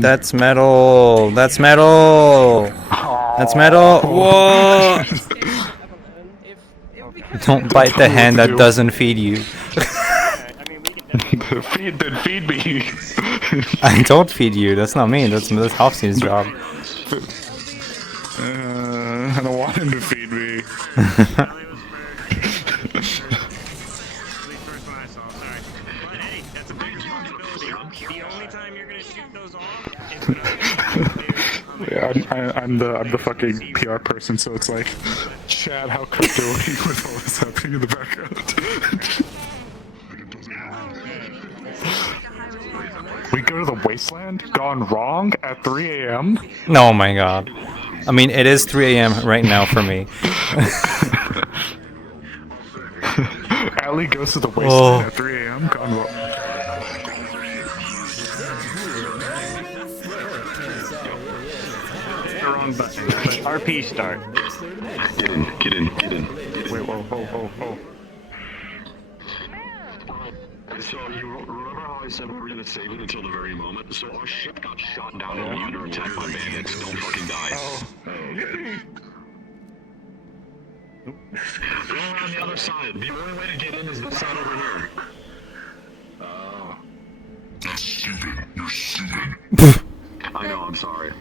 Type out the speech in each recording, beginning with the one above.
That's metal. That's metal. That's metal. Whoa! Don't bite the hand that doesn't feed you. Feed me. I don't feed you. That's not me. That's Hofstein's job. I don't want him to feed me. Yeah, I'm the fucking PR person, so it's like, Chad, how cooked are we with all this happening in the background? We go to the wasteland? Gone wrong at 3 a.m.? Oh my god. I mean, it is 3 a.m. right now for me. Allie goes to the wasteland at 3 a.m. Gone wrong. The wrong button. RP start. Get in. Wait, whoa. So you remember how I said we were gonna save it until the very moment? So our ship got shot down and we under attack by bandits. Don't fucking die. Oh, okay. We're on the other side. The only way to get in is this side over here. Oh. That's stupid. You're stupid. I know, I'm sorry.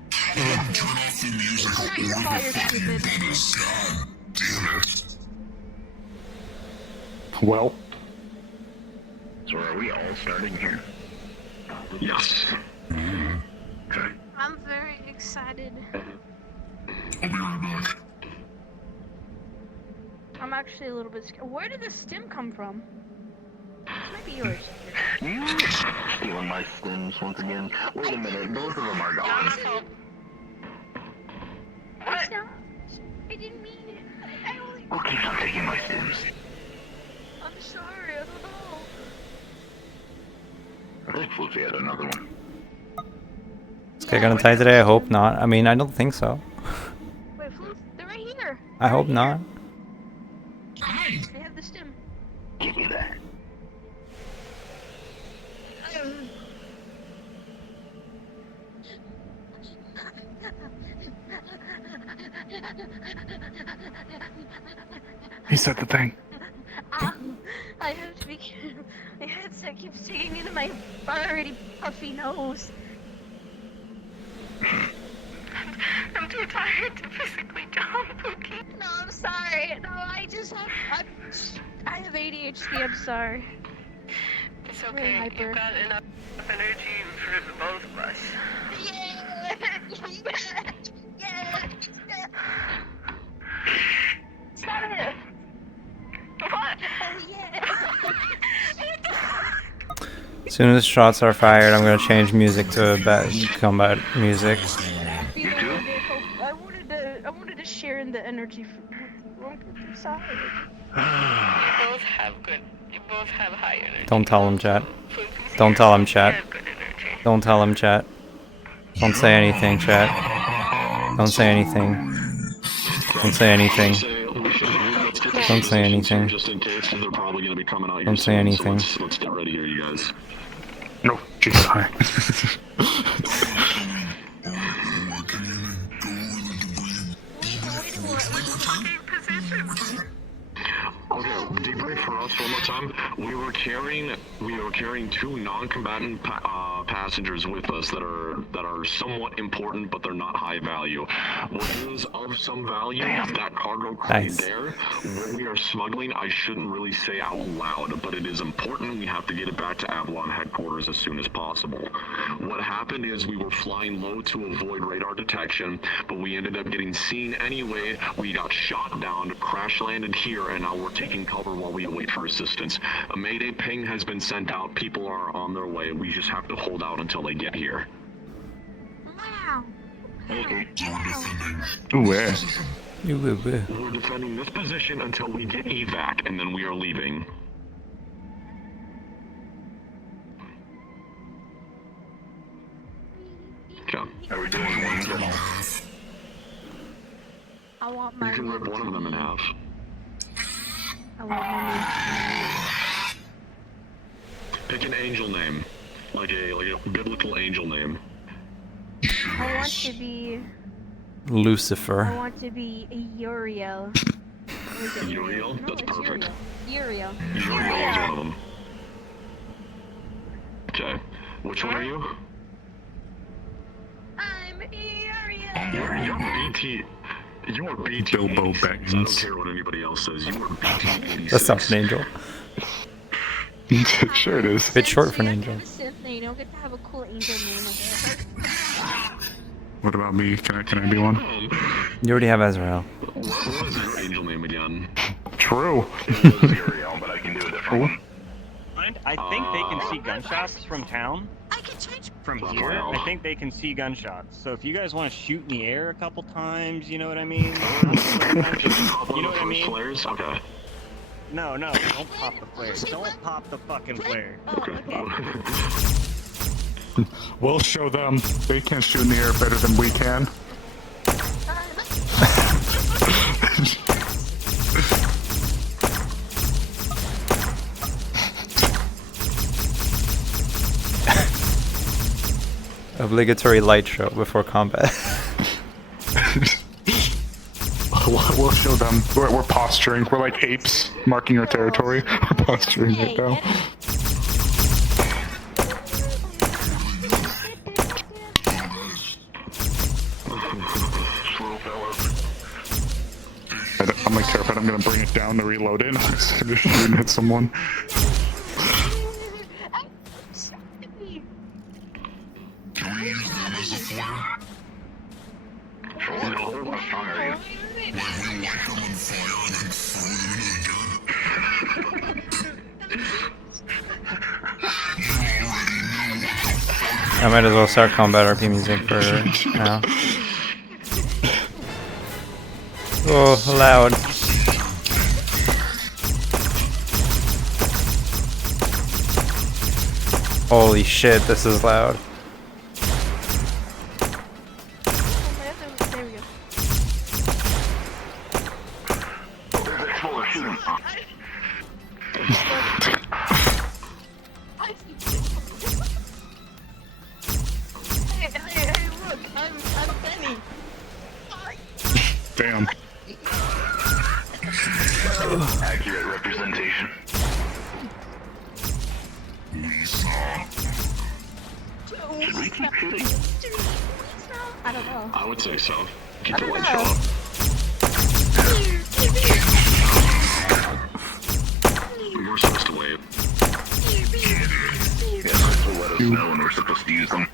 Turn off the music or the fucking bonus. God damn it. Well. So are we all starting here? Yes. Okay. I'm very excited. I'll be right back. I'm actually a little bit scared. Where did the stim come from? This might be yours. You stealing my stims once again. Wait a minute, both of them are gone. What? No, I didn't mean it. I only... Okay, I'm taking my stims. I'm sorry, I don't know. I think Floofy had another one. Is Kay gonna tie today? I hope not. I mean, I don't think so. Wait, Floof, they're right here. I hope not. They have the stim. Give me that. He said the thing. I have to be careful. My headset keeps digging into my already puffy nose. I'm too tired to physically jump, okay? No, I'm sorry. No, I just have... I have ADHD, I'm sorry. It's okay, you've got enough energy for the both of us. Yeah! Yeah! Stop it! What? Yeah! As soon as shots are fired, I'm gonna change music to combat music. I wanted to share in the energy I'm sorry. You both have high energy. Don't tell him, chat. Don't tell him, chat. Don't tell him, chat. Don't say anything, chat. Don't say anything. Don't say anything. Don't say anything. Just in case they're probably gonna be coming out here. Don't say anything. So let's get ready here, you guys. No, Jesus, hi. Okay, debrief for us one more time. We were carrying two non-combatant passengers with us that are somewhat important, but they're not high value. What is of some value is that cargo crate there. What we are smuggling, I shouldn't really say out loud, but it is important. We have to get it back to Avalon headquarters as soon as possible. What happened is we were flying low to avoid radar detection, but we ended up getting seen anyway. We got shot down, crash landed here, and now we're taking cover while we wait for assistance. A Mayday ping has been sent out. People are on their way. We just have to hold out until they get here. Wow. Where? We're defending this position until we get evac, and then we are leaving. Okay. Are we doing one for all? I want my You can rip one of them in half. I want my Pick an angel name. Like a biblical angel name. I want to be. I Lucifer. want to be a Uriel. Uriel? No, That's it's perfect. Uriel. Uriel is one of them. Okay. Which one are you? I'm Uriel. You're BT. You are BT. Bilbo 86. I don't Baggins. care what anybody else says. You are BT 86. That's not an angel. Sure it is. Bit short for an You angel. have a synth name. You don't get to have a cool angel name like that. What about me? Can I be one? You already have Azrael. What is your angel name again? True. Uriel, but I can do a different one. I think they can see gunshots from town. I can change. From here, I think they can see gunshots. So if you guys want to shoot in the air a couple times, you know what I mean? You know what I mean? Flares? Okay. No, don't pop the flare. Don't pop the fucking flare. We'll show them. They can't shoot in the air better than we can. Obligatory light show before combat. We'll show them. We're posturing. We're like apes marking our territory. We're posturing right now. I'm like terrified I'm gonna bring it down to reload it instead of shooting at someone. Can we use them as a flare? How strong are you? Like we light them on fire and then throw them into the dirt? I might as well start combat RP music for now. Oh, loud. Holy shit, this is loud. There we go. There's X4, shoot him. Hey, look, I'm Benny. Damn. Accurate representation. Should we keep shooting? I don't know. I would say so. Keep the I don't light know. show up. We're supposed to wait. Yeah, supposed to let us know when we're supposed to use them.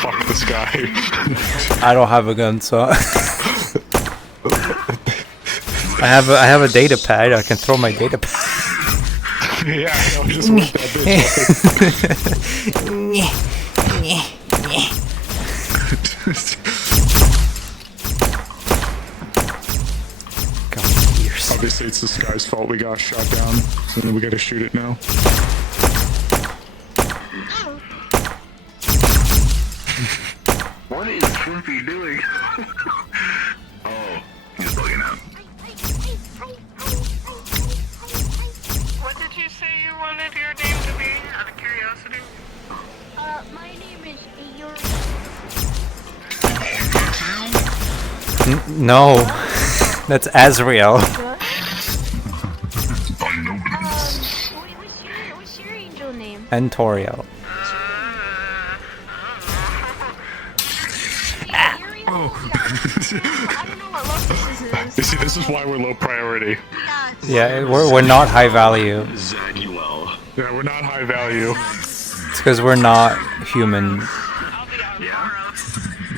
Fuck this guy. I don't have a gun, so I have a data pad. I can throw my data pad. Yeah, I'll just whip that bitch. Obviously, it's this guy's fault we got shot down, so then we gotta shoot it now. What is Shrimpy doing? Oh, he's bugging out. What did you say you wanted your name to be, out of curiosity? My name is No, that's Azrael. What's your angel name? Antoriel. I don't know what Locus is. You see, this is why we're low priority. Yeah, we're not high value. Zaguel. Yeah, we're not high value. It's because we're not human.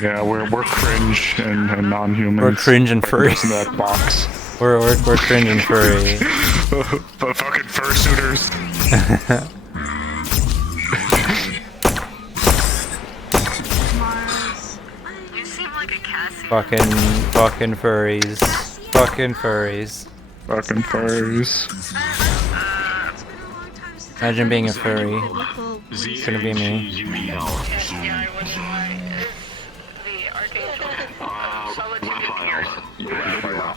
Yeah, we're cringe and non-human. We're cringe and furry. In that box. We're cringe and furry. But fucking fursuiters. You seem like a Cassie. Fucking furries. Fucking furries. Fucking furries. Imagine being a furry. It's gonna be me. Z-A-G-U-E-L. Yeah, I wonder why. The Archangel. Solitude. Raphael.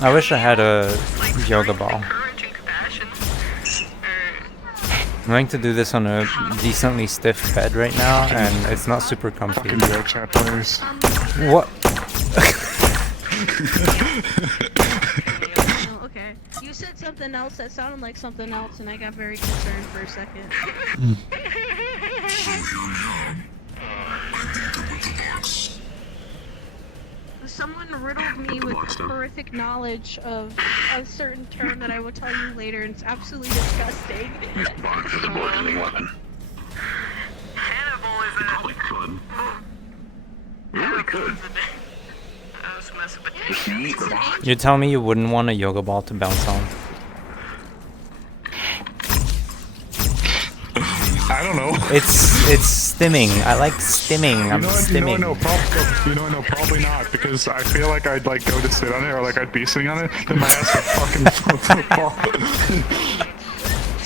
I wish I had a yoga ball. Courage and compassion. I'm going to do this on a decently stiff bed right now, and it's not super comfy. Fucking wreckage players. What? Oh, okay. You said something else that sounded like something else, and I got very concerned for a second. So here we are. I think it with the box. Someone riddled me with horrific knowledge of a certain term that I will tell you later, and it's absolutely disgusting. This box is a bludgeoning weapon. Hannibal is a... Probably could. Really could. I was messing with you. Just eat the box. You tell me you wouldn't want a yoga ball to bounce on. I don't know. It's stimming. I like stimming. I'm stimming. Probably not, because I feel like I'd like go to sit on it, or like I'd be sitting on it, and my ass would fucking fall.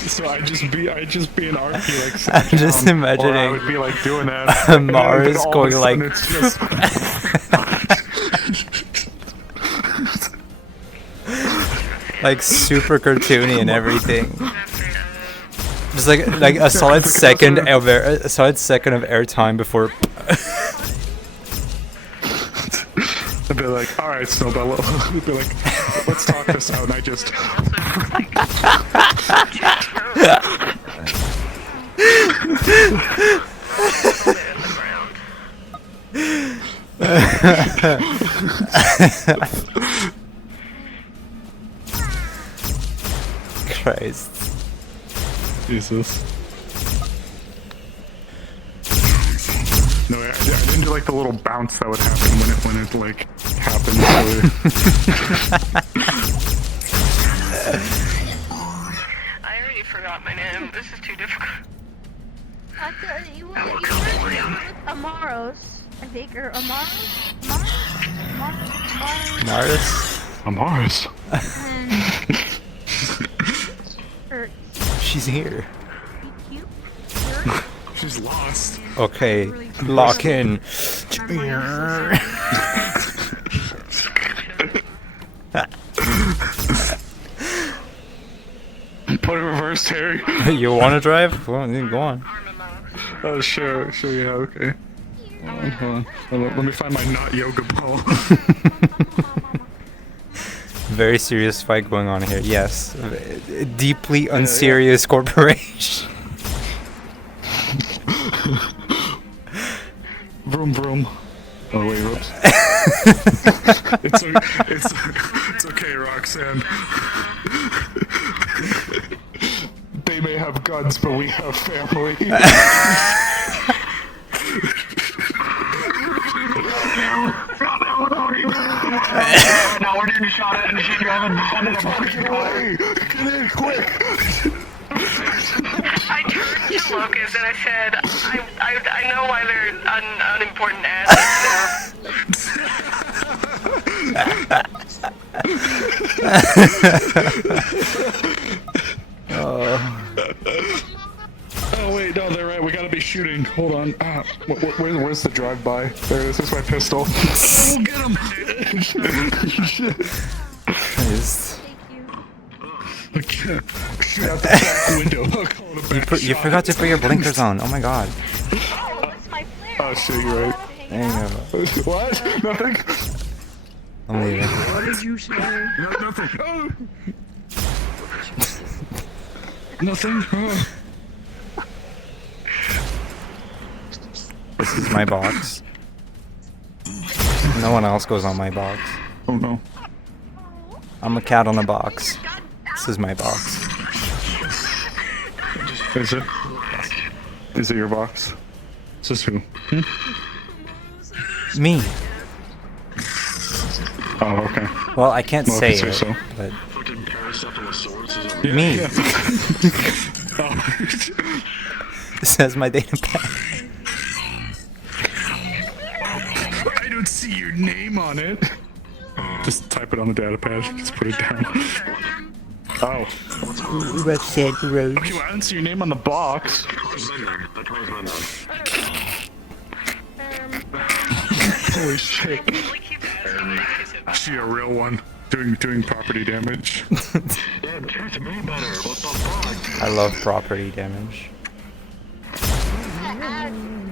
So I'd just be an RP like sitting I'm just down, imagining or I would be like doing that. Mars all of a going sudden like. it's just, Like super cartoony and everything. Just like a solid second of airtime before. I'd be like, all right, Snowbello. I'd be like, let's talk this out, and I just. Christ. Jesus. No, I didn't do like the little bounce that would happen when it like happened. I already forgot my name. This is too difficult. I thought you were with Amaros, I think, or Amaros? Mars? Mars. Or She's here. cute? She's lost. Okay, lock in. Put it reverse, Terry. You want to drive? Well, then go on. Oh, sure, yeah, okay. Hold on. Let me find my not yoga ball. Very serious fight going on here. Yes, deeply unserious corporation. Vroom vroom. Oh wait, whoops. It's okay, Roxanne. They may have guns, but we have family. Now we're getting shot at and shit. You haven't fucking Hey, get in quick! I turned to Lucas and I said, I know why they're unimportant assets Oh wait, no, they're right. We gotta be shooting. Hold on. Where's the drive-by? There it is. This is my pistol. We'll get him. Christ. I can't shoot out the back window. I'll call it a back You shot. forgot to put your blinkers on. Oh my god. Oh, that's my flare. Oh shit, you're right. There you go. What? Nothing? I'm leaving. What did you say? No, nothing. Oh. Nothing. Oh. This is my box. No one else goes on my box. Oh no. I'm a cat on a box. This is my box. Is it? Is it your box? Is this who? Me. Oh, okay. Well, I can't Well, say if you it, say so. but fucking Paracephalosaurus is it? me. Oh. This has my data pad. I don't see your name on it. Just type it on the data pad. Just put it down. Oh. Roxanne Rose. Okay, well, I don't see your name on the box. The car's been there. The car's been there. Holy shit. Really keeps asking me to kiss it. Is she a real one? Doing property damage. Yeah, that's way better. What the fuck? I love property damage.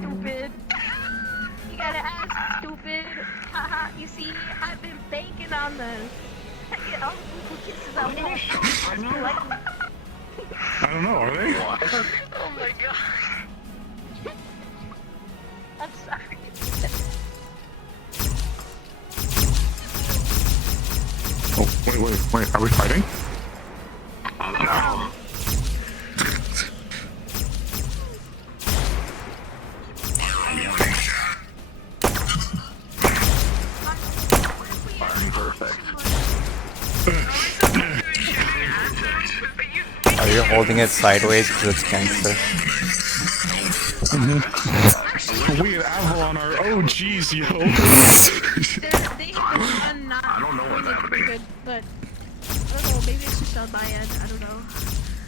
Stupid. You gotta ask, stupid. Haha, you see, I've been banking on the get all the people kisses I want. I don't know, are they? Oh my god. I'm sorry. Oh, wait, are we fighting? No. Perfect. Oh, you're holding it sideways because it's gangster. We at Avalon are. Oh, jeez, yo. They've been fun not I don't know what's happening. good, but I don't know, maybe it's just on my end, I don't know.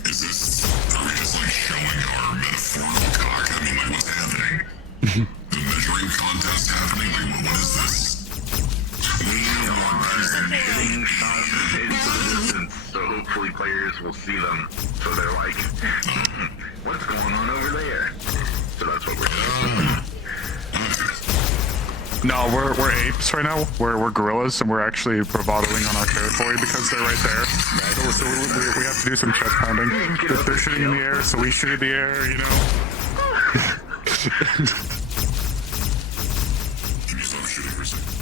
Is this? Are we just like showing our metaphorical cock? I mean, like, what's happening? The measuring contest happening? Like, what is this? We are hitting shots into the distance, so hopefully players will see them. So they're like, what's going on over there? So that's what we're doing. No, we're apes right now. We're gorillas, and we're actually bravadoing on our territory because they're right there. So we have to do some chest pounding. They're shooting in the air, so we shoot in the air, you know? Can you stop shooting for a second?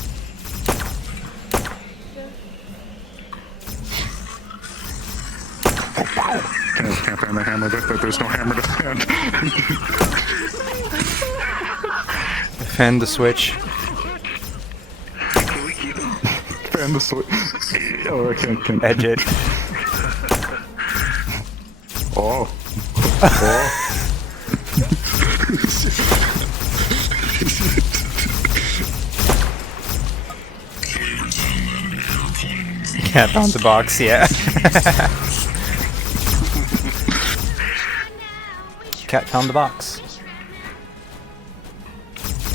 Can't fan the hammer. There's no hammer to fan. Fan the switch. Fan the switch. Oh, I can't. Edge it. Oh. Oh. Cat on the box, yeah. Cat found the box.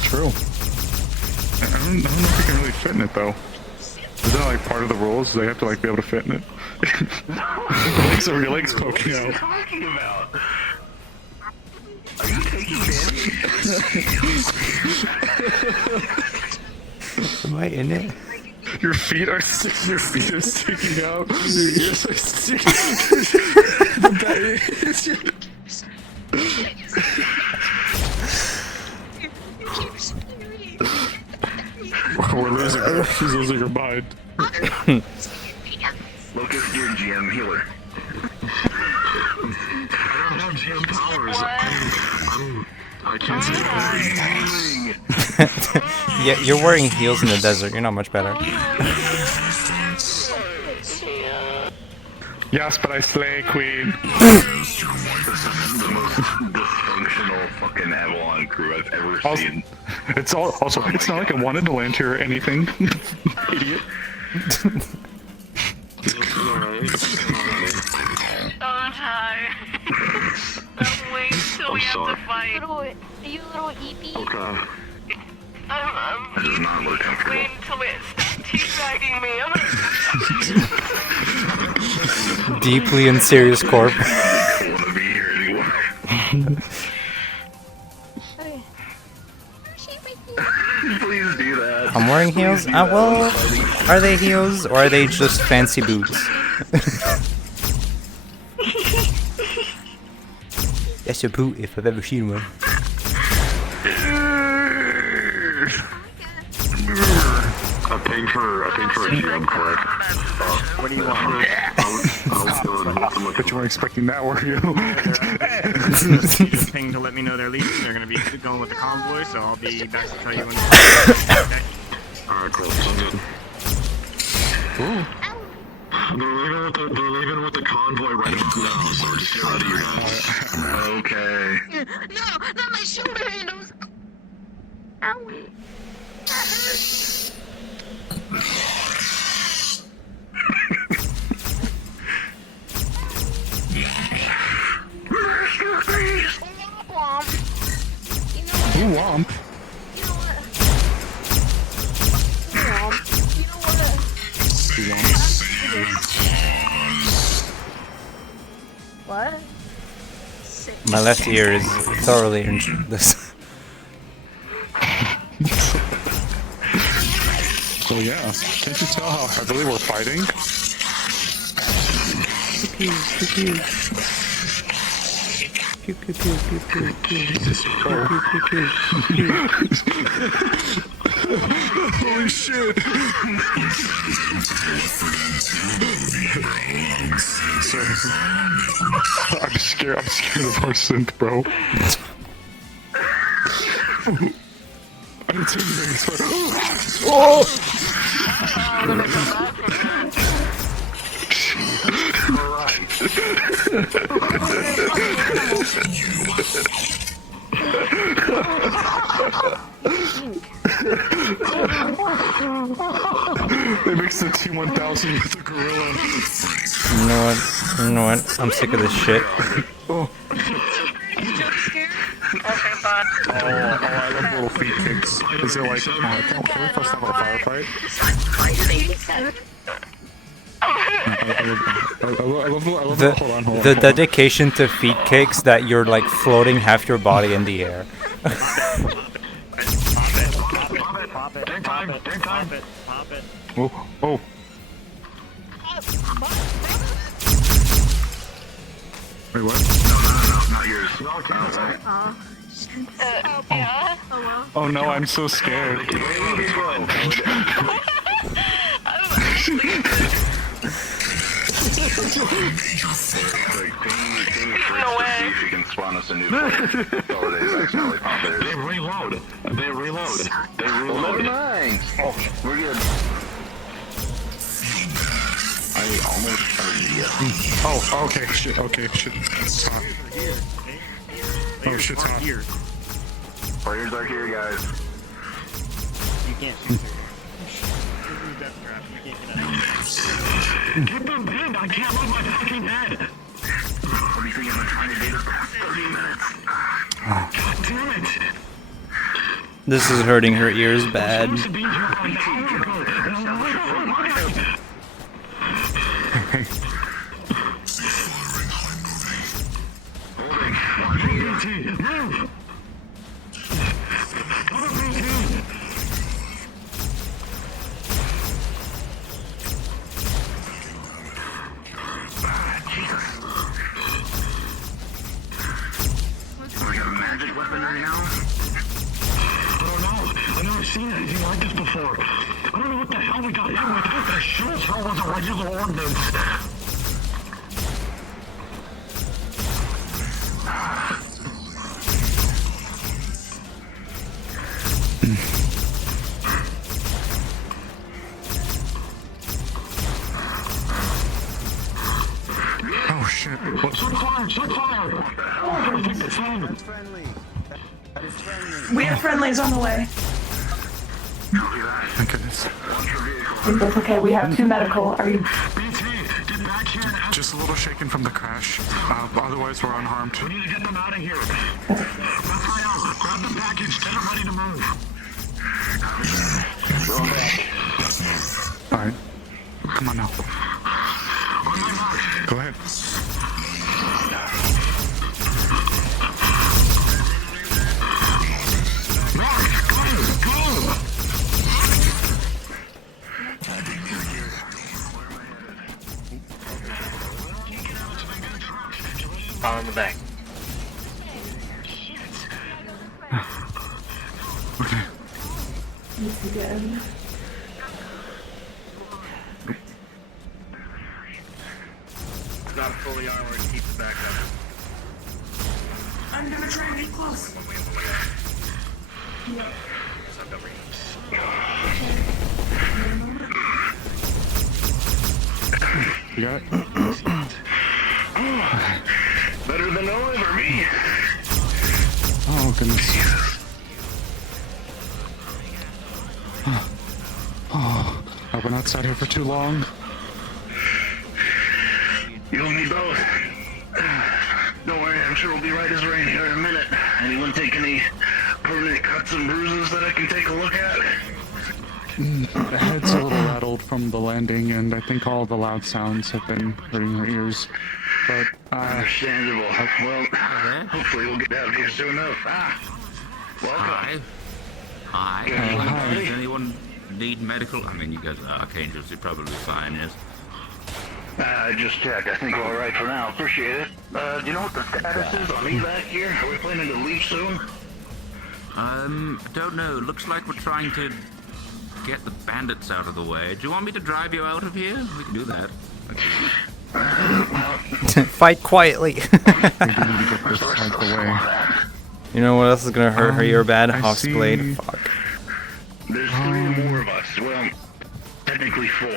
True. I don't know if you can really fit in it though. Is that like part of the rules? They have to like be able to fit in it. Your legs poking out. What are you talking about? Are you taking damage? Am I in it? Your feet are sticking out. Your ears are sticking We're losing her. She's losing her mind. Locust, your GM healer. I don't have GM powers. I can't say anything. Yeah, you're wearing heels in the desert. You're not much better. Yes, but I slay queen. This is the most dysfunctional fucking Avalon crew I've ever seen. It's also it's not like I wanted to land here or anything. Idiot. I'm tired. I'm waiting till we have to fight. Are you little EP? Okay. I'm That does not look comfortable. waiting till it stops teabagging me. I'm gonna... Deeply and serious corp. I don't want to be here anymore. Okay. Please do that. I'm wearing heels? Well, are they heels or are they just fancy boots? That's a boot if I've ever seen one. I paid for a GM for it. What do you want? But you weren't expecting that, were you? Just ping to let me know they're leaving. They're gonna be going with the convoy, so I'll be back to tell you when. Okay. Alright, cool. Sounds good. They're leaving with the convoy right about now, so just get ready, you guys. Okay. No, not my shoulder handles. Owie. That hurts. Ooh, womp. You know what? Womp. You know what? What? My left ear is thoroughly injured. This. So yeah, can't you tell how heavily we're fighting? Holy shit! I'm scared of our synth, bro. I didn't see anything. Oh! They mixed the T-1000 with the gorilla. You know what? You know what? I'm sick of this shit. Oh. Okay, bud. Oh, I love little feet kicks. Is it like, can we first have a firefight? I love The dedication to feet kicks that you're like floating half your body in the air. Pop it. Oh. Wait, what? No, not yours. Yeah. Oh no, I'm so scared. No way. See if you can spawn us a new player. Consolidating accidentally pop theirs. They reload. Well, never mind. Oh, we're good. I almost heard you. Oh, okay, shit. It's hot. Oh, shit's hot. Players are here, guys. You can't shoot her. Get them pinned. I can't move my fucking head. What do you think I've been trying to do for 30 minutes? God damn it. This is hurting her ears bad. I'm supposed to be here by an hour ago. Move. We got a magic weapon right now? I don't know. I've never seen anything like this before. I don't know what the hell we got hit with. That sure as hell was a regular ordnance. Oh shit. Shut fire! Oh, I gotta take the phone. We have friendlies on the way. Thank goodness. That's okay. We have 2 medical. Are you? BT, get back here and Just a little shaken from the crash. Otherwise, we're unharmed. we need to get them out of here. Raphael, grab the package. Get them ready to move. Alright. Come on now. On my mark. Go ahead. Mark, go! All in the back. Okay. It's good. Not fully armored, keep it back up. I'm gonna try and get close. You got it? Better than no one for me. Oh, goodness. Oh, I've been outside here for too long. You and me both. Don't worry, I'm sure we'll be right as rain here in a minute. Anyone take any permanent cuts and bruises that I can take a look at? The head's a little rattled from the landing, and I think all the loud sounds have been hurting her ears. But, Understandable. Well, hopefully we'll get out of here soon enough. Welcome. Hi. hi. Does anyone need medical? I mean, you guys are archangels, you're probably fine, yes? Just checked. I think we're all right for now. Appreciate it. Do you know what the status is on evac here? Are we planning to leave soon? Don't know. Looks like we're trying to get the bandits out of the way. Do you want me to drive you out of here? We can do that. Fight quietly. We do need to get this out of the way. You know what else is gonna hurt her ear bad? I Hoff's see. blade. Fuck. There's 3 more of us. Well, technically 4.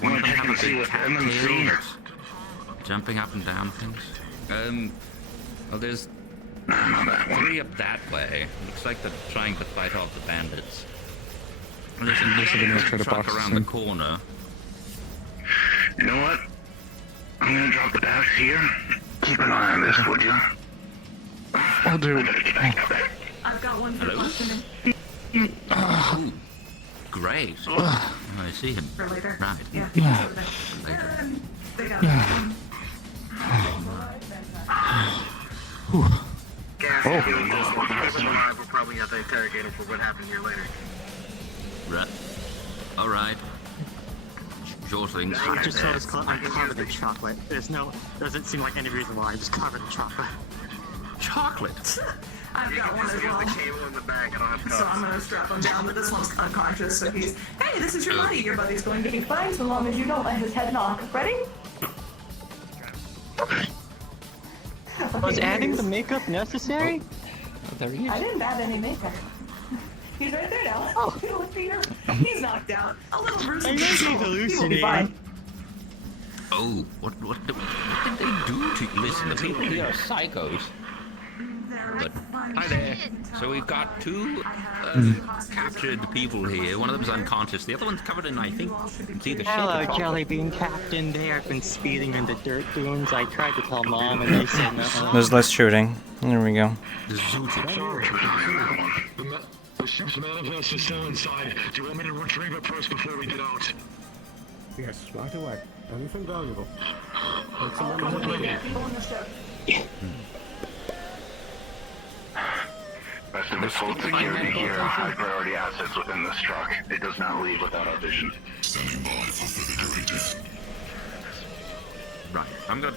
One Want of to them check and have a see big what cat MMC? tail that's jumping up and down things. Well, there's Not that one. 3 up that way. Looks like they're trying to fight off the bandits. There's I'm gonna try another to truck box around this the in. corner. You know what? I'm gonna drop the dash here. Keep an eye on this, would you? I'll do. I've got one for Hello? questioning Ooh, great. Oh, I see him. for later. Right. Yeah. Yeah. over there. Later. They got Gas is doing this. If he isn't alive, we'll probably have to interrogate him for what happened here later. Right. All right. Sure thing. I Just so it's I'm covered in chocolate. Doesn't seem like any reason why I'm just covered in chocolate. Chocolate. I've got one as Use well. the cable in the bag. I don't have So I'm cups. gonna strap him down, but this one's unconscious, so he's, hey, this is your buddy. Your buddy's going to be fine so long as you don't let his head knock. Ready? Was adding the makeup necessary? Oh, there he I is. didn't add any makeup. He's right there now. Oh. Look, Peter. He's knocked out. A little bruise. I know he's He will be hallucinating. fine. Oh, what did they do to you? Listen, the people here are psychos. But, hi there. So we've got 2 captured people here. One of them's unconscious. The other one's covered in, I think, it's either shit or Hello, chocolate. Jelly Bean Captain. They have been speeding in the dirt dunes. I tried to tell Mom and they said no. There's less shooting. There we go. The zooted. The ship's manifest is still inside. Do you want me to retrieve it first before we get out? Yes, right away. Anything valuable. Take some I'll money come with away. you. People on the ship. Best of us hold security here. High priority assets within this truck. It does not leave without our vision. Standing by for further directives. Right, I'm gonna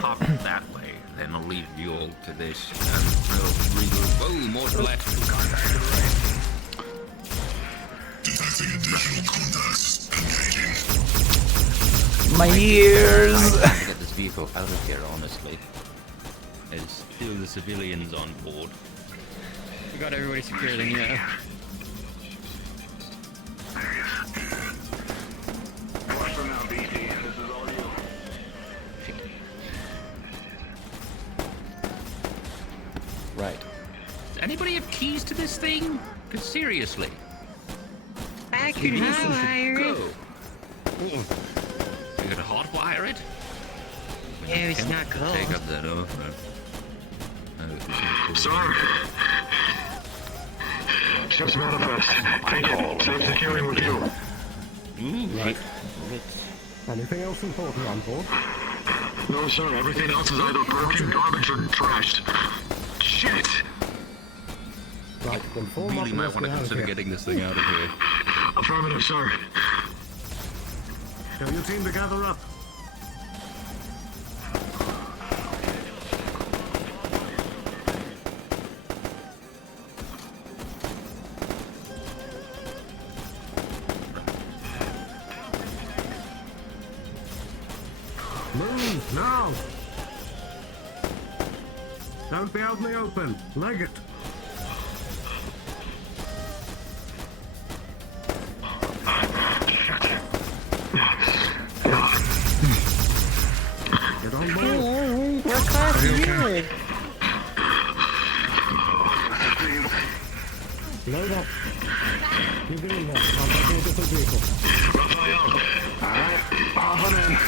pop that way, then I'll leave you all to this, and we'll regroup. Oh, more to the left. Detecting additional contacts. Engaging. My ears. To get this vehicle out of here, honestly. There's still the civilians on board. We got everybody secured in, yeah. Watch from now, BT. This is all you. Right. Does anybody have keys to this thing? Because seriously. I can hotwire Go. You gotta hotwire it? Yeah, it's not cold. Take up that offer. Sir. Ship's manifest. Take it. Safe security with you. Right. Anything else important on board? No, sir. Everything else is either broken, garbage, or trashed. Shit. Right, then form up Really and might let's want get to out of consider here. getting this thing out of here. Affirmative, sir. Tell your team to gather up. Move, now! Don't be out in the open. Leg it. Get on board. What class are you in? Load up. You get in there. I'll take you a different vehicle. Raphael. Alright, off and in.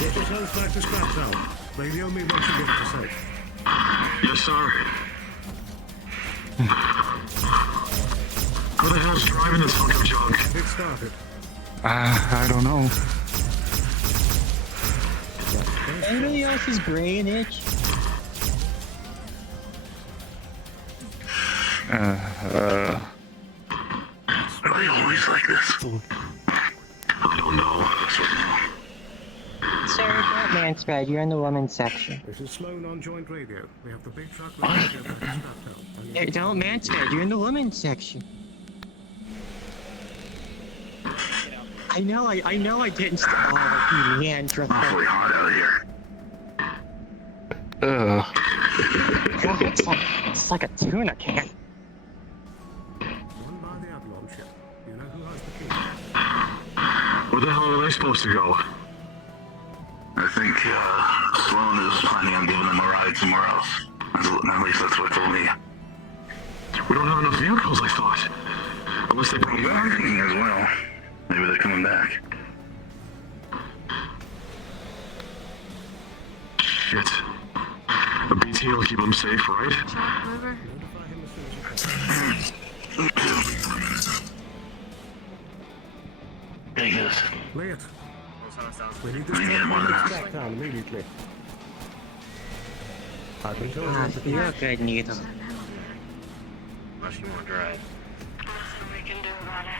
Get yourselves back to scrap town. Radio me once you get to safe. Yes, sir. Who the hell's driving this fucking junk? It started. I don't know. Anybody else's brain itch? Are they always like this? I don't know. Sir, don't man spread. You're in the women's section. This is slow non-joint radio. We have the big truck with the strapped out. Don't man spread. You're in the women's section. I know I didn't stop. Oh, you Leandra. Awfully hot out here. God, it's like a tuna can. One by the Avalon ship. You know who has the key? Where the hell are they supposed to go? I think Sloan is planning on giving them a ride somewhere else. At least that's what he told me. We don't have enough vehicles, I thought. Unless they bring I'm back. thinking as well. Maybe they're coming back. Shit. A BT will keep them safe, right? Take this. Lay it. We need We need this more than truck that. back down immediately. I've been told Ah, that the you're good, Needle. Unless you want to drive. Nothing we can do about it.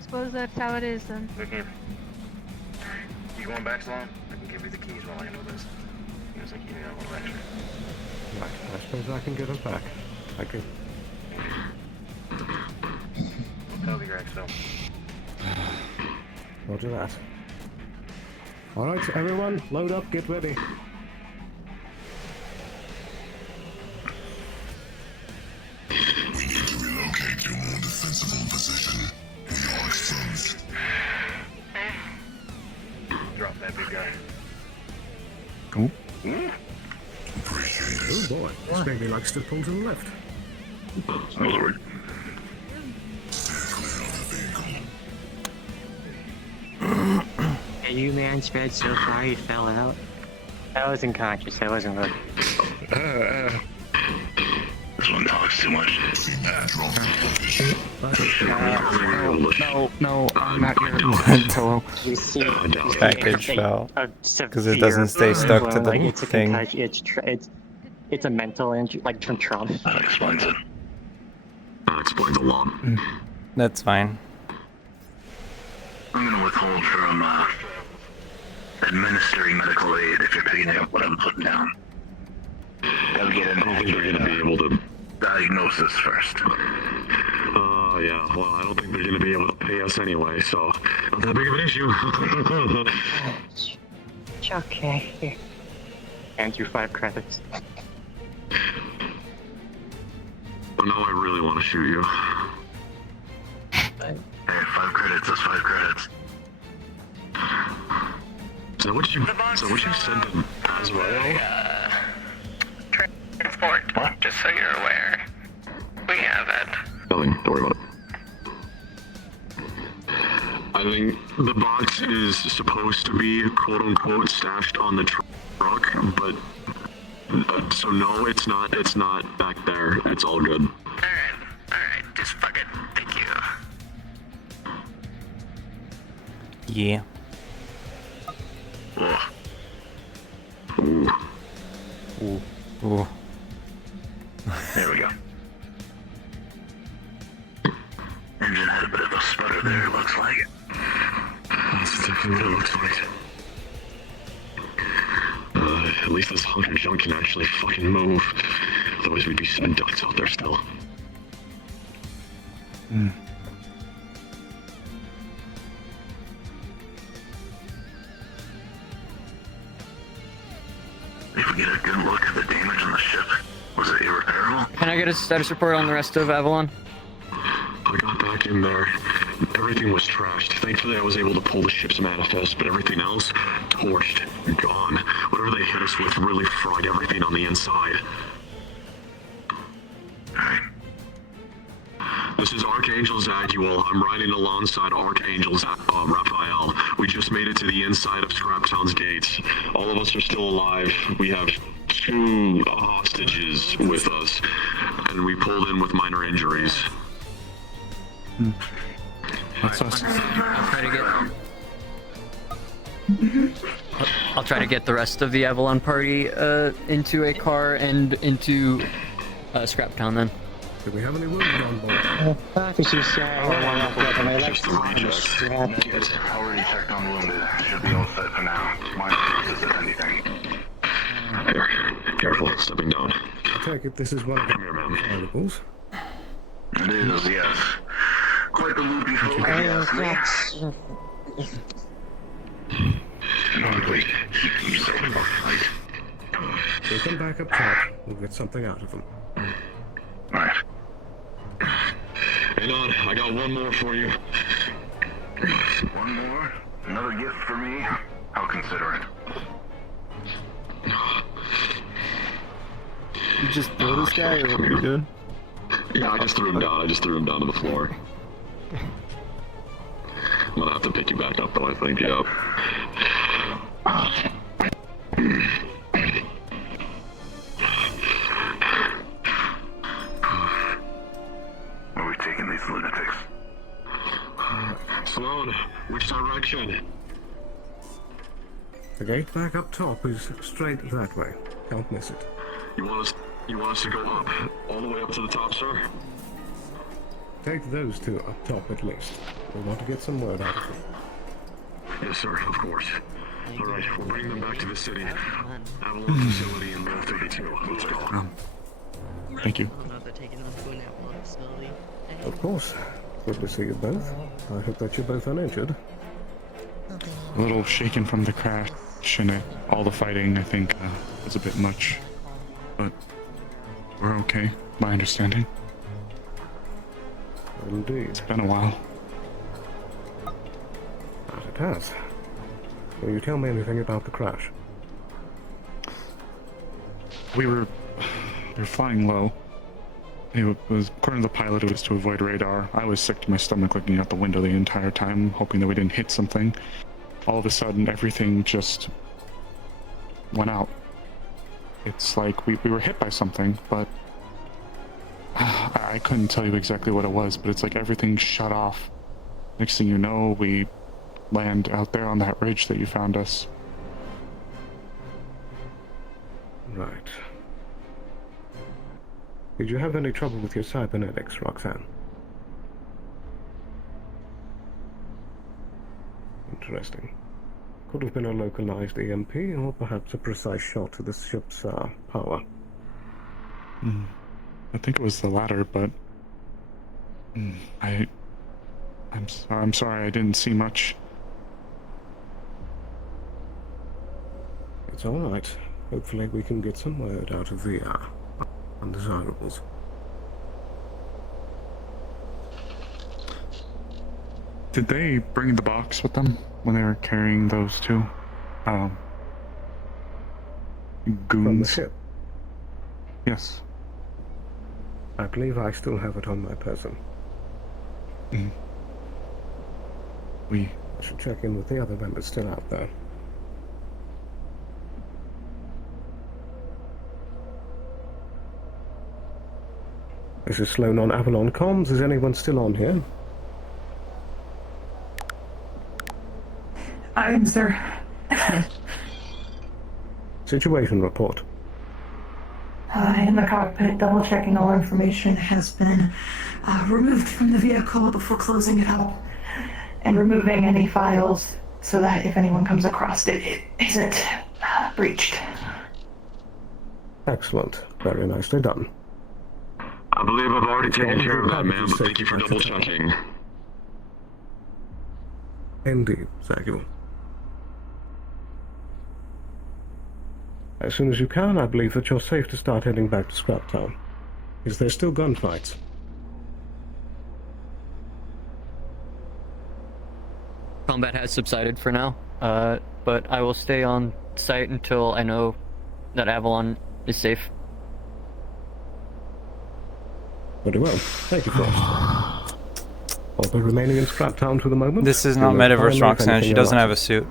Suppose that's how it is then. Look here. You going back, Sloan? I can give you the keys while I handle this. Seems like you need a little extra. Right, I suppose I can get us back. I can. That'll be right, so. Roger that. Alright, everyone, load up, get ready. We need to relocate to a more defensible position. We are exposed. Drop that big guy. Cool. Appreciate it. Oh boy, this baby likes to pull to the left. Oh, Lord. Hey, you man spread so far you fell out. I wasn't conscious. I wasn't looking. This one talks too much. No, I'm not here. Hello. You see, Package fell. Because it doesn't stay stuck to the like, it's a thing. it's a mental injury, like from trauma. That explains it. That explains a lot. That's fine. I'm gonna withhold from administering medical aid if you're picking up what I'm putting down. Gotta get an I don't think they're gonna be able to. diagnosis first. Yeah, well, I don't think they're gonna be able to pay us anyway, so not that big of an issue. It's okay. Here. And you 5 credits. But now I really want to shoot you. Hey, 5 credits is 5 credits. Is that what you said to Aswell? Transport, just so you're aware. We have it. Nothing, don't worry about it. I think the box is supposed to be quote-unquote stashed on the truck, but so no, it's not back there. It's all good. Alright, just fucking thank you. Yeah. Ugh. Ooh. Ooh. Ooh. There we go. Engine had a bit of a sputter there, looks like. That's exactly what it looks like. At least this hunk of junk can actually fucking move. Otherwise we'd be sending ducks out there still. If we get a good look at the damage on the ship, was it irreparable? Can I get a status report on the rest of Avalon? I got back in there. Everything was trashed. Thankfully, I was able to pull the ship's manifest, but everything else, torched, gone. Whatever they hit us with really fried everything on the inside. This is Archangel's Aguil. I'm riding alongside Archangel's Raphael. We just made it to the inside of Scraptown's gates. All of us are still alive. We have 2 hostages with us, and we pulled in with minor injuries. That's us. I'll try to get the rest of the Avalon party into a car and into Scraptown then. Do we have any wounded on board? This is Just the reject. Already checked on wounded. Should be all set for now. Minor bruises if anything. Here, careful, stepping down. I take it this is one of the variables. It is, yes. Quite the loopy folk, if you ask me. No, wait. You said it, right? Take them back up top. We'll get something out of them. Right. Hang on, I got one more for you. One more? Another gift for me? I'll consider it. You just throw this guy, or what are you doing? Yeah, I just threw him down. I just threw him down to the floor. I'm gonna have to pick you back up, though, I think, yeah. Where are we taking these lunatics? Sloan, which direction? The gate back up top is straight that way. Don't miss it. You want us to go up? All the way up to the top, sir? Take those 2 up top at least. We want to get some word out of them. Yes, sir, of course. Alright, we'll bring them back to the city. Avalon facility in Row 32. Let's go. Thank you. I don't know if they're taking them to an Avalon facility. Of course. Good to see you both. I hope that you're both uninjured. A little shaken from the crash and all the fighting, I think, was a bit much. But we're okay, my understanding. Indeed. It's been a while. But it has. Will you tell me anything about the crash? We were flying low. It was, according to the pilot, it was to avoid radar. I was sick to my stomach looking out the window the entire time, hoping that we didn't hit something. All of a sudden, everything just went out. It's like we were hit by something, but I couldn't tell you exactly what it was, but it's like everything shut off. Next thing you know, we land out there on that ridge that you found us. Right. Did you have any trouble with your cybernetics, Roxanne? Interesting. Could have been a localized EMP, or perhaps a precise shot to the ship's power. I think it was the latter, but I'm sorry I didn't see much. It's all right. Hopefully we can get some word out of the undesirables. Did they bring the box with them when they were carrying those 2 goons? From the ship? Yes. I believe I still have it on my person. I should check in with the other members still out there. This is Sloan on Avalon Comms. Is anyone still on here? I am, sir. Situation report. In the cockpit, double-checking all information has been removed from the vehicle before closing it up, and removing any files so that if anyone comes across it, it isn't breached. Excellent. Very nicely done. I believe I've already taken care of that, ma'am, but thank you for double-checking. Indeed, thank you. As soon as you can, I believe that you're safe to start heading back to Scraptown. Is there still gunfights? Combat has subsided for now, but I will stay on site until I know that Avalon is safe. Very well. Thank you, Frost. I'll be remaining in Scraptown for the moment. This is not Metaverse Roxanne. She doesn't have a suit.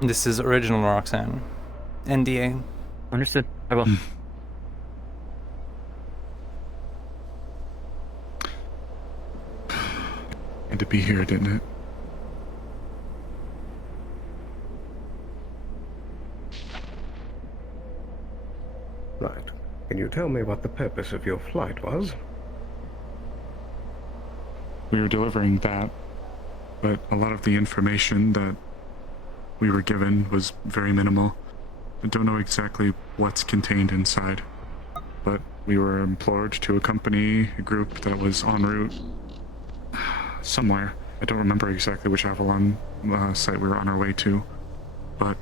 This is original Roxanne. NDA. Understood. I will. Had to be here, didn't it? Right. Can you tell me what the purpose of your flight was? We were delivering that, but a lot of the information that we were given was very minimal. I don't know exactly what's contained inside, but we were implored to accompany a group that was en route somewhere. I don't remember exactly which Avalon site we were on our way to, but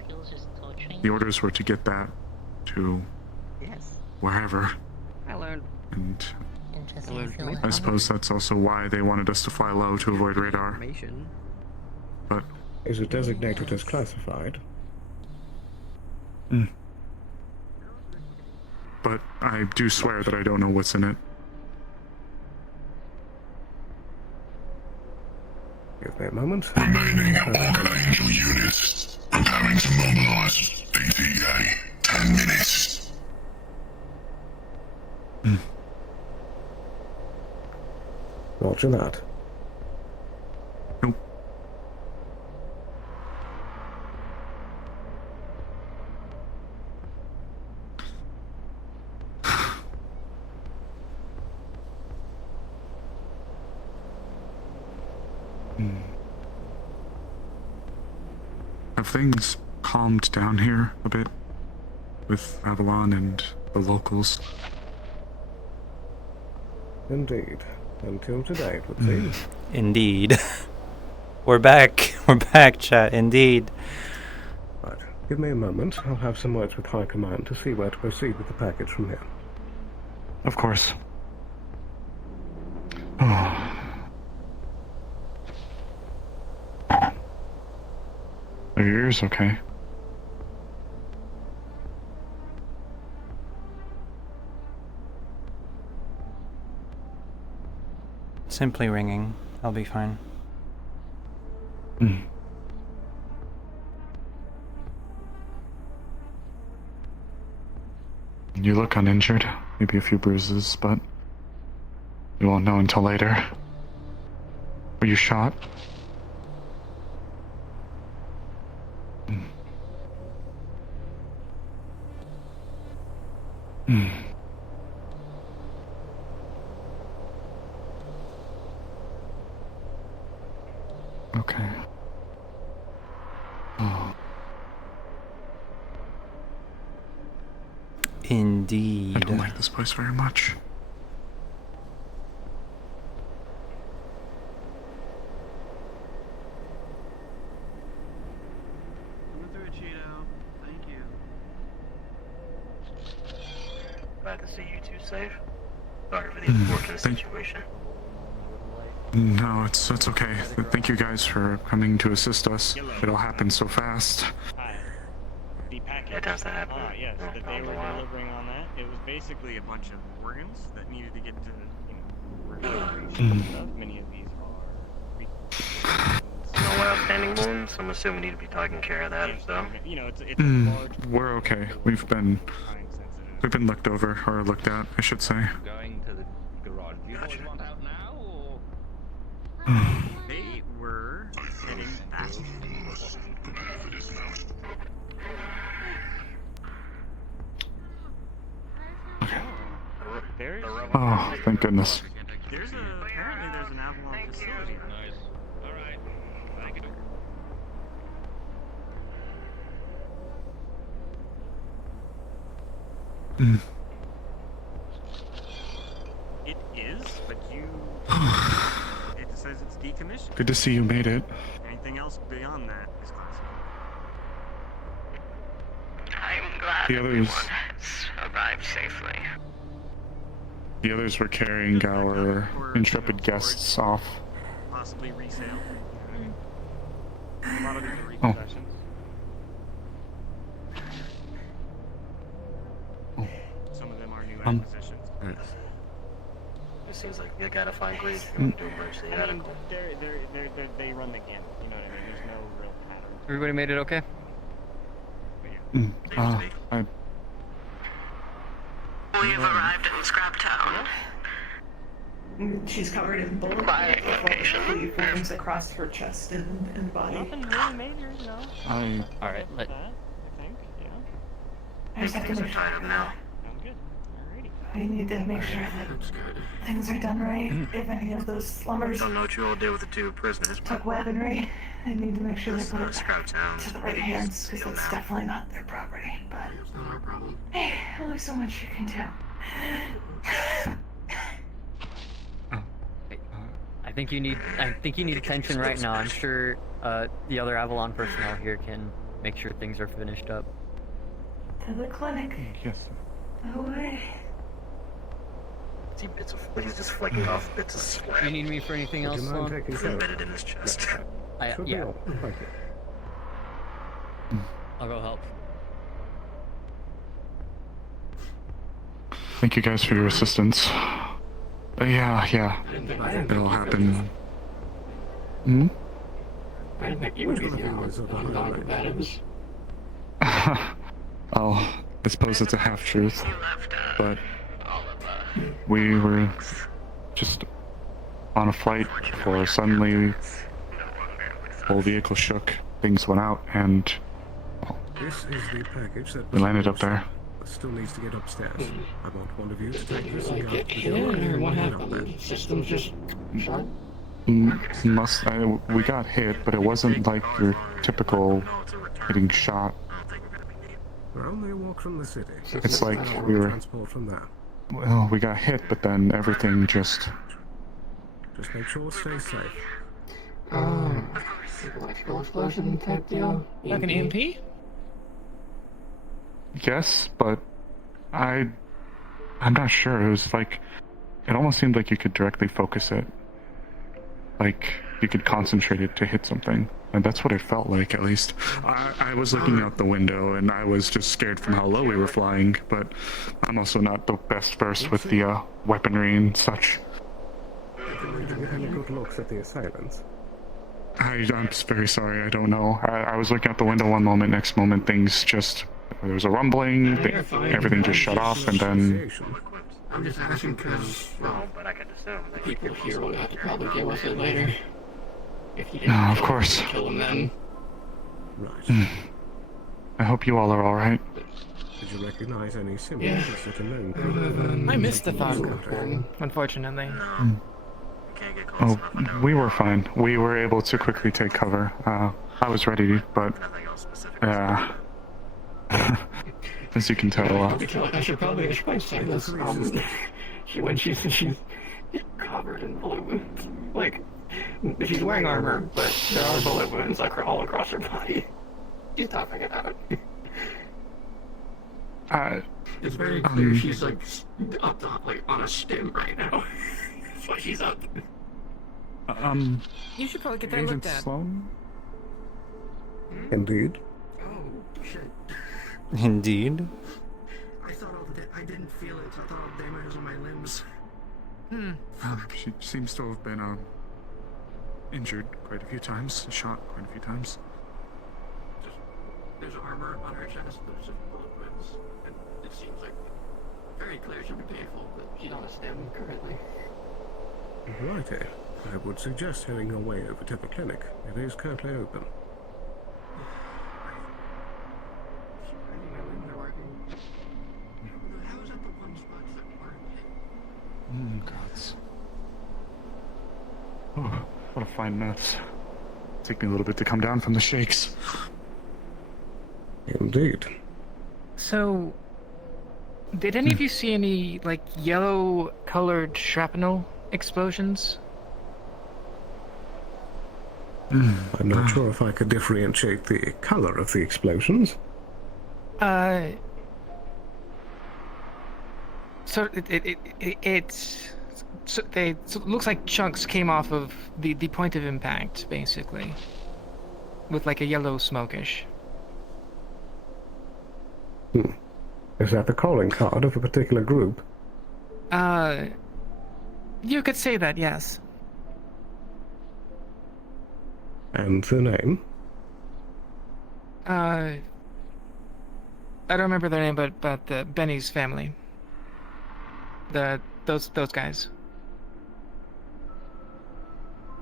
the orders were to get that to wherever. I learned. And I suppose that's also why they wanted us to fly low to avoid radar. But is it designated as classified? But I do swear that I don't know what's in it. Give me a moment. Remaining Organ Angel units preparing to mobilize. ETA 10 minutes. Roger that. Nope. Have things calmed down here a bit with Avalon and the locals? Indeed. Until today, it would seem. Indeed. We're back. We're back, chat. Indeed. Right. Give me a moment. I'll have some words with High Command to see where to proceed with the package from here. Of course. Oh. Are your ears okay? Simply ringing. I'll be fine. You look uninjured. Maybe a few bruises, but we won't know until later. Were you shot? Okay. Oh. Indeed. I don't like this place very much. Glad to see you two safe. Sorry for the unfortunate situation. No, it's okay. Thank you guys for coming to assist us. It all happened so fast. The package. It does happen. Yes, that they were delivering on that. It was basically a bunch of organs that needed to get to, regeneration and stuff. Many of these are. No outstanding wounds. I'm assuming we need to be taking care of that. So. It's a large. We're okay. We've been looked over, or looked at, I should say. Going to the garage. Do you boys want out now, or? They were heading back. Oh, thank goodness. Apparently there's an Avalon facility. Nice. All right. Thank you. It is, but it says it's decommissioned. Good to see you made it. Anything else beyond that is classified. I'm glad The others- everyone has arrived safely. The others were carrying our intrepid guests off. Possibly resale. A lot of these are Oh. repossessions. Some of them are new acquisitions. It seems like you gotta find grief. You want to do emergency I mean, medical. they run the gamut. You know what I mean? There's no real pattern. Everybody made it okay? We've arrived in Scrap Town. She's covered in bullet wounds forms across her chest and body. Nothing really major, no. Alright, I think, yeah. I just have to make sure now. Sounds good. Alrighty. I need to make sure that things are done right. If any of those slumbers Don't know what you all did with the 2 prisoners, but took weaponry, I need to make sure they put it Scrap Town. to the right hands, because it's definitely not their property. But It's not our problem. hey, only so much you can do. I think you need attention right now. I'm sure the other Avalon personnel here can make sure things are finished up. To the clinic. Yes, sir. Away. See bits of he's just flicking off bits of sweat. You need me for anything else, Would you mind Sloan? taking It's care of embedded in his chest. Should be Yeah. all. Thank you. I'll go help. Thank you guys for your assistance. Yeah. It all happened. Hmm? I didn't think you would be the only non-combatives. Oh, I suppose it's a half-truth, but we were just on a flight before suddenly the whole vehicle shook, things went out, and This is the package that we landed up there. still needs to get upstairs. I want one of you to take this and Like, go get hit or what happened? The system's just shut? We got hit, but it wasn't like your typical getting shot. We're only a walk from the city. It's like we were, Transport from there. well, we got hit, but then everything just, Just make sure it stays safe. Electrical explosion type deal? Like an EMP? yes, but I'm not sure. It was like, it almost seemed like you could directly focus it. Like, you could concentrate it to hit something. And that's what it felt like, at least. I was looking out the window, and I was just scared from how low we were flying, but I'm also not the best versed with the weaponry and such. Did you get any good looks at the assailants? I'm just very sorry, I don't know. I was looking out the window one moment, next moment things just, there was a rumbling, everything just shut off, and then... I'm just asking because, well, people here will have to probably deal with it later. If you didn't of course. kill them then. Right. I hope you all are alright. Did you recognize any symbols of such a known Mm-hmm. I missed the fog, unfortunately. Oh, we were fine. We were able to quickly take cover. I was ready, but... as you can tell, I should probably say this. She's covered in bullet wounds. Like, she's wearing armor, but there are bullet wounds like all across her body. She's toughing it out. It's very clear she's like up like on a stim right now. That's why she's up. You should probably get that Agent looked at. Sloan? Indeed. Oh, shit. Indeed. I thought I didn't feel it. I thought all the damage was on my limbs. She seems to have been injured quite a few times, shot quite a few times. There's armor on her chest, there's just bullet wounds, and it seems like very clear she'll be painful, but she's on a stim currently. Righty. I would suggest heading your way over to the clinic. It is currently open. How is that the one spot that weren't hit? Gods. Oh, what a fine mess. Take me a little bit to come down from the shakes. Indeed. So, did any of you see any, like, yellow-colored shrapnel explosions? I'm not sure if I could differentiate the color of the explosions. So it looks like chunks came off of the point of impact, basically, with like a yellow smokish. Is that the calling card of a particular group? You could say that, yes. And the name? I don't remember their name, but Benny's family. Those guys.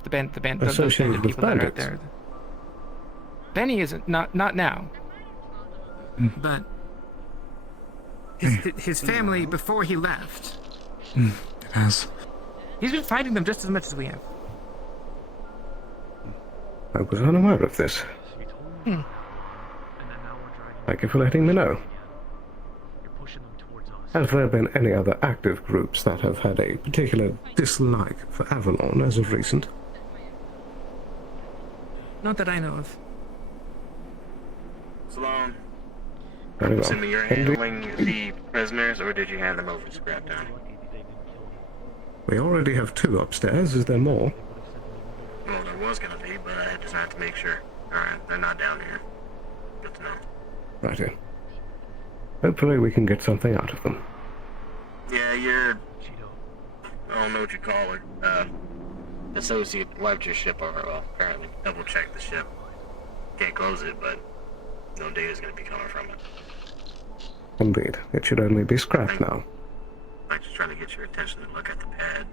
The bandit Associated with people that are out bandits? there. Benny isn't not now. But his family before he left. It has. He's been fighting them just as much as we have. I was unaware of this. Thank you for letting me know. Have there been any other active groups that have had a particular dislike for Avalon as of recent? Not that I know of. Salon. Very well. Assuming you're handling the prisoners, or did you hand them over to Scraptown? We already have 2 upstairs. Is there more? Well, there was gonna be, but I just have to make sure. Alright, they're not down here. Good to know. Righty. Hopefully we can get something out of them. Yeah, you're... I don't know what you call her. Associate wiped your ship over. Well, apparently double-checked the ship. Can't close it, but no data's gonna be coming from it. Indeed. It should only be scrapped now. I'm just trying to get your attention to look at the pad.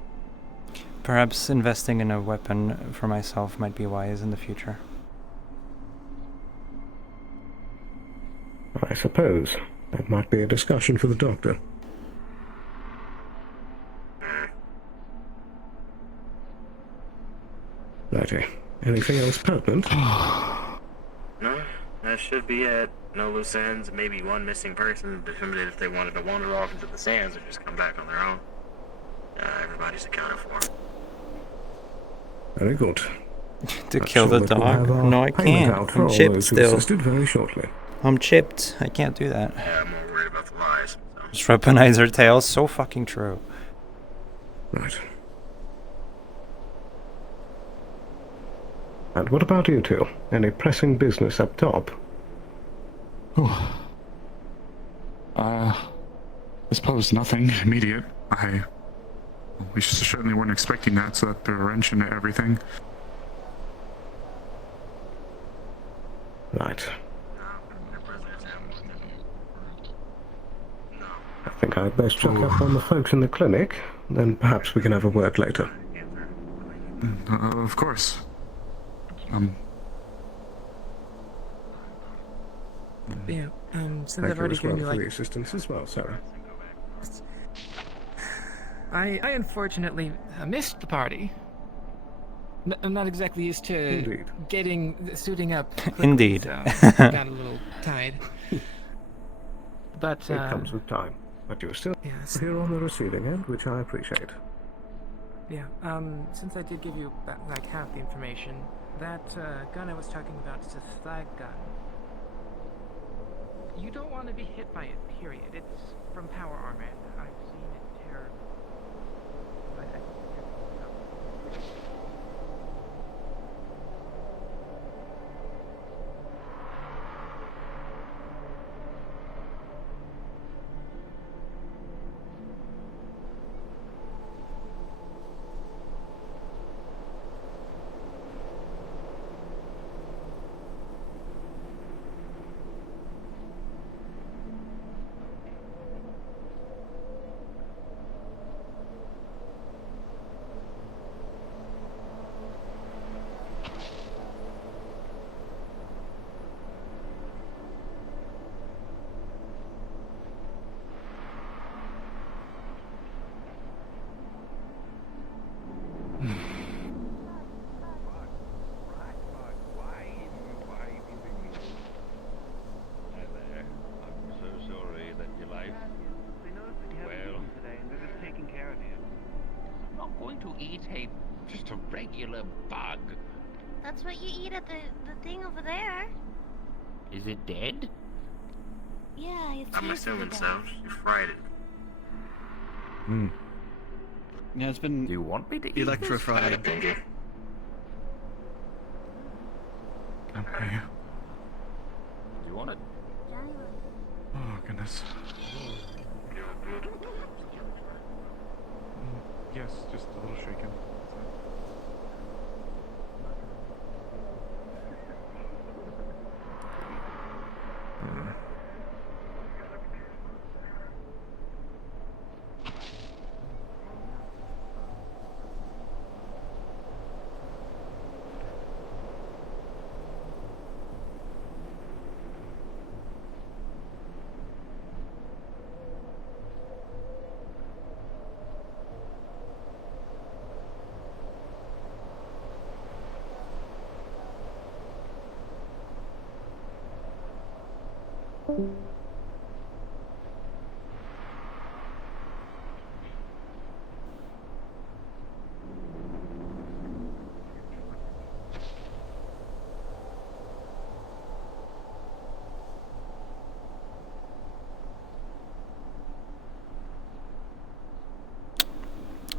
Perhaps investing in a weapon for myself might be wise in the future. I suppose. That might be a discussion for the doctor. Righty. Anything else pertinent? No, that should be it. No loose ends, maybe one missing person, determined if they wanted to wander off into the sands or just come back on their own. Everybody's accounted for. Very good. To kill the dog? No, I can't. I'm chipped still. Very shortly. I'm chipped. I can't do that. Yeah, I'm more worried about the lies. Just weaponize her tail. So fucking true. Right. And what about you two? Any pressing business up top? I suppose nothing immediate. We certainly weren't expecting that, so that they're a wrench into everything. Right. I think I'd best check up on the folks in the clinic, then perhaps we can have a word later. Of course. Yeah, since Thank I've already you as well given you for like... the assistance as well, Sarah. I unfortunately missed the party. I'm not exactly used to suiting up quickly, Indeed. so got a little tied. But It comes with time. But you're still here on the receiving end, which I appreciate. yeah, since I did give you like half the information, that gun I was talking about is a flag gun. You don't want to be hit by it, period. It's from Power Armor. I've seen it tear. But Just a regular bug. That's what you eat at the thing over there. Is it dead? Yeah, it's I'm assuming so. You fried it. Yeah, it's been. Do you want me to eat electrified? this? Okay. Do you want it? Oh, goodness. Yes, just a little shaken.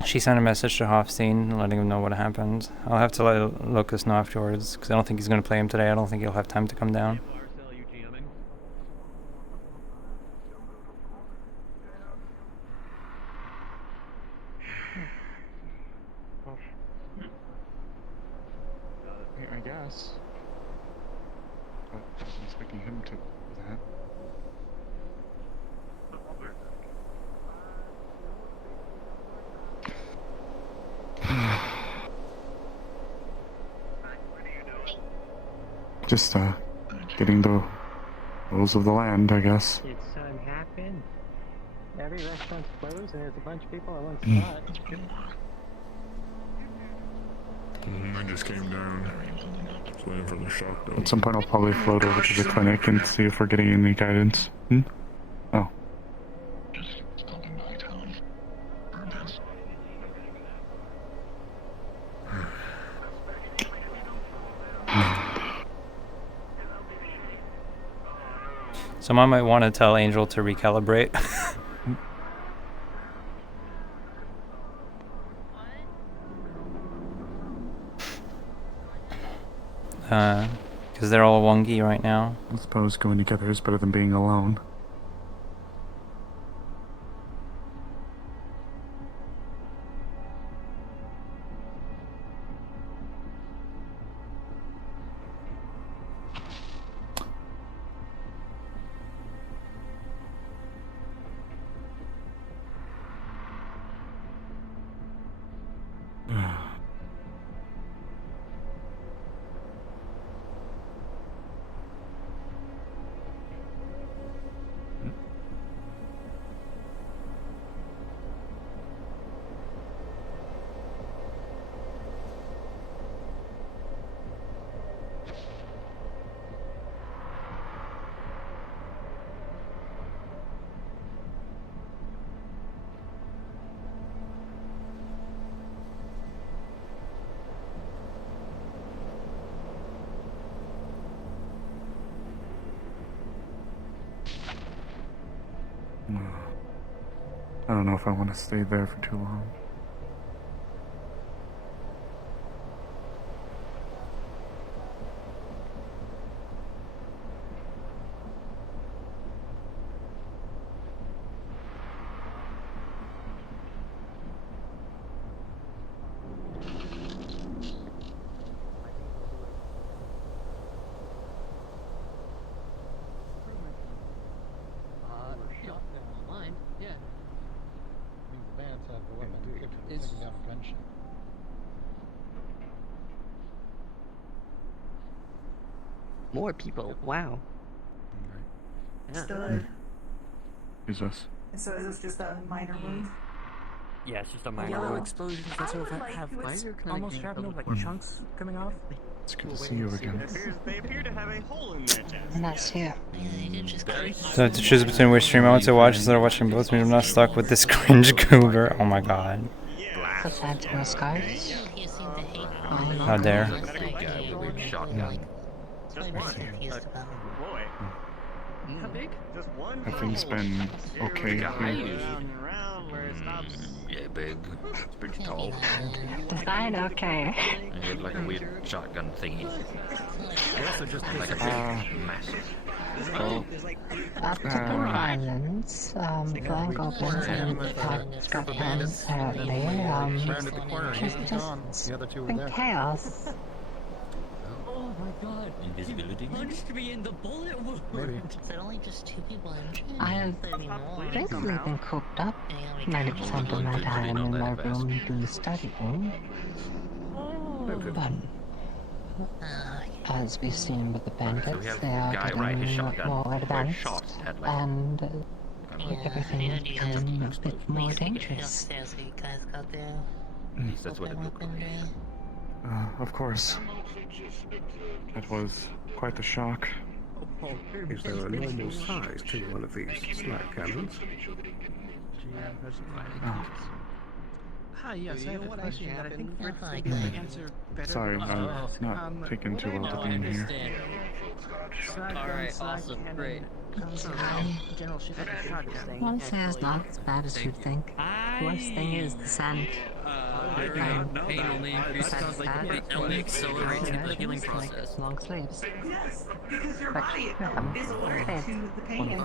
She sent a message to Hofstein letting him know what happened. I'll have to let Lucas know afterwards, because I don't think he's going to play him today. I don't think he'll have time to come down. I guess. But I wasn't expecting him to do that. Just, getting the rules of the land, I guess. It's happened. Every restaurant's closed and there's a bunch of people at one spot. I just came down. Just waiting for the shock though. At some point I'll probably float over to the clinic and see if we're getting any guidance. Oh. Someone might want to tell Angel to recalibrate. Because they're all wonky right now. I suppose going together is better than being alone. I don't know if I want to stay there for too long. More people, wow. Still, Who's this? so is this just a minor wound? Yeah, it's just a minor Yellow wound. explosions that sort of have almost shrapnel, like chunks coming off. It's good to see you again. They appear to have a hole in their chest. Nice here. So I have to choose between which stream I want to watch instead of watching both. I'm not stuck with this cringe goober. Oh my god. The Phantom Skies. How dare. Shotgun. How big? Just one. Everything's been okay here. Yeah, big. It's pretty tall. Define okay. And he had like a weird shotgun thingy. Also just like a big, massive. Typical violence, flying goblins and Scotland apparently, just been chaos. Oh my god. Invisibility. Punched me in the bullet wound. Maybe. Is there only just 2 people injured? I have basically been cooped up 90% of my time in my room doing studying. But as we've seen with the bandits, they are getting more advanced, and everything is becoming a bit more dangerous. Downstairs, so you guys got there. At least that's what it looked like. Of course. That was quite the shock. Is there a normal size to one of these slag cannons? Hi, yes, I have a question that I think Fritz will be happened? able to answer better. Sorry, I'm not taking too well to being here. Alright, awesome, great. General ship of a shotgun. Honestly, it's not as bad as you think. The worst thing is the scent. Pain only increases, it only accelerates the healing process. Long sleeves. Yes, because your body is allergic to the pain.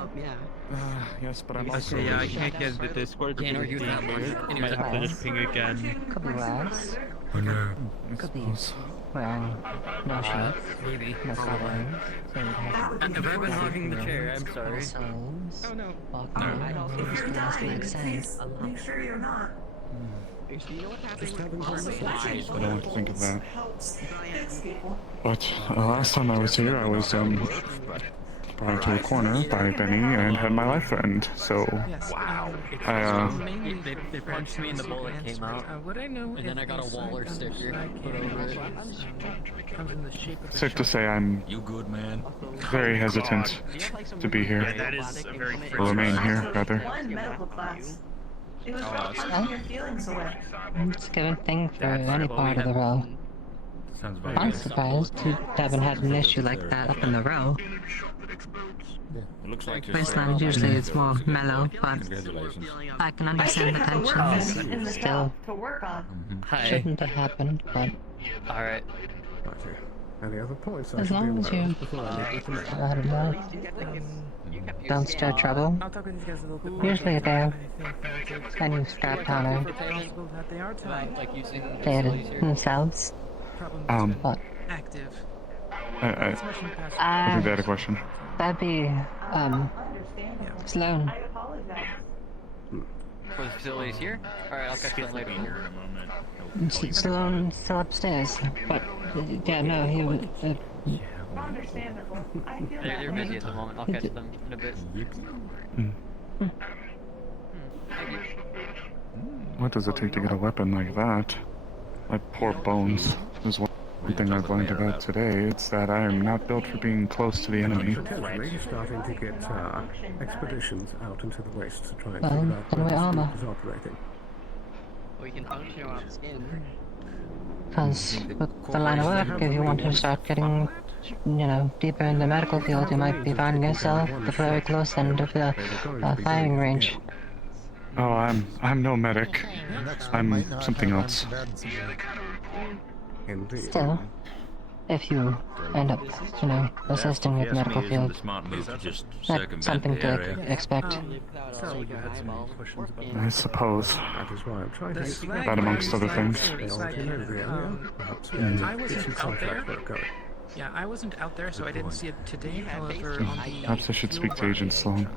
Yes, but I'm also... Okay, yeah, I can't get into Discord Can't because argue of that the might have to just ping again. Could be worse. Oh no. Could be wearing no shirt, Maybe. no covering. So you'd have Have I been hogging the chair? I'm sorry. muscles, Oh no. walking, If you're just dying, makes sense. please make sure you're not. Just having conversations. I don't want to think of that. Helps fix people. But last time I was here, I was brought to a corner by Benny and had my life threatened. So They punched me and the bullet came out. What I know And then I got a Waller sticker put over it. comes in the shape of a safe to say I'm You good, man? very hesitant to be here. Yeah, that is a very Or remain here, rather. One medical class. It was about punching your feelings away. It's a good thing for any part of the row. Sounds about I'm surprised you haven't had an issue like that up in the row. It looks like Wasteland usually is more mellow, but Congratulations. I can understand the tension. Still, To work on. Hi. shouldn't have happened, but Alright. Righto. Any other points I as should be long as aware you, of before I make the command? I don't know, don't stir trouble. I'll talk with these guys a little bit more. Usually they're I think that kind of strapped on her, it's possible that they are tonight. Like using dead facilities here. themselves. Problem But active. I It's mission past. think they had a question. that'd be, Sloan. I apologize. For the facilities here? Alright, I'll catch that later. Sloan's still upstairs, but, yeah, no, he was, Understandable. I feel They're that. busy at the moment. I'll catch them in a bit. Thank you. What does it take to get a weapon like that? My poor bones. There's one thing I've learned about today. It's that I am not built for being close to the enemy. Potentially starting to get expeditions out into the waste to try and Well, figure out then where we're this armor. group is operating. We can function your skin. because with the line of work, if you want to start getting, deeper in the medical field, you might be finding yourself at the very close end of the firing range. Oh, I'm no medic. I'm something else. Still, if you end up, assisting with medical field, that's something to expect. I suppose. That is why I'm trying to That amongst other things. Perhaps we can I get wasn't some out contract there. work going. Yeah, I wasn't out there, so I didn't see it today. However, on the Perhaps I should speak to Agent Sloan.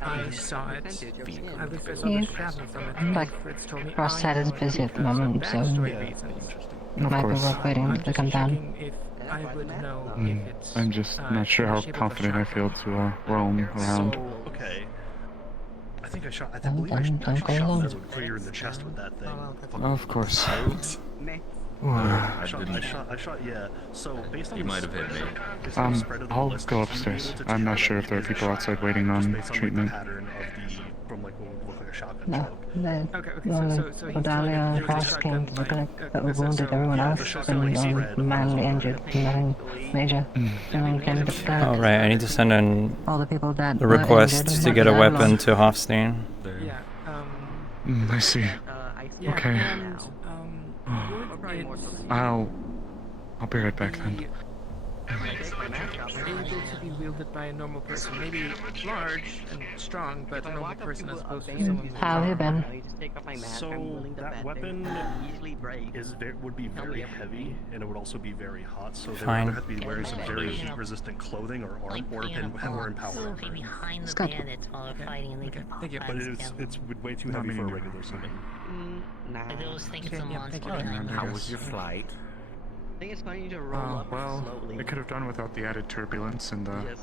I saw it. At least I saw Yeah. the shadow from it. Like, Fritz told me Roxanne is busy at the moment, so Of might be course. worth waiting to come down. if I would know if it's I'm just not sure how confident I feel to roam around. Okay. I think I shot. I Well, believe I then don't go shot alone. someone clear in the chest with that thing. Of course. I shot. Yeah. So based on You the might have hit me. based on the spread of the I'll list, go should we be upstairs. able to I'm not take sure if there are people outside waiting on based on treatment. like the pattern of the from like what would look like a shotgun No, choke. the only Cordelia and Ross came to the clinic that were wounded. Everyone else been only mildly injured, nothing major. Everyone came to the clinic. Alright, I need to send in All the people that the were request injured to were get a died weapon alone. to Hofstein. Yeah. I see. Okay. I'll be right back then. Able to be wielded by a normal person, maybe large and strong, but a normal person as opposed to someone. How have you been? So that weapon would be very heavy, and it would also be very hot. So they would Fine. either have to be wearing some very heat-resistant clothing or in power. It's good. Thank you. But it's way too heavy for a regular suit. How was your flight? I think it's fine you to roll up Well, slowly. I could have done without the added turbulence and the,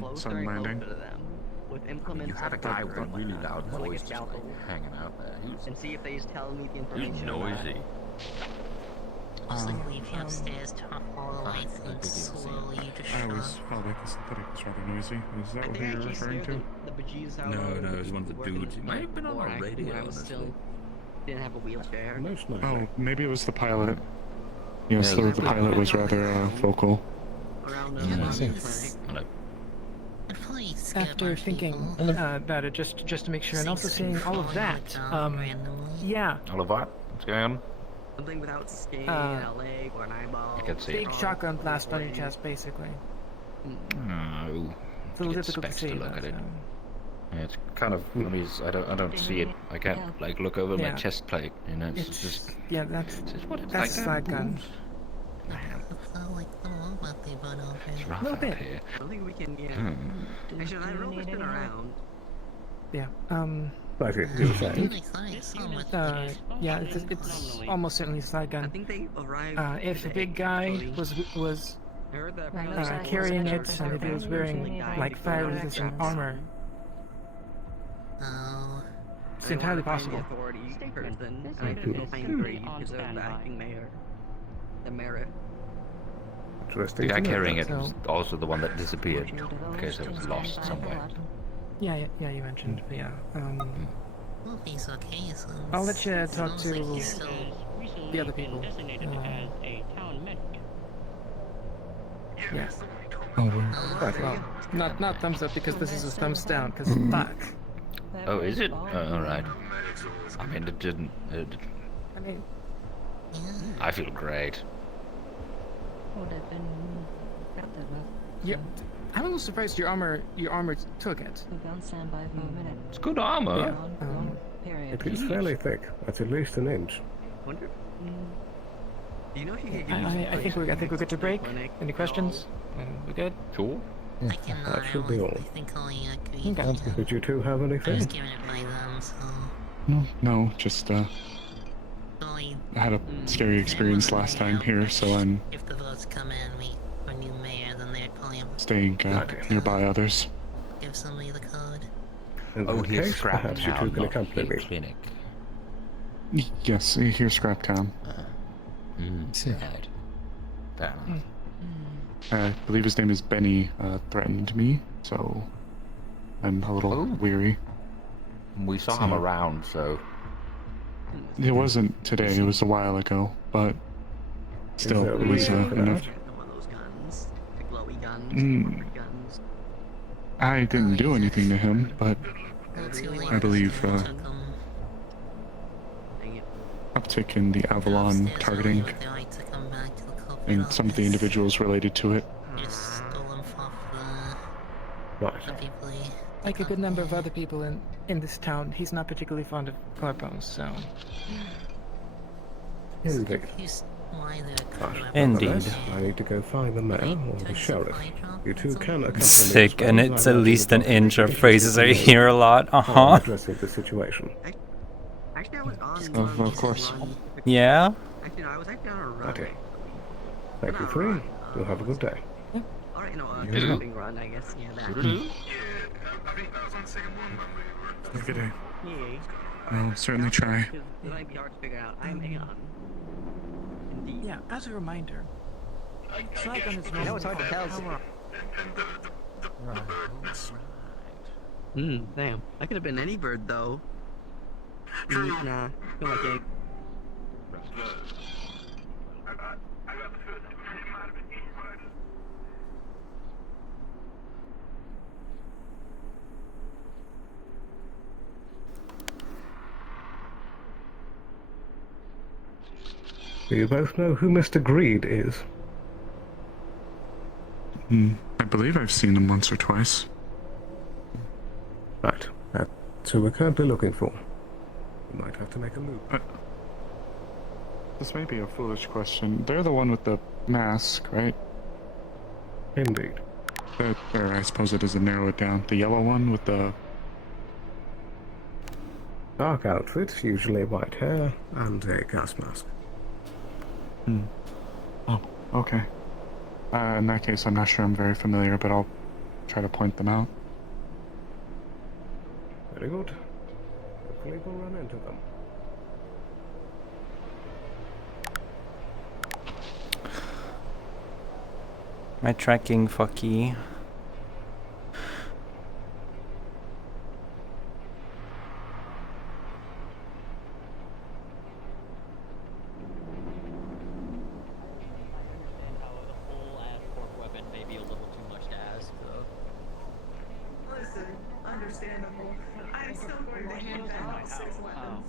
Close sudden very landing. close to them, with implements You had a guy with a really loud like a voice just scalpel, hanging out there. and see if they just tell me the He information. was noisy. Just like leave you upstairs, turn off all the lights, and then slowly just I shut always felt like the synthetic was rather noisy. Is that what you're referring to? The bejesus out No, of no, it was one of the working dudes. He might have been on before a radio, when I was honestly. still didn't have a wheelchair. Most likely. Oh, maybe it was the pilot. Yes, Yeah, the pilot was rather vocal. After thinking about it, just to make sure, and also seeing all of that, yeah. All of what? What's going on? Something without skin, a leg, or an eyeball. I can see Big it. shotgun blast on your chest, basically. No. It's a little difficult to specs see. to look but, at it. Yeah, it's kind of. I mean, I don't see it. I can't like look over my Yeah. chest plate. You know, it's just. Yeah, that's what it's that's like side gun. It's rough Little out bit. here. I think we can, yeah. Hmm. Actually, that rope has been around. Yeah. Right, you were saying? Yeah, it's almost certainly side gun. I think they arrived. If the big guy was carrying it, and if he was wearing like fire-resistant armor, it's entirely possible. Authorities person, and I feel angry because of the acting mayor. The mayor. The guy carrying it was also the one that disappeared. Okay, so it was lost somewhere. Yeah, you mentioned. But yeah. I'll let you talk to the other people. Yes. Well, not thumbs up because this is a thumbs down. Because fuck. Oh, is it? All right. I mean, it didn't. I mean, I feel great. yeah. I'm a little surprised your armor took it. It's good armor. Yeah. It is fairly thick. That's at least an inch. Do you know if you could I think we're good to break. Any questions? We good? Sure. That should be all. Okay. Did you two have anything? No, just I had a scary experience last time here, so I'm If the votes come in, our new mayor, then they'd probably staying nearby others. give somebody the code. In Oh, that here's case, Scrap perhaps you Town, two can not accompany the me. clinic. Yes, here's Scrap Town. Sad. Damn. I believe his name is Benny. Threatened me, so I'm a little weary. We saw him around, so. It wasn't today. It was a while ago, but still, it was enough. I didn't do anything to him, but I believe uptick in the Avalon targeting and some of the individuals related to it. Like a good number of other people in this town, he's not particularly fond of corpos, so. Indeed. Indeed. I need to go find the mayor or the sheriff. You two can accompany me. Sick, and it's at least an inch of of phrases I hear a lot. addressing the situation. Actually, I was on Of course. Yeah? Actually, no, I was actually on a run. Okay. Thank you three. You'll have a good day. Alright, no, You as well. jumping run, I guess. Yeah, that. Have a good day. Yeah. I'll certainly try. It might be hard to figure out. I'm Aeon. Indeed. Yeah, as a reminder, shotgun is I know it's hard to tell. Damn. I could have been any bird, though. Nah, feel like Abe. Do you both know who Mr. Greed is? I believe I've seen him once or twice. Right. That's who we're currently looking for. We might have to make a move. This may be a foolish question. They're the one with the mask, right? Indeed. Or I suppose it is to narrow it down. The yellow one with the... Dark outfit, usually white hair, and a gas mask. Oh, okay. In that case, I'm not sure I'm very familiar, but I'll try to point them out. Very good. Hopefully we'll run into them. My tracking fucky. Listen, understandable. I'm still going to hand out 6 weapons.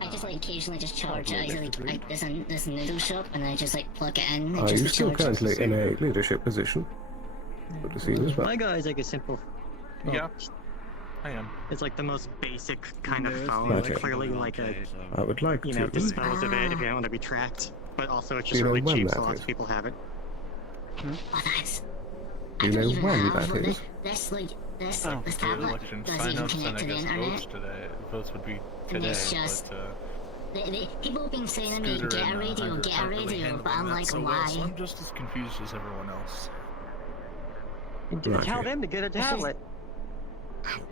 I just like occasionally just charge. There's a noodle shop and I just like plug it in and Are just you still recharge. currently in a leadership position? Good to see you as well. My guy is like a simple. Yeah, I am. It's like the most basic kind of There's phone. the- Like clearly like a. I would like you know, to. dispose of it if you don't want to be tracked. But also it's Do just you know really when cheap, that so lots is? of people have it. Oh, that's. Do you know when that is? This Oh, tablet election doesn't even signups connect and I to the guess internet. votes today. Votes would be And today, it's just. People have been saying to me, Scooter get a and, radio, Hunter get a aren't really radio, handling but I'm that like, so well, why? so I'm just as confused as everyone else. Tell them to get a tablet.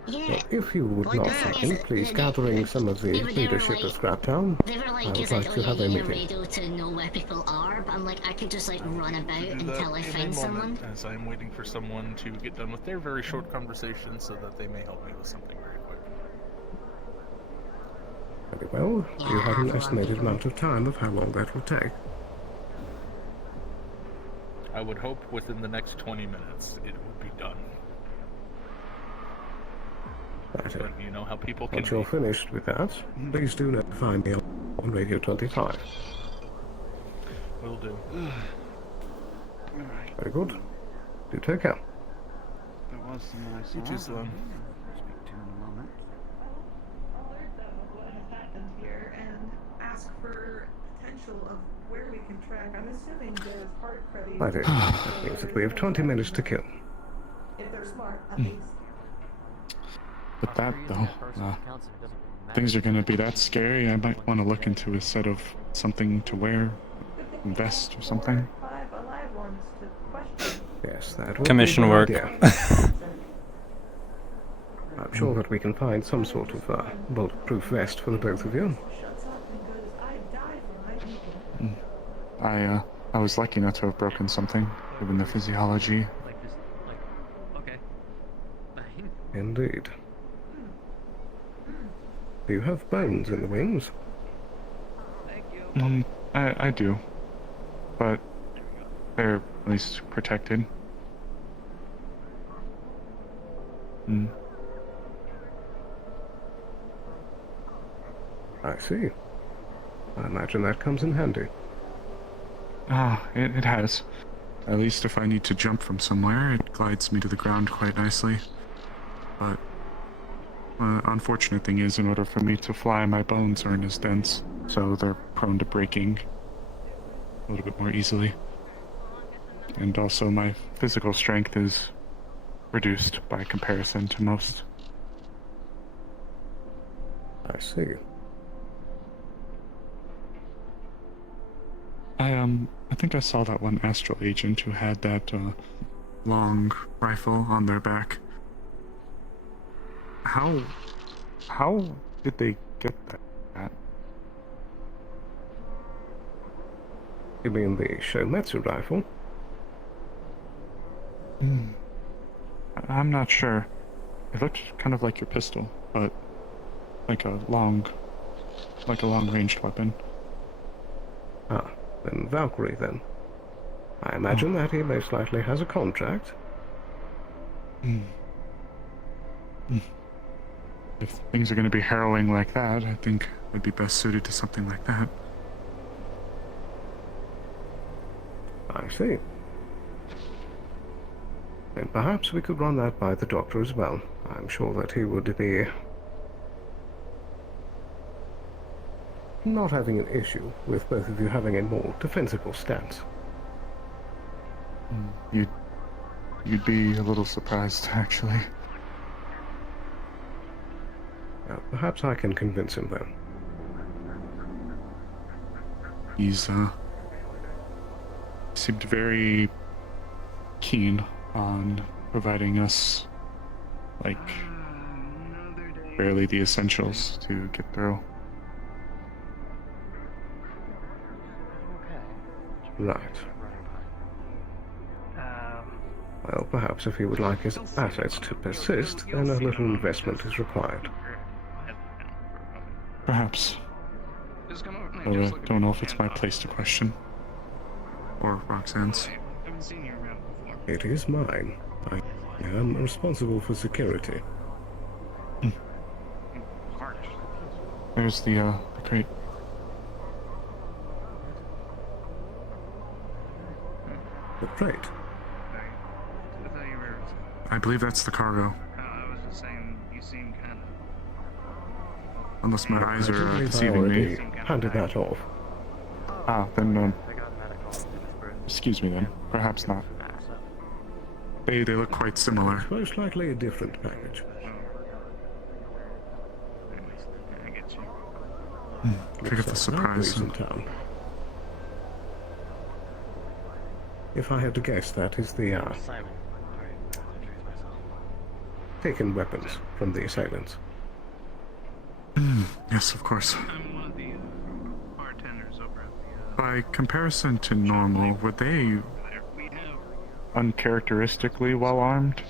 Yeah. If you would not mind, please gathering some of the leadership of Scraptown, They were I like, would just like like, to oh, have you a need a meeting. radio to know where people are, but I'm like, I could just like run about Do that until I in a find someone. moment, as I'm waiting for someone to get done with their very short conversation so that they may help me with something very quick. Very well. Do you have an estimated amount of time of how long that will take? I would hope within the next 20 minutes it would be done. Right. But you know how people can Once you're finished with that, please do notify me on Radio 25. Will do. Very good. Do take care. That was nice. You too, Sloan. Speak to you in a moment. Alert them of what has happened here and ask for potential of where we can track. I'm assuming there's hard credit. Righty. That means that we have 20 minutes to kill. If they're smart, at least. But that though, things are gonna be that scary. I might want to look into a set of something to wear, a vest or something. 5 alive ones to question. Yes, that would Commission be a work. good idea. I'm sure that we can find some sort of bulletproof vest for the both of you. I was lucky not to have broken something, given the physiology. Okay. Fine. Indeed. Do you have bones in the wings? I do, but they're at least protected. I see. I imagine that comes in handy. Ah, it has. At least if I need to jump from somewhere, it glides me to the ground quite nicely. But unfortunate thing is, in order for me to fly, my bones aren't as dense, so they're prone to breaking a little bit more easily. And also my physical strength is reduced by comparison to most. I see. I think I saw that one astral agent who had that long rifle on their back. How did they get that? You mean the Shometsu rifle? I'm not sure. It looked kind of like your pistol, but like a long ranged weapon. Ah, then Valkyrie then. I imagine that he most likely has a contract. If things are going to be harrowing like that, I think I'd be best suited to something like that. I see. Then perhaps we could run that by the doctor as well. I'm sure that he would be not having an issue with both of you having a more defensible stance. You'd be a little surprised, actually. Perhaps I can convince him then. He's seemed very keen on providing us, like, barely the essentials to get through. Okay. Right. Well, perhaps if he would like his assets to persist, then a little investment is required. Perhaps. I don't know if it's my place to question. Or Roxanne's. It is mine. I am responsible for security. There's the crate. The crate? I believe that's the cargo. I was just saying, you seem kind of... Unless my eyes I are believe I deceiving me. already handed that off. Ah, then, excuse me then. Perhaps not. They look quite similar. Most likely a different package. Pick up the surprise. If I had to guess, that is the taken weapons from the assailants. Yes, of course. I'm one of the bartenders over at the... By comparison to normal, were they uncharacteristically well armed?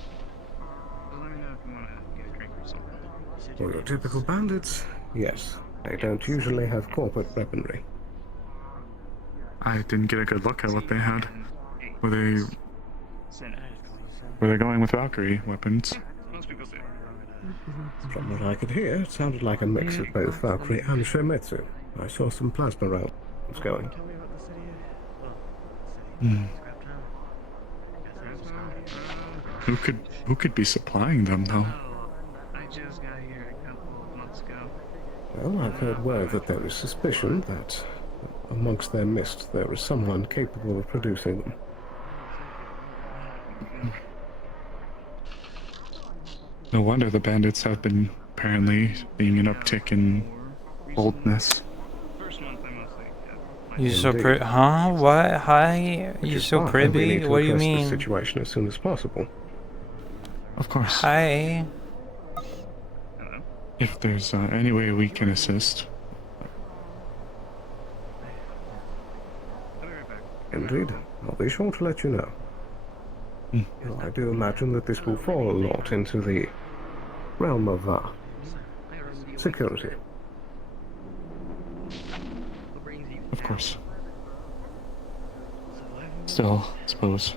For your typical bandits, yes. They don't usually have corporate weaponry. I didn't get a good look at what they had. Were they going with Valkyrie weapons? From what I could hear, it sounded like a mix of both Valkyrie and Shometsu. I saw some plasma rounds going. Who could be supplying them though? I just got here a couple of months ago. Well, I've heard word that there is suspicion that amongst their midst there is someone capable of producing them. No wonder the bandits have been apparently seeing an uptick in boldness. You so pretty, huh? What? Hi? You so pretty? What do you mean? The situation as soon as possible. Of course. Hi. If there's any way we can assist. Indeed. I'll be sure to let you know. Well, I do imagine that this will fall a lot into the realm of security. Of course. Still, I suppose.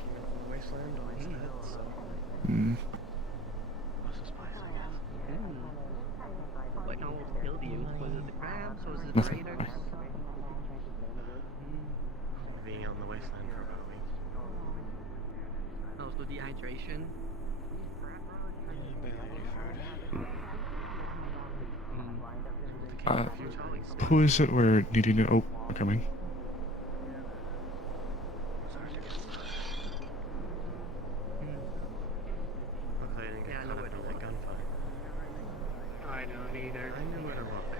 Nothing. Being on the wasteland for about a week. Also dehydration. Who is it we're needing to... Oh, we're coming. Yeah, I know where to look. Gunfire. I don't either. I know where to look.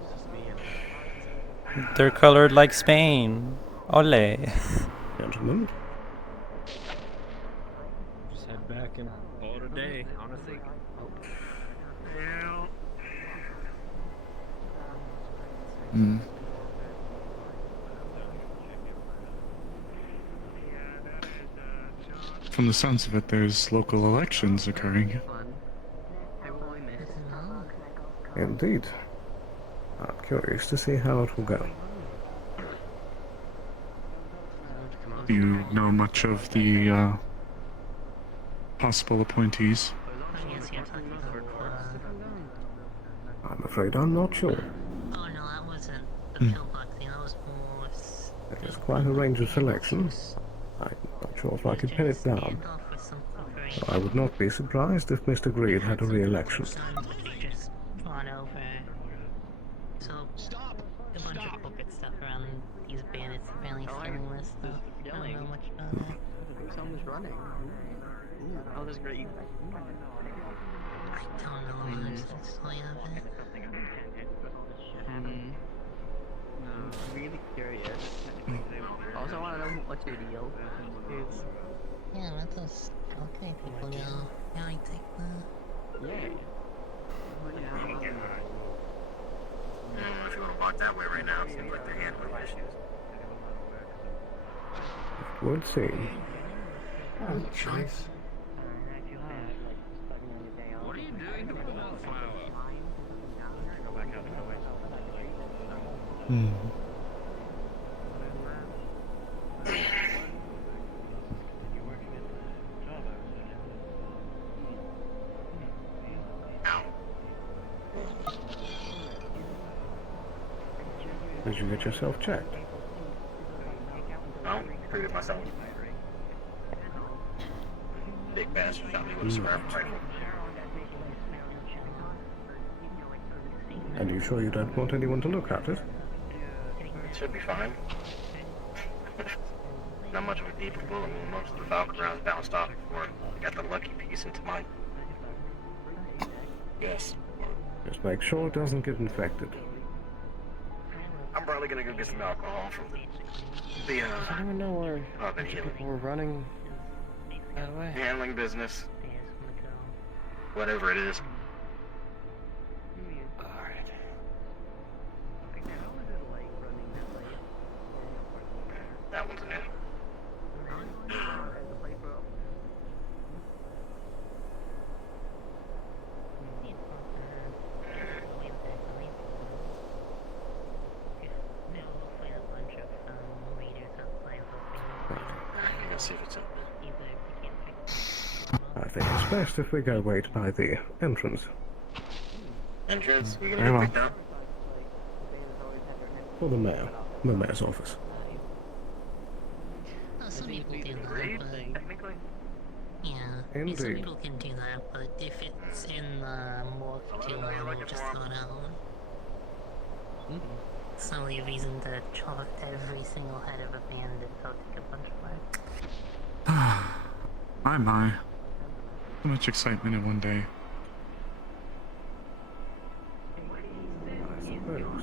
It's just me and... They're colored like Spain. Ole. Gentlemen. Just head back and call it a day, honestly. Yeah. From the sounds of it, there's local elections occurring. Indeed. I'm curious to see how it will go. Do you know much of the possible appointees? I'm afraid I'm not sure. Oh no, that wasn't the pillbox thing, that was more... It is quite a range of selections. I'm not sure if I could pin it down. I would not be surprised if Mr. Greed had a re-election. Just gone over. So, a bunch of crooked stuff around these bandits apparently stealing this stuff. I don't know much about that. Someone's running. Oh, that's great. I don't know much actually of it. I'm really curious. Also, I want to know what's your deal. Yeah, let those okay people know. Yeah, I take that. Yeah. If you want to walk that way right now, it seems like they're handling issues. would seem. Oh, nice. What are you doing to Wallflower? Go back out and away. You're working at the job I was Did you get yourself checked? No, screwed it myself. Big bastard shot me with a scrap rifle. And you sure you don't want anyone to look at it? Should be fine. Not much of a deeper bullet. Most of the Falcon rounds bounced off before I got the lucky piece into mine. Yes. Just make sure it doesn't get infected. I'm probably gonna go get some alcohol from the Does anyone know where people were running that way? handling business. Whatever it is. Alright. That one's new. Let's see if it's open. I think it's best if we go wait by the entrance. Entrance, you Very gonna well. get picked up? For the mayor. The mayor's office. Oh, some people do that, but... Yeah, Indeed. some people can do that, but if it's in the morph too long, we'll just throw it out. It's not really a reason to chop every single head of a bandit, that'll take a bunch of work. My. So much excitement in one day. I suppose.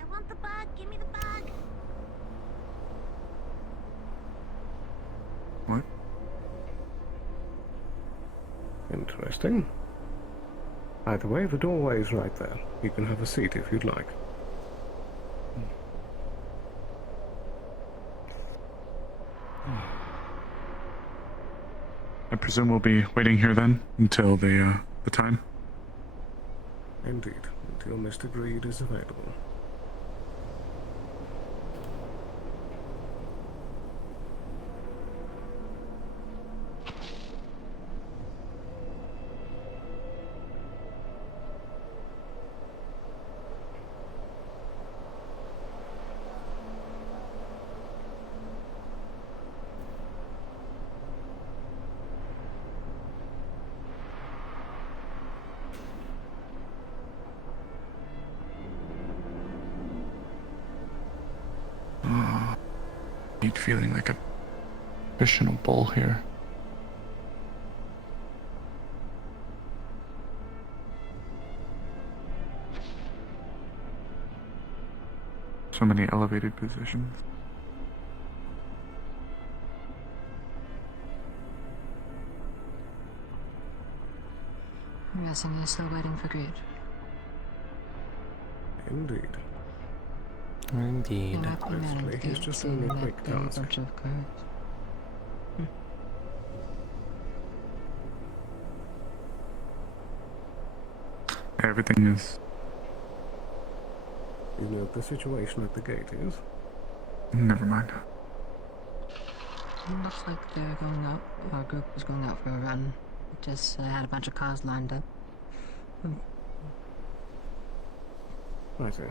I want the bug. Give me the bug. What? Interesting. Either way, the doorway's right there. You can have a seat if you'd like. I presume we'll be waiting here then until the time. Indeed, until Mr. Greed is available. Need feeling like a fish in a bowl here. So many elevated positions. I'm guessing you're still waiting for Greed. Indeed. Indeed. Mostly, he's just doing a quick task. Bunch of cards. Everything is. You know what the situation at the gate is? Never mind. It looks like they're going out. Our group was going out for a run. It just had a bunch of cars lined up. I see.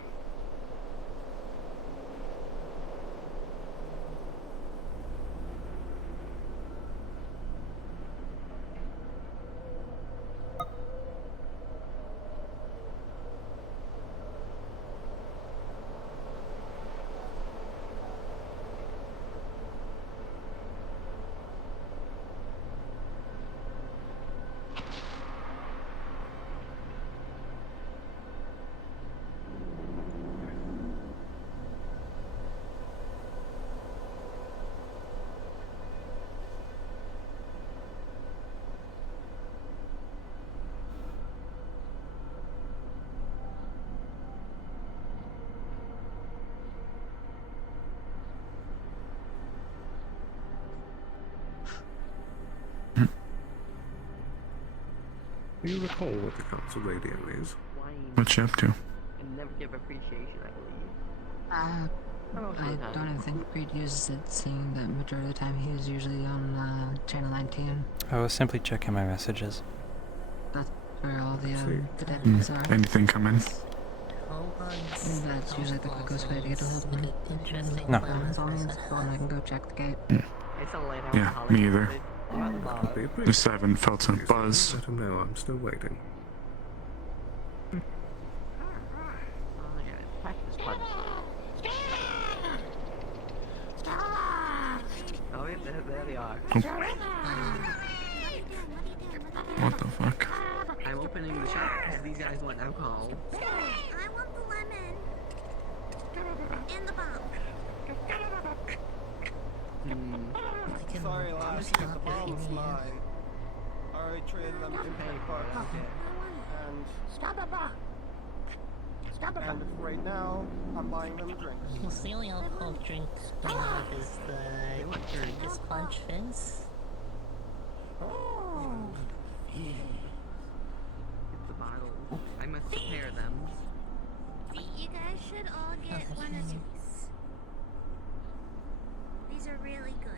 Do you recall what the council radio is? What's she up to? And never give appreciation, I believe. I don't even think Reed uses it, seeing that majority of the time he's usually on channel 19. I was simply checking my messages. That's where all the deputies are. Anything coming? That's usually the quickest way to get a hold of me. No. By all means, go on, I can go check the gate. Yeah, me either. Just haven't felt some buzz. Let him know I'm still waiting. Oh, yeah, there they are. What the fuck? I'm opening the shop because these guys want alcohol. I want the lemon. And the bomb. Sorry, lass, but the bomb's mine. I already traded them in paper. And right now, I'm buying them drinks. Well, the only alcohol drink we have is the Punch Fizz. It's a bottle. I must prepare them. You guys should all get one of these. These are really good.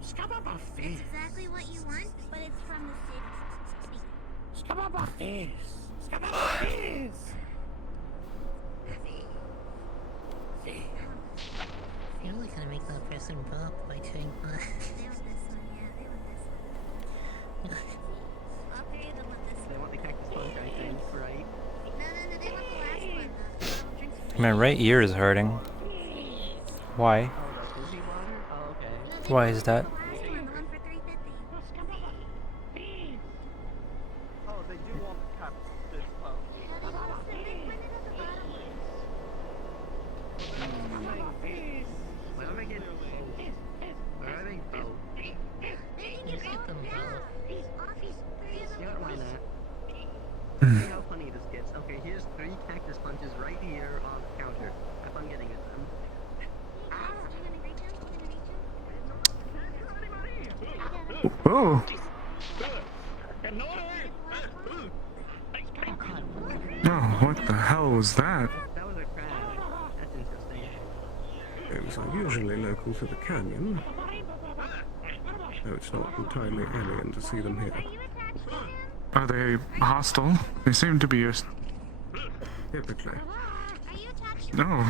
It's exactly what you want, but it's from the city. You're really gonna make that person burp by doing that. They want the cactus punch, I think, right? No, they want the last one. My right ear is hurting. Why? Why is that? Oh, they do want the captain punch. Why don't I get both? Why are they both? Just get them both. Yeah, why not? See how funny this gets. Okay, here's 3 cactus punches right here on the counter. Have fun getting at them. Oh! Oh, what the hell was that? That was a crab. That's interesting. Those are usually local to the canyon. Though it's not entirely alien to see them here. Are they hostile? They seem to be a... Typically. No.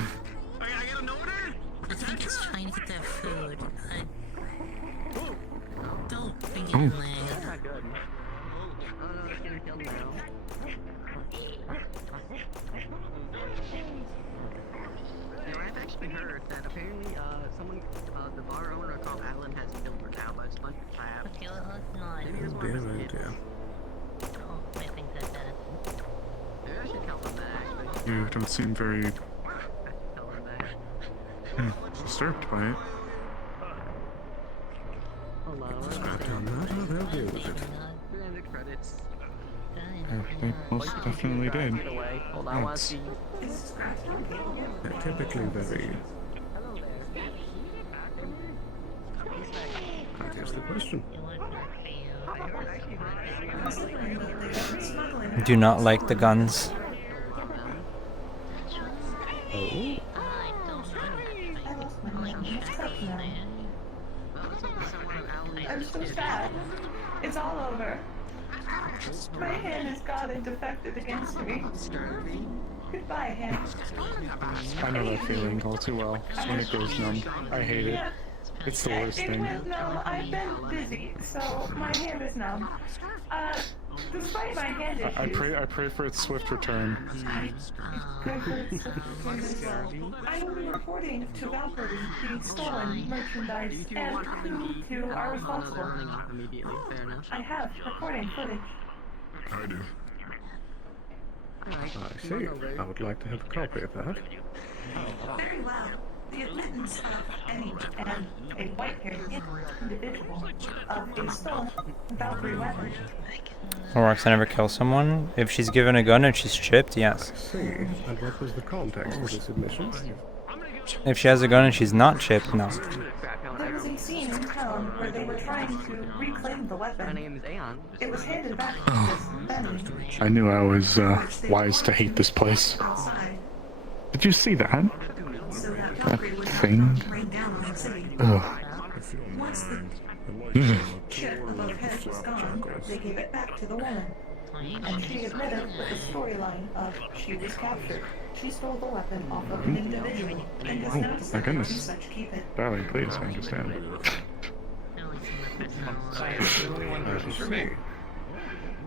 I think it's trying to get their food. Don't think Oh. it That's not good. Oh no, it's gonna kill now. Now, I've actually heard that apparently, someone, the bar owner called Alan has killed her now, but it's a bunch of crap. Okay, let's not. Maybe there's one Dear, of oh his kids. dear. Oh, I think they're dead. Maybe I should tell them that, actually. You don't seem very I should tell them that. disturbed by it. Hello. Scrap down that, or they'll deal with it. And the credits. They most definitely did. Get away. Hold on, I want to That's- see. They're typically very... That is the question. Do not like the guns. Oh? I'm so sad. It's all over. My hand has got infected against me. Goodbye, hand. I know that feeling all too well. When it goes numb, I hate it. It's the worst It thing. went numb. I've been busy, so my hand is numb. Despite my hand issues, I pray for its swift return. I will be reporting to Valkyrie the stolen merchandise and who two are responsible. I have recording footage. I do. I see. I would like to have a copy of that. Very well. The admittance of any and a white-haired individual of a stolen Valkyrie weapon. Will Roxanne ever kill someone? If she's given a gun and she's chipped, yes. I see. And what was the context of this admission? If she has a gun and she's not chipped, no. There was a scene in town where they were trying to reclaim the weapon. My name is Aeon. It was handed back to this family. I knew I was wise to hate this place. Outside, Did you see that? so that That Valkyrie would thing? not rain down on the city. Ugh. Once the ship above head was gone, they gave it back to the woman. And she admitted with the storyline of she was captured. She stole the weapon off of an individual and was now My decided goodness. to such keep it. Darling, please, I understand.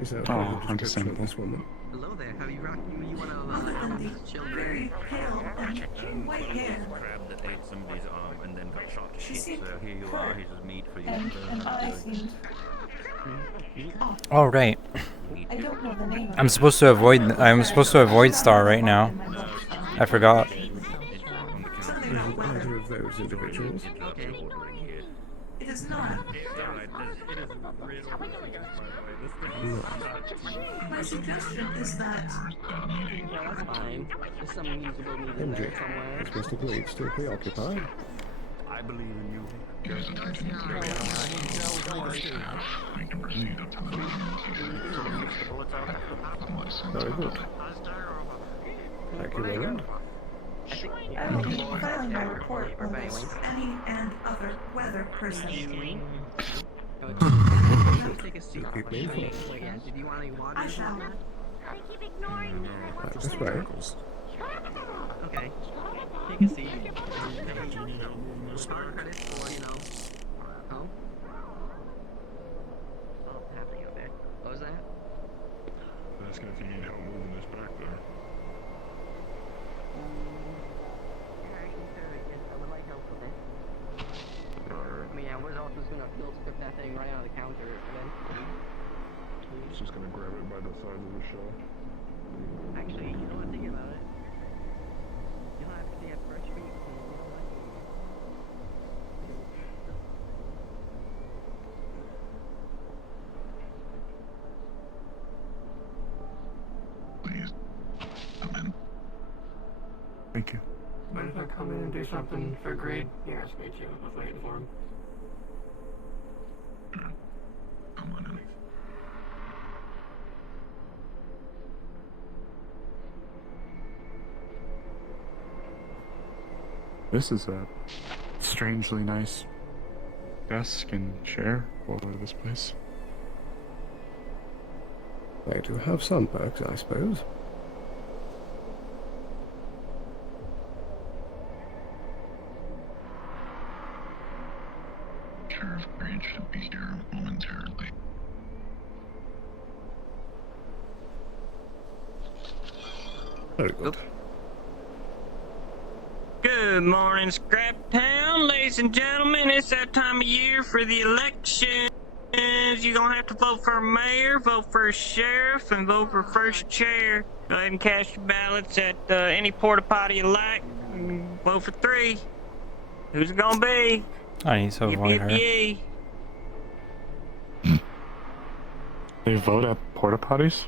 Is that Oh, a description of understandable. this woman? Hello there. How you rocking? You wanna Other than the children? very pale and white hair, Crab that ate somebody's arm and then got shot to she shit. seemed So here you are. Here's his meat for you. and I seemed off. Oh right. I don't know the name of I'm supposed to avoid Star right now. I forgot. Is either of those individuals? It is not. My suggestion is that Yeah, that's fine. There's some usable meat in MJ, there somewhere. is Mr. Glade still preoccupied? I believe in you. Very good. Thank you, Roland. I will be filing my report on this any and other weather person. Take a seat. Keep me informed. Wait, yeah. Did you want any water? I shall. They keep ignoring me. I want Right to this sleep. way. Okay. Take a seat. Star credits for, you know. Oh? Oh, happening out there. What was that? Asking if you need help moving this back there. I would like help with it. I mean, yeah, we're also just gonna field script that thing right on the counter eventually. It's just gonna grab it by the sides of the shell. Actually, you know what, thinking about it? You don't actually have fresh meat. Please, come in. Thank you. Mind if I come in and do something for grade? He asked me to. I was waiting for him. Come on in. This is a strangely nice desk and chair for this place. They do have some perks, I suppose. Sheriff Grade should be here momentarily. Very good. Good morning, Scrap Town, ladies and gentlemen. It's that time of year for the elections. You're gonna have to vote for mayor, vote for sheriff, and vote for first chair. Go ahead and cast your ballots at any porta potty you like. Vote for 3. Who's it gonna be? I need to avoid her. Yee. They vote at porta potties?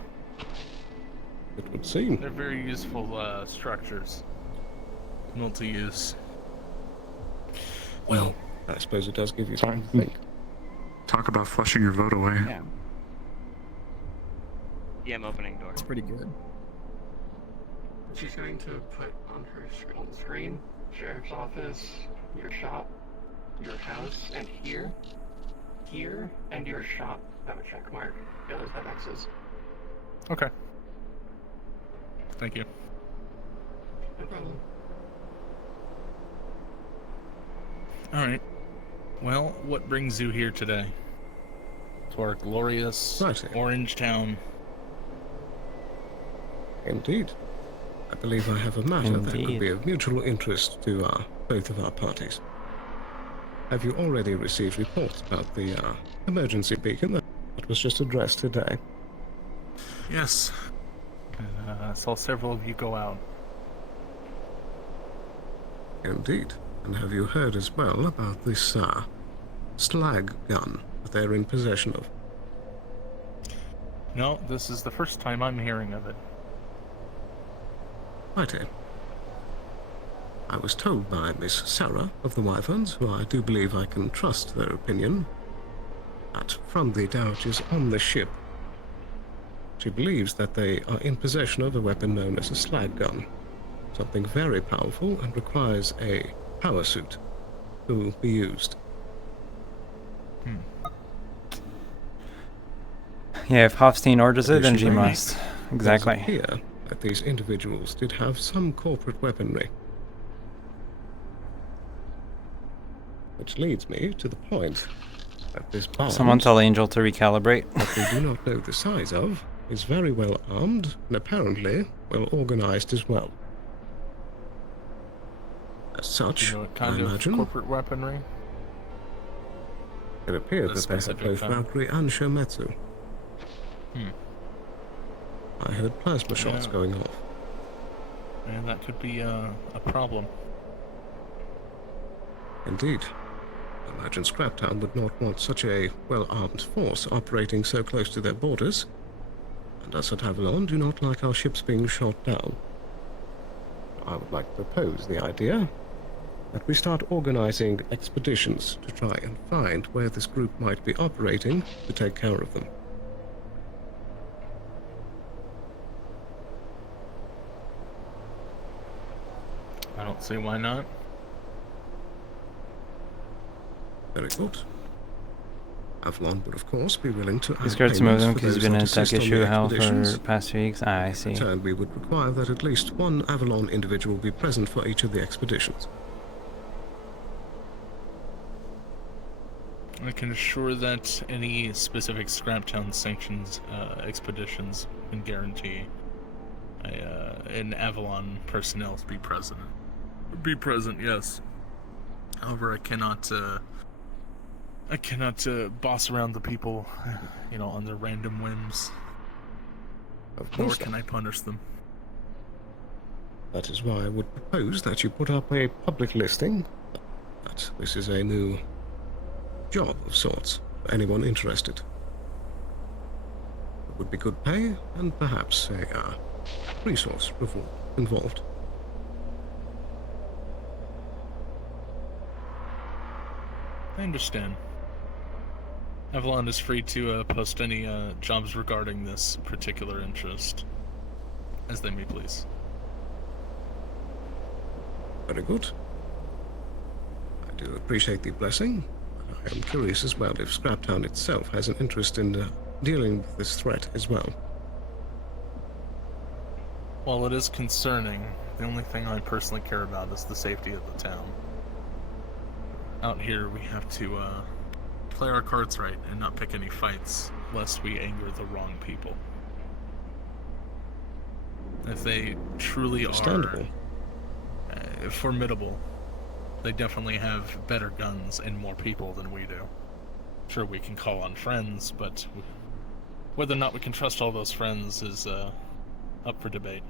It would seem. They're very useful structures. Multi-use. Well, I suppose it does give you Sorry. time to think. Talk about flushing your vote away. Yeah, Yeah, I'm opening door. it's pretty good. She's going to put on on the screen, sheriff's office, your shop, your house, and here, and your shop have a check mark. The others have X's. Okay. Thank you. No problem. Alright. Well, what brings you here today? To our glorious Orange Town. Indeed. I believe I have a matter that could Indeed. be of mutual interest to both of our parties. Have you already received reports about the emergency beacon that was just addressed today? Yes. And I saw several of you go out. Indeed. And have you heard as well about this slag gun that they're in possession of? No, this is the first time I'm hearing of it. Righty. I was told by Miss Sarah of the Wyverns, who I do believe I can trust their opinion, that from the Dowages on the ship. She believes that they are in possession of a weapon known as a slag gun, something very powerful and requires a power suit to be used. Yeah, if Hofstein orders it, then she Additionally, must. It Exactly. does appear that these individuals did have some corporate weaponry. Which leads me to the point that this barge, Someone tell Angel to recalibrate. that we do not know the size of, is very well armed and apparently well organized as well. As such, Do you know what kind I of imagine corporate weaponry? it appeared The that they had specific both kind? Valkyrie and Shometsu. I heard plasma shots going off. And that could be a problem. Indeed. I imagine Scraptown would not want such a well-armed force operating so close to their borders, and us at Avalon do not like our ships being shot down. I would like to propose the idea that we start organizing expeditions to try and find where this group might be operating to take care of them. I don't see why not. Very good. Avalon would, of course, be willing to He's add scared to move payments them for because he's those been in that tech assist on the issue hell for expeditions. past weeks. Ah, I see. In turn, we would require that at least one Avalon individual be present for each of the expeditions. I can assure that any specific Scraptown sanctions expeditions can guarantee an Avalon personnel to be present. Be present, yes. However, I cannot boss around the people, you know, on their random whims. Nor course can not. I punish them. That is why I would propose that you put up a public listing that this is a new job of sorts for anyone interested. It would be good pay and perhaps a resource involved. I understand. Avalon is free to post any jobs regarding this particular interest, as they may please. Very good. I do appreciate the blessing. I am curious as well if Scraptown itself has an interest in dealing with this threat as well. While it is concerning, the only thing I personally care about is the safety of the town. Out here, we have to play our cards right and not pick any fights, lest we anger the wrong people. If they truly are formidable, they definitely have better guns and more people than we do. Sure, we can call on friends, but whether or not we can trust all those friends is up for debate.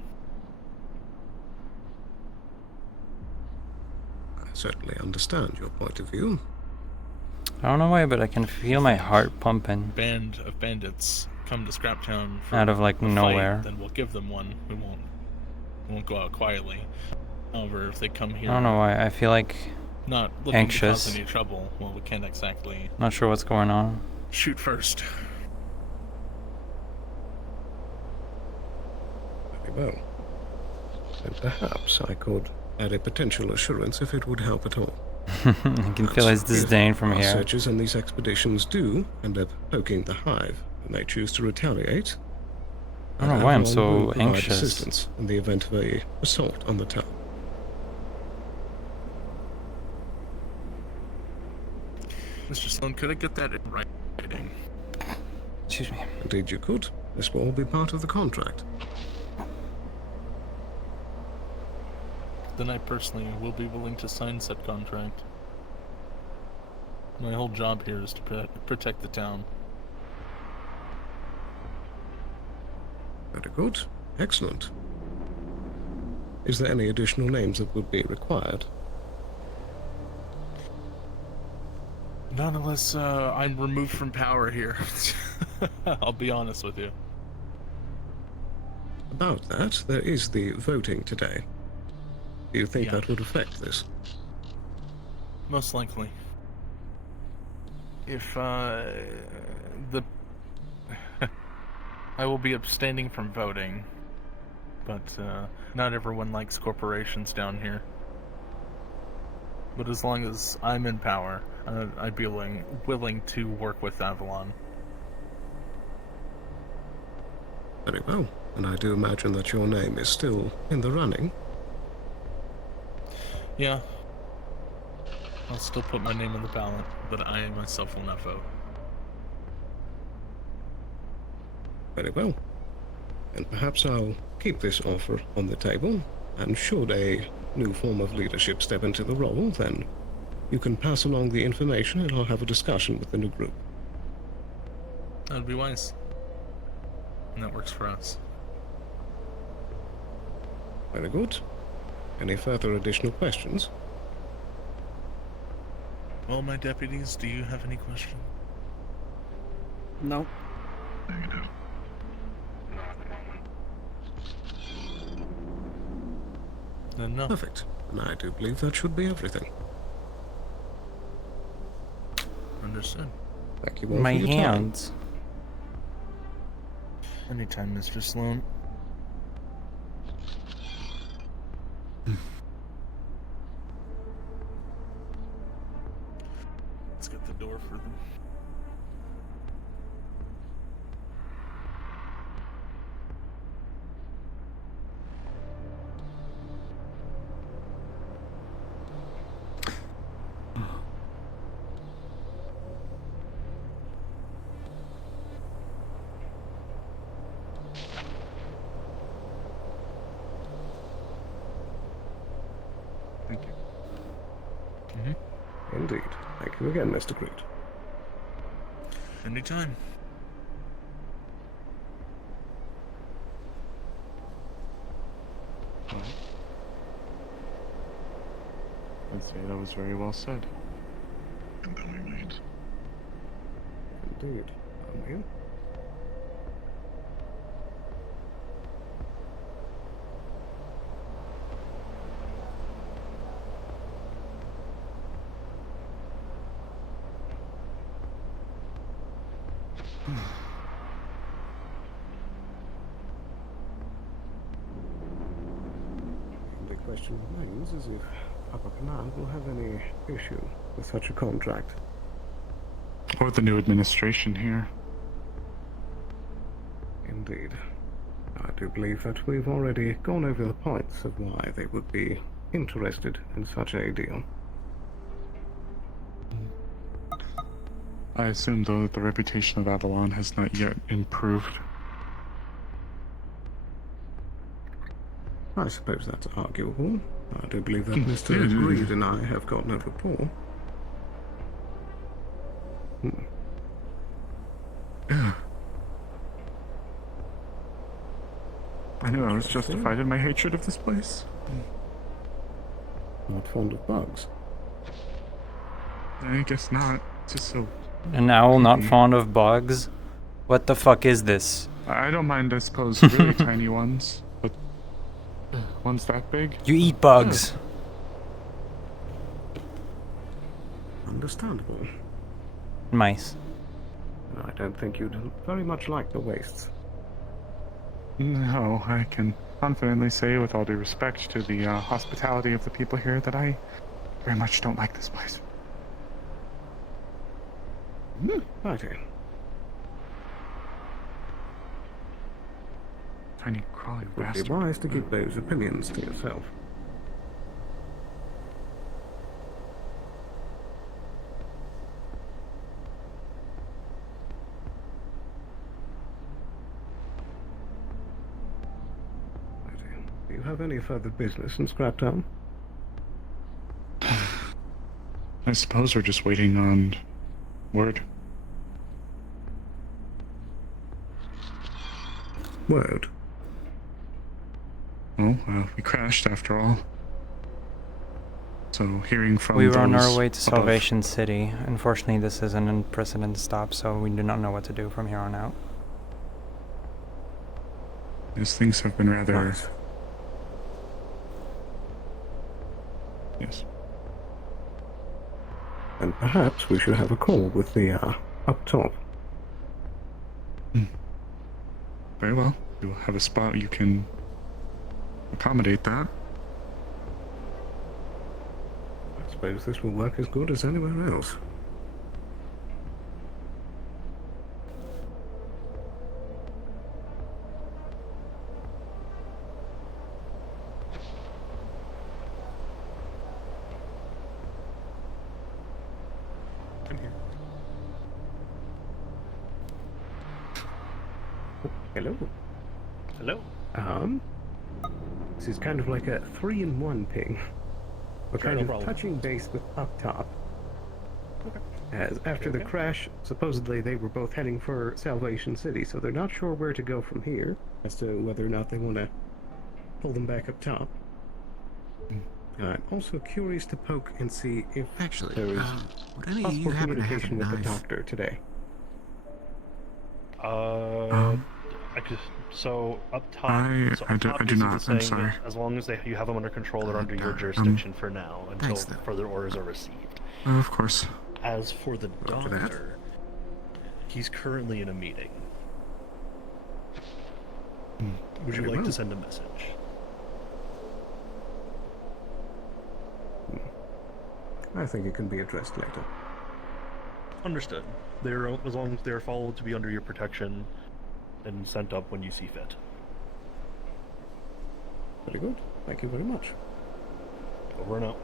I certainly understand your point of view. I don't know why, but I can feel my heart pumping. Band of bandits come to Scraptown for Out of, like, a fight, nowhere. then we'll give them one. We won't go out quietly. However, if they come here, I don't know why. I feel like not looking anxious. to cause any trouble, well, we can't exactly Not sure what's going on. shoot first. Very well. And perhaps I could add a potential assurance if it would help at all. I can feel his disdain from Our here. searches on these expeditions do end up poking the hive, and they choose to retaliate. I don't know why I'm Avalon so will provide anxious. assistance in the event of a assault on the town. Mr. Sloan, could I get that in writing? Excuse me. Indeed you could. This will all be part of the contract. Then I personally will be willing to sign said contract. My whole job here is to protect the town. Very good. Excellent. Is there any additional names that would be required? Not unless I'm removed from power here. I'll be honest with you. About that, there is the voting today. Do you think Yeah. that would affect this? Most likely. If the I will be abstaining from voting, but not everyone likes corporations down here. But as long as I'm in power, I'd be willing to work with Avalon. Very well, and I do imagine that your name is still in the running. Yeah. I'll still put my name on the ballot, but I myself will not vote. Very well. And perhaps I'll keep this offer on the table, and should a new form of leadership step into the role, then you can pass along the information and I'll have a discussion with the new group. That would be wise. And that works for us. Very good. Any further additional questions? Well, my deputies, do you have any questions? No. Negative. Then no. Perfect. And I do believe that should be everything. Understood. Thank you all My for your time. hands. Anytime, Mr. Sloan. Let's get the door for them. Thank you. Indeed. Thank you again, Mr. Groot. Anytime. I'd say that was very well said. And then we meet. Indeed. Amen. The question remains is if Upper Command will have any issue with such a contract. Or the new administration here. Indeed. I do believe that we've already gone over the points of why they would be interested in such a deal. I assume, though, that the reputation of Avalon has not yet improved. I suppose that's arguable. I do believe that Mr. Reed and I have got no rapport. I knew I was justified in my hatred of this place. Not fond of bugs. I guess not. It's just so... An owl not fond of bugs? What the fuck is this? I don't mind, I suppose, really tiny ones, but ones that big? You eat bugs. Understandable. Mice. I don't think you'd very much like the wastes. No, I can confidently say, with all due respect to the hospitality of the people here, that I very much don't like this place. Righty. Tiny crawling It would bastard. be wise to keep those opinions to yourself. Do you have any further business in Scraptown? I suppose we're just waiting on word. Word? Oh, we crashed after all. So hearing from We were on those our way to above- Salvation City. Unfortunately, this is an unprecedented stop, so we do not know what to do from here on out. These things have been rather... Nice. Yes. And perhaps we should have a call with the, up top. Very well. You'll have a spot you can accommodate that. I suppose this will work as good as anywhere else. Come here. Oh, hello. Hello. This is kind of like a 3-in-1 ping. We're Sure, kind no of problem. touching base with up top. Okay. As after the Okay. crash, supposedly they were both heading for Salvation City, so they're not sure where to go from here, as to whether or not they want to pull them back up top. I'm also curious to poke and see if Actually, there is would any of you possible happen to have a communication with the knife? doctor today. I just so up top. I so do- up top I do basically not, I'm saying sorry. that as long as you have them under control, they're under your jurisdiction for now until thanks, then. further orders are received. Of course. As for the Roger that. doctor, he's currently in a meeting. Would you Very like well. to send a message? I think it can be addressed later. Understood. They're as long as they're followed to be under your protection and sent up when you see fit. Very good. Thank you very much. Over and out.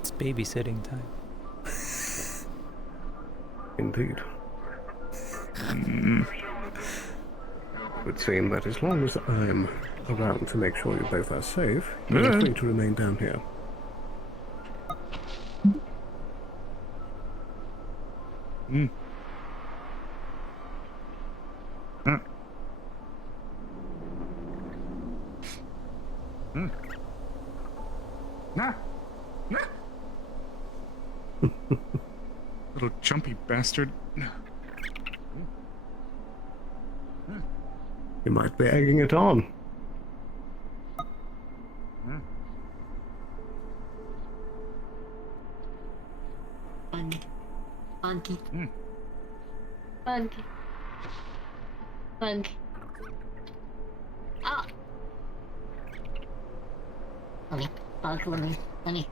It's babysitting time. Indeed. It would seem that as long as I'm around to make sure you both are safe, you're Yeah. free to remain down here. Nah. Nah. Little jumpy bastard. You might be egging it on. Funky. Funky. Funky. Funky. Ah! Okay, Bug, let me,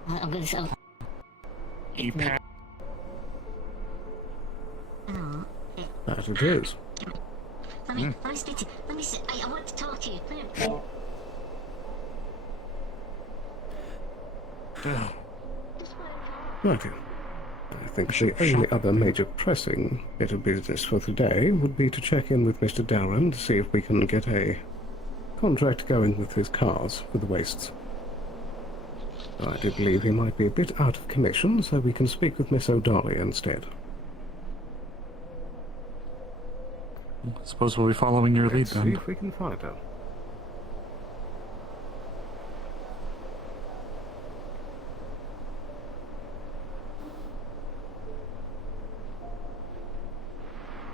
I'm gonna show. Oh, okay. That it is. Let me speak to you. Let me see. I want to talk to you. Come here. Righty. I think the only other major pressing bit of business for today would be to check in with Mr. Darren to see if we can get a contract going with his cars for the wastes. I do believe he might be a bit out of commission, so we can speak with Miss O'Donnell instead. I suppose we'll be following your lead Let's see then. if we can find her.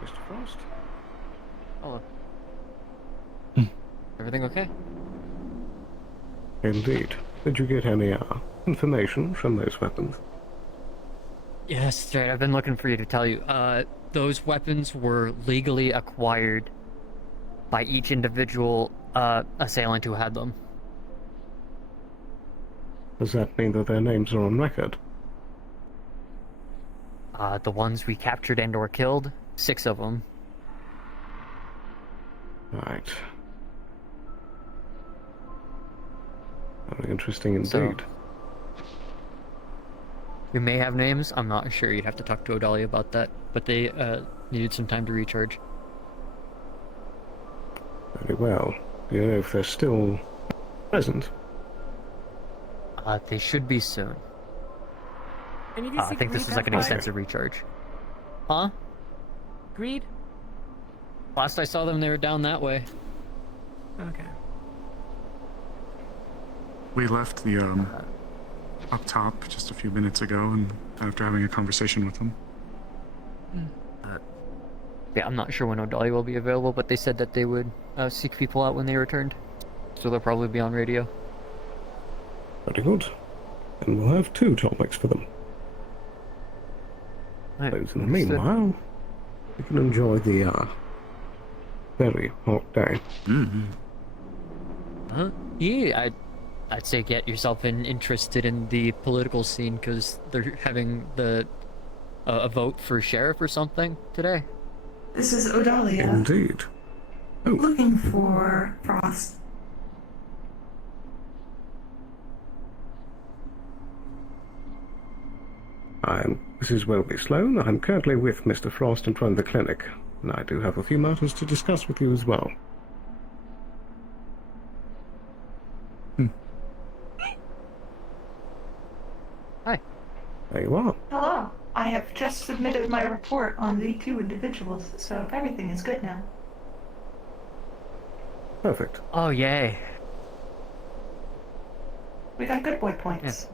Mr. Frost? Hello. Everything okay? Indeed. Did you get any information from those weapons? Yes, straight. I've been looking for you to tell you. Those weapons were legally acquired by each individual assailant who had them. Does that mean that their names are on record? The ones we captured and or killed, 6 of them. Right. Very interesting indeed. So, we may have names. I'm not sure. You'd have to talk to Odalia about that. But they needed some time to recharge. Very well. Do you know if they're still present? They should be soon. I think this is like an extensive recharge. Huh? Agreed? Last I saw them, they were down that way. Okay. We left the up top just a few minutes ago, and after having a conversation with them. Yeah, I'm not sure when Odalia will be available, but they said that they would seek people out when they returned. So they'll probably be on radio. Very good. And we'll have 2 topics for them. Those in the meanwhile, you can enjoy the very hot day. Yeah, I'd say get yourself interested in the political scene because they're having a vote for sheriff or something today. This is Odalia. Indeed. Oh. Looking for Frost. I'm Mrs. Welby Sloan. I'm currently with Mr. Frost in front of the clinic, and I do have a few matters to discuss with you as well. Hi. There you are. Hello. I have just submitted my report on the 2 individuals, so everything is good now. Perfect. Oh, yay. We got good boy points.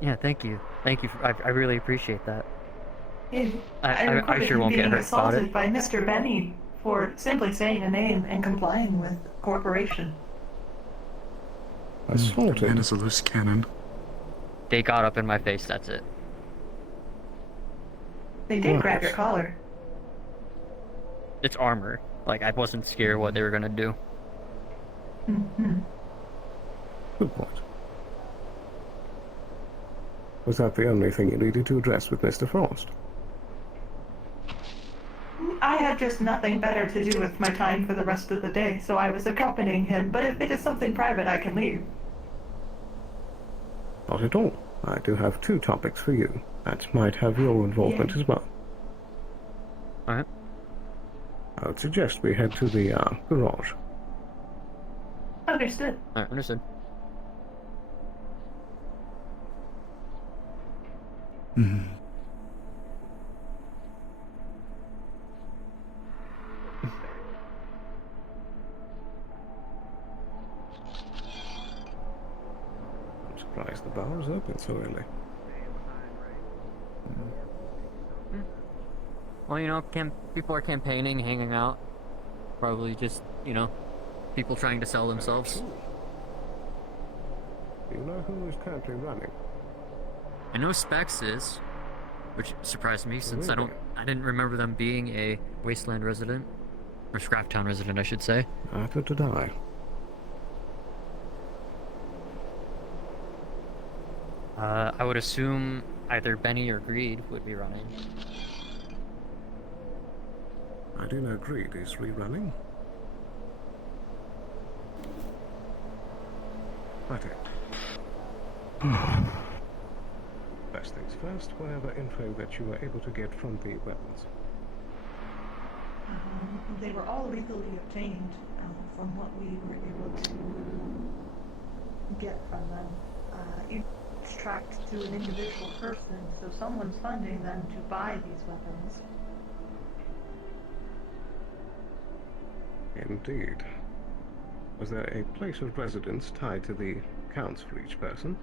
Yeah, thank you. Thank you. I really appreciate that. Yeah. I sure won't get hurt about it. Assaulted by Mr. Benny for simply saying a name and complying with corporation. Assaulted? Man is a loose cannon. They got up in my face, that's it. They did grab your collar. It's armor. Like, I wasn't scared what they were gonna do. Good point. Was that the only thing you needed to address with Mr. Frost? I had just nothing better to do with my time for the rest of the day, so I was accompanying him, but if it is something private, I can leave. Not at all. I do have 2 topics for you that might have your involvement as well. Alright. I would suggest we head to the garage. Understood. Alright, understood. I'm surprised the bar is open so early. Well, you know, people are campaigning, hanging out. Probably just, you know, people trying to sell themselves. Do you know who is currently running? I know Specs is, which surprised me since Really? I didn't remember them being a Wasteland resident. Or Scraptown resident, I should say. Neither did I. I would assume either Benny or Greed would be running. I do know Greed is rerunning. Righto. First things first, whatever info that you were able to get from the weapons. They were all legally obtained from what we were able to get from them. It's tracked to an individual person, so someone's funding them to buy these weapons. Indeed. Was there a place of residence tied to the counts for each person?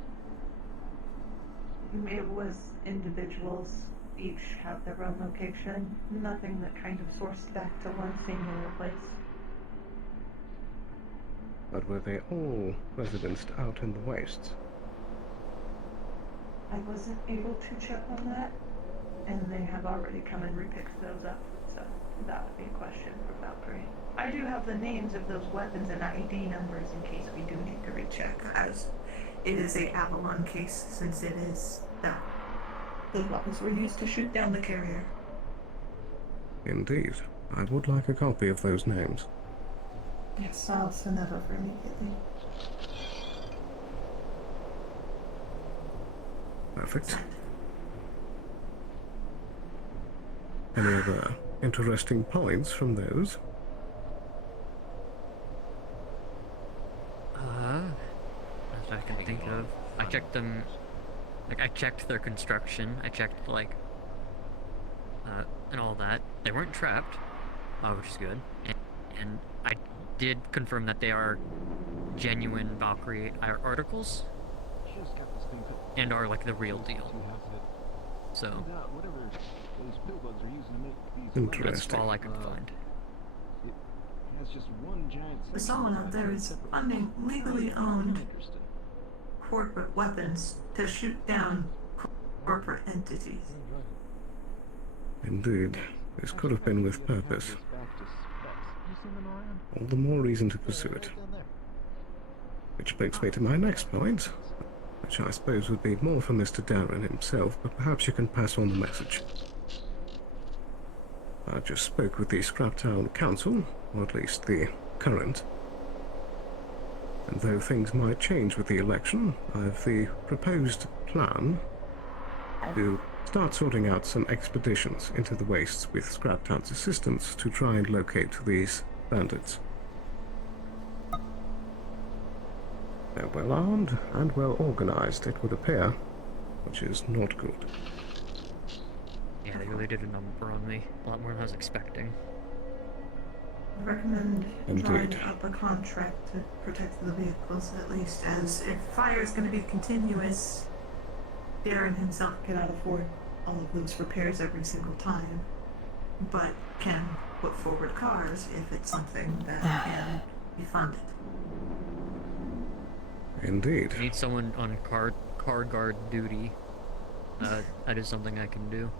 It was individuals, each have their own location, nothing that kind of sourced back to one singular place. But were they all residenced out in the wastes? I wasn't able to check on that, and they have already come and repicked those up, so that would be a question for Valkyrie. I do have the names of those weapons and ID numbers in case we do need to recheck, as it is a Avalon case, since it is that those weapons were used to shoot down the carrier. Indeed. I would like a copy of those names. Yes, I'll send that over immediately. Perfect. Any other interesting points from those? As I can think of. I checked them, like, I checked their construction, I checked, like, and all that. They weren't trapped, which is good. And I did confirm that they are genuine Valkyrie articles, and are, like, the real deal. So, that's all I could find. Someone out there is funding legally owned corporate weapons to shoot down corporate entities. Indeed, this could have been with purpose. All the more reason to pursue it. Which brings me to my next point, which I suppose would be more for Mr. Darren himself, but perhaps you can pass on the message. I just spoke with the Scraptown Council, or at least the current. And though things might change with the election, I have the proposed plan to start sorting out some expeditions into the wastes with Scraptown's assistance to try and locate these bandits. They're well armed and well organized, it would appear, which is not good. Yeah, they really did a number on me. A lot more than I was expecting. I recommend Indeed. drawing up a contract to protect the vehicles, at least, as if fire is going to be continuous, Darren himself cannot afford all of those repairs every single time, but can put forward cars if it's something that can be funded. Indeed. I need someone on car guard duty. That is something I can do.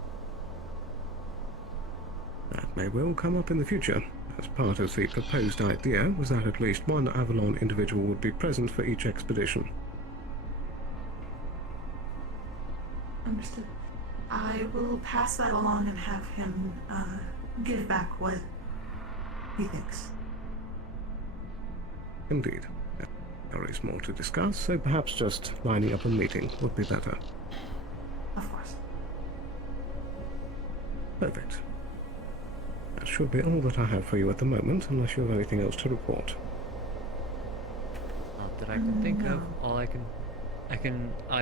That may well come up in the future, as part of the proposed idea was that at least one Avalon individual would be present for each expedition. Understood. I will pass that along and have him give back what he thinks. Indeed. There is more to discuss, so perhaps just lining up a meeting would be better. Of course. Perfect. That should be all that I have for you at the moment, unless you have anything else to report. Not that I can think of. All I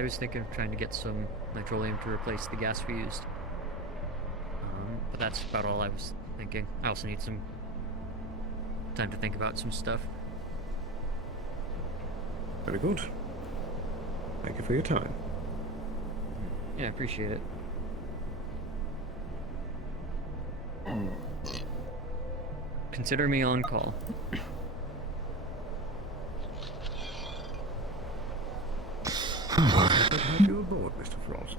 was thinking of trying to get some nitroleum to replace the gas we used. But that's about all I was thinking. I also need some time to think about some stuff. Very good. Thank you for your time. Yeah, I appreciate it. Consider me on call. Glad to have you aboard, Mr. Frost.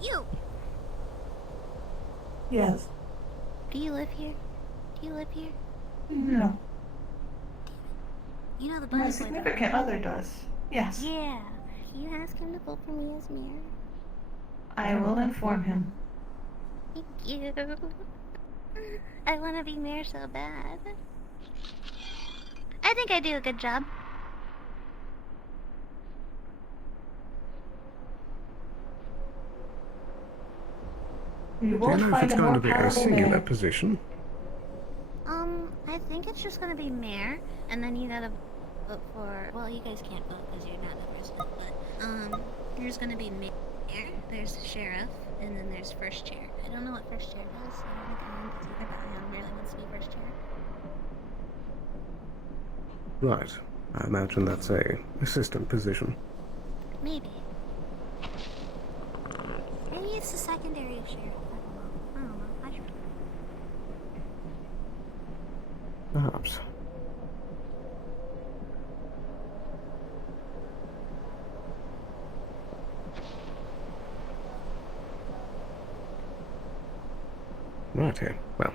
You! Yes. Do you live here? Do you live here? No. You know the My butterfly. significant other does. Yes. Yeah. Can you ask him to vote for me as mayor? I will inform him. Thank you. I want to be mayor so bad. I think I do a good job. Do you know if it's going to be a singular position? I think it's just gonna be mayor, and then you gotta vote for. Well, you guys can't vote because you're not the president, but there's gonna be mayor. There's sheriff, and then there's first chair. I don't know what first chair does. I don't think anyone does either, but Ion really wants to be first chair. Right. I imagine that's a assistant position. Maybe. Maybe it's the secondary sheriff. I don't know. I don't know. Perhaps. Right here. Well,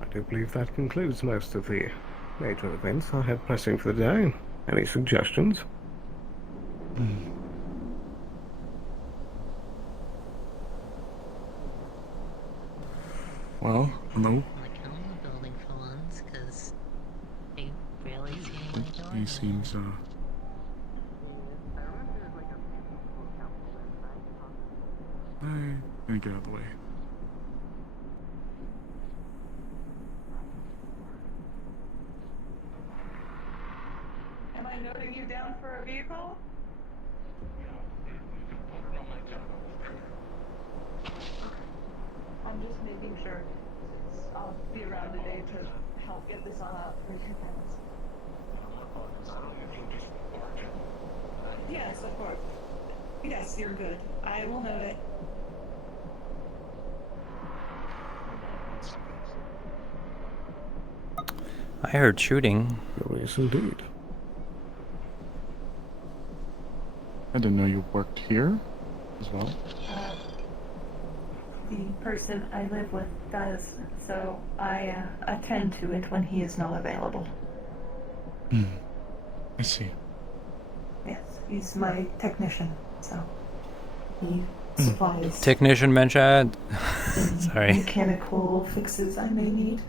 I do believe that concludes most of the major events I had pressing for the day. Any suggestions? Well, hello. Building for once, because they really seem like He seems, I'm gonna get out of the way. Am I noting you down for a vehicle? I'm just making sure. I'll be around today to help get this all out for your parents. Yes, of course. Yes, you're good. I will note it. I heard shooting. Yes, indeed. I didn't know you worked here as well. The person I live with does, so I attend to it when he is not available. I see. Yes, he's my technician, so he supplies Technician Menchad. Sorry. mechanical fixes I may need.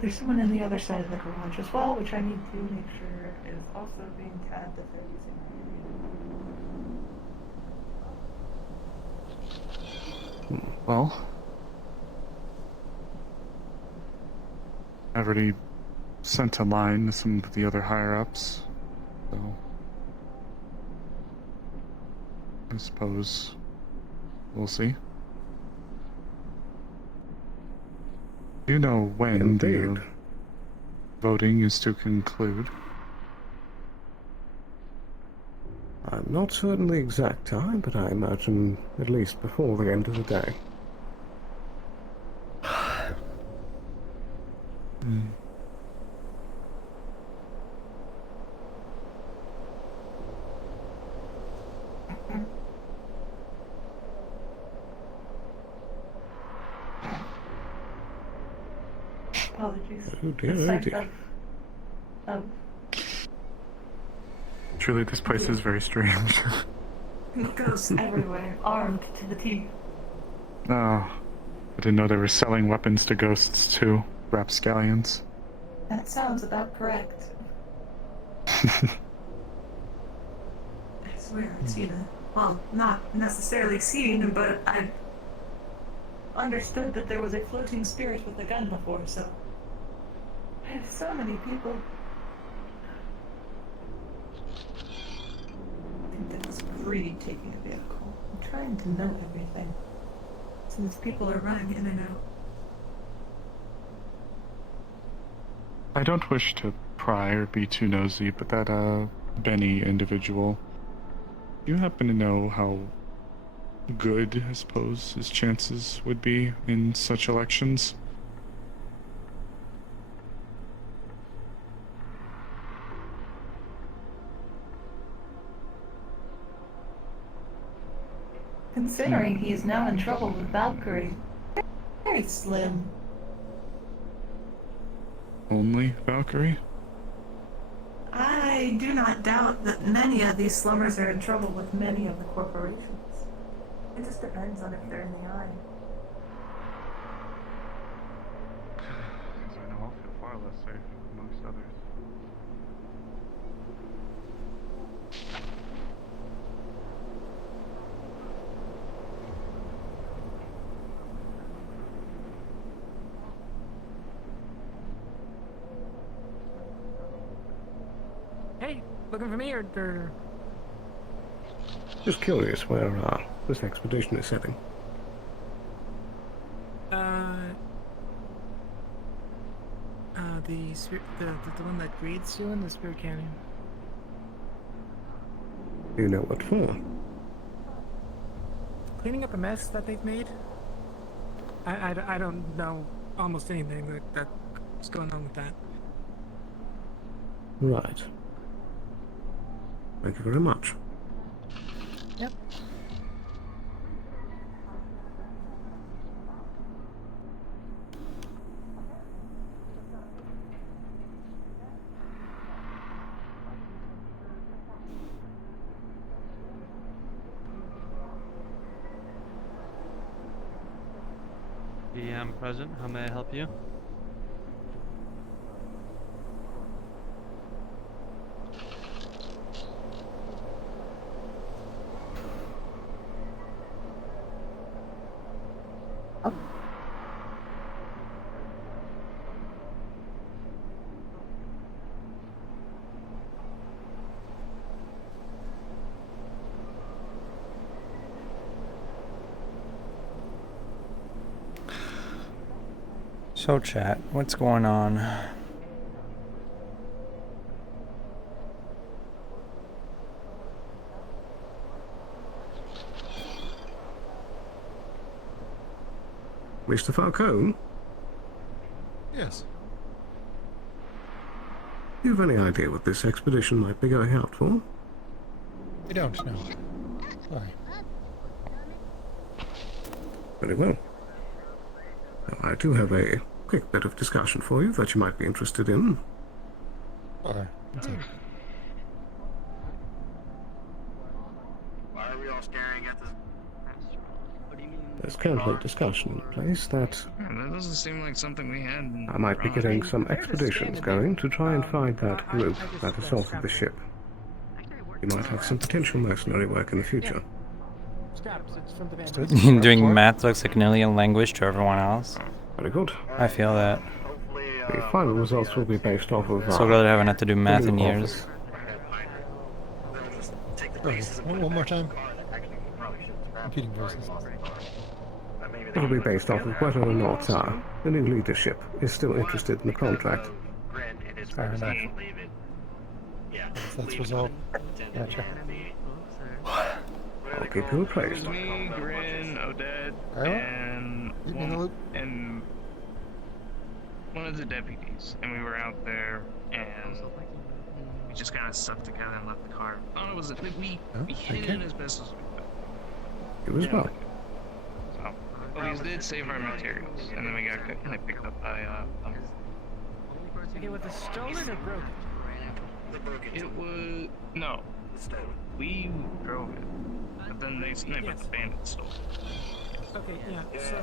There's someone on the other side of the garage as well, which I need to make sure is also being tabbed if they're using my area. Well, I've already sent a line to some of the other higher-ups, so I suppose we'll see. Do you know when the voting is to conclude? I'm not certain the exact time, but I imagine at least before the end of the day. Apologies. Oh dear, The oh sight dear. of Truly, this place is very strange. ghosts everywhere, armed to the teeth. Oh, I didn't know they were selling weapons to ghosts too, rapscallions. That sounds about correct. I swear I'd seen it. Well, not necessarily seen, but I've understood that there was a floating spirit with a gun before, so I have so many people. I think that was greed taking a vehicle. I'm trying to note everything, since people are running in and out. I don't wish to pry or be too nosy, but that, Benny individual, do you happen to know how good, I suppose, his chances would be in such elections? Considering he is now in trouble with Valkyrie, very slim. Only Valkyrie? I do not doubt that many of these slummers are in trouble with many of the corporations. It just depends on if they're in the eye. Because I know I'll feel far less safe amongst others. Hey, looking for me or? Just curious where this expedition is heading. The one that Greed's doing, the Spirit Canyon. Do you know what for? Cleaning up a mess that they've made. I don't know almost anything that's going on with that. Right. Thank you very much. Yep. I'm present. How may I help you? So chat, what's going on? Mr. Falcone? Yes. Do you have any idea what this expedition might be going out for? I don't know. Sorry. Very well. Now, I do have a quick bit of discussion for you that you might be interested in. Alright. Why are we all staring at this? What do you mean? There's currently discussion in place that That doesn't seem like something we had. I might be getting some expeditions going to try and find that group that assaulted the ship. You might have some potential mercenary work in the future. Doing math looks like an alien language to everyone else. Very good. I feel that. The final results will be based off of... So glad I haven't had to do math in years. One more time. Repeating voices. It'll be based off of whether or not the new leadership is still interested in the contract. Fair enough. That's resolved. Gotcha. I'll keep you appraised. Me, Grin, Odette, and one of the deputies, and we were out there, and we just kind of stuck together and left the car. Oh, it was we hid it as best as we could. You as well. So, but we did save our materials, and then we got kind of picked up by Okay, was it stolen or broken? It was no. We drove it, but then they put the bandits stole it. Okay, yeah. So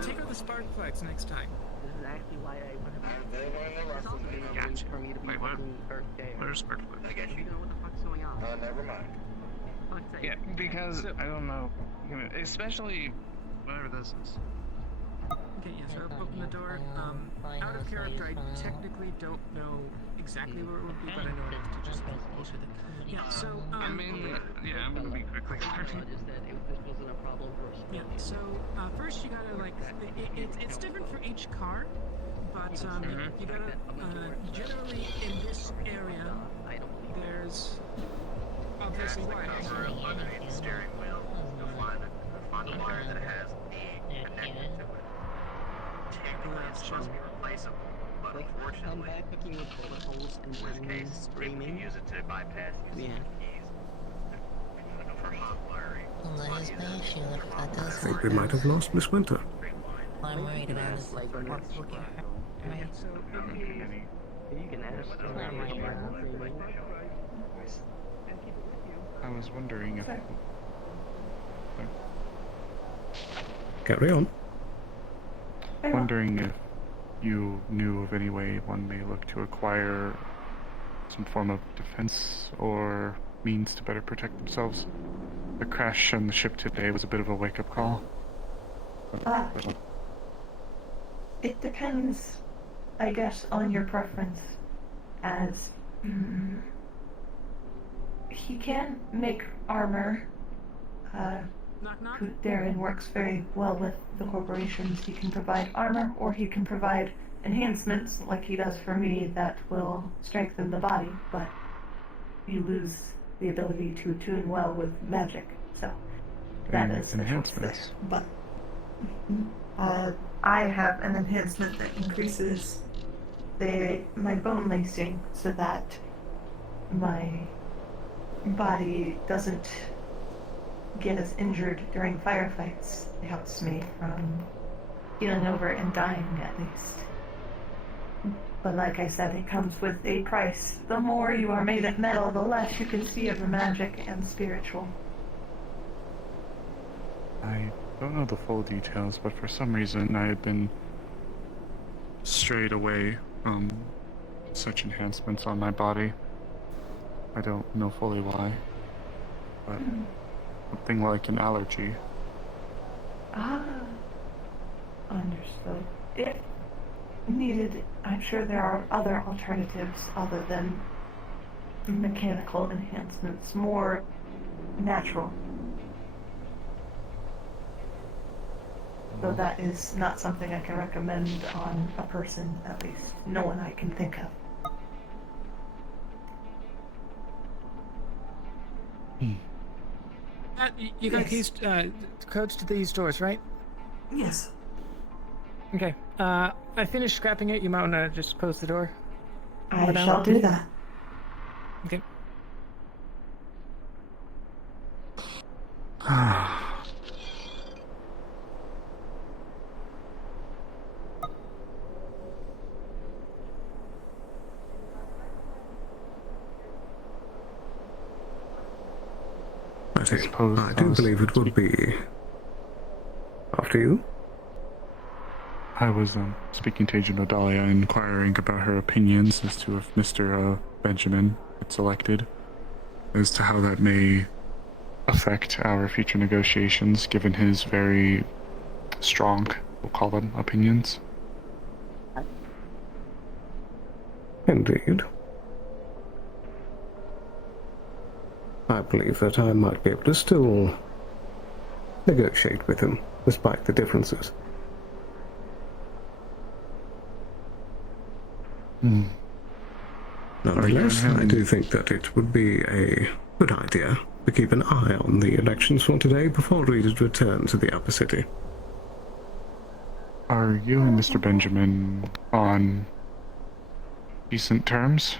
take out the spark flags next time. This is actually why I wanted Gotcha. for me to be Wait, what? holding Earth Day. Where's spark flags? I guess you know what the fuck's going on. Never mind. Yeah, because I don't know, especially whatever this is. Okay, yeah, so open the door. Out of character, I technically don't know exactly where it would be, but I know enough to just closer than. Yeah, so, I mean, yeah, I'm gonna be quickly. Is that this wasn't a problem for us. Yeah, so, first you gotta, like, it's different for each car, but, you gotta, generally in this area, there's obviously wires. Steering wheel, the one on the wire that has the connected to it. Technically, it's supposed to be replaceable, but unfortunately, in this case, we use it to bypass using the keys for hot wiring. I think we might have lost Miss Winter. All I'm worried about is like right? So, you can ask I was wondering if... Carry on. Wondering if you knew of any way one may look to acquire some form of defense or means to better protect themselves. The crash on the ship today was a bit of a wake-up call. It depends, I guess, on your preference. As he can make armor. Darren works very well with the corporations. He can provide armor, or he can provide enhancements, like he does for me, that will strengthen the body, but you lose the ability to attune well with magic. So that is enhancements. But I have an enhancement that increases my bone lacing so that my body doesn't get as injured during firefights. It helps me from healing over and dying, at least. But like I said, it comes with a price. The more you are made of metal, the less you can see of the magic and spiritual. I don't know the full details, but for some reason I had been strayed away from such enhancements on my body. I don't know fully why, but something like an allergy. Understood. If needed, I'm sure there are other alternatives other than mechanical enhancements, more natural. Though that is not something I can recommend on a person, at least no one I can think of. You got keys, codes to these doors, right? Yes. Okay. I finished scrapping it. You might want to just close the door. I shall do that. Okay. I do believe it would be after you. I was speaking to Agent Odalia, inquiring about her opinions as to if Mr. Benjamin gets elected, as to how that may affect our future negotiations, given his very strong, we'll call them, opinions. Indeed. I believe that I might be able to still negotiate with him, despite the differences. Nonetheless, I do think that it would be a good idea to keep an eye on the elections for today before we return to the upper city. Are you and Mr. Benjamin on decent terms?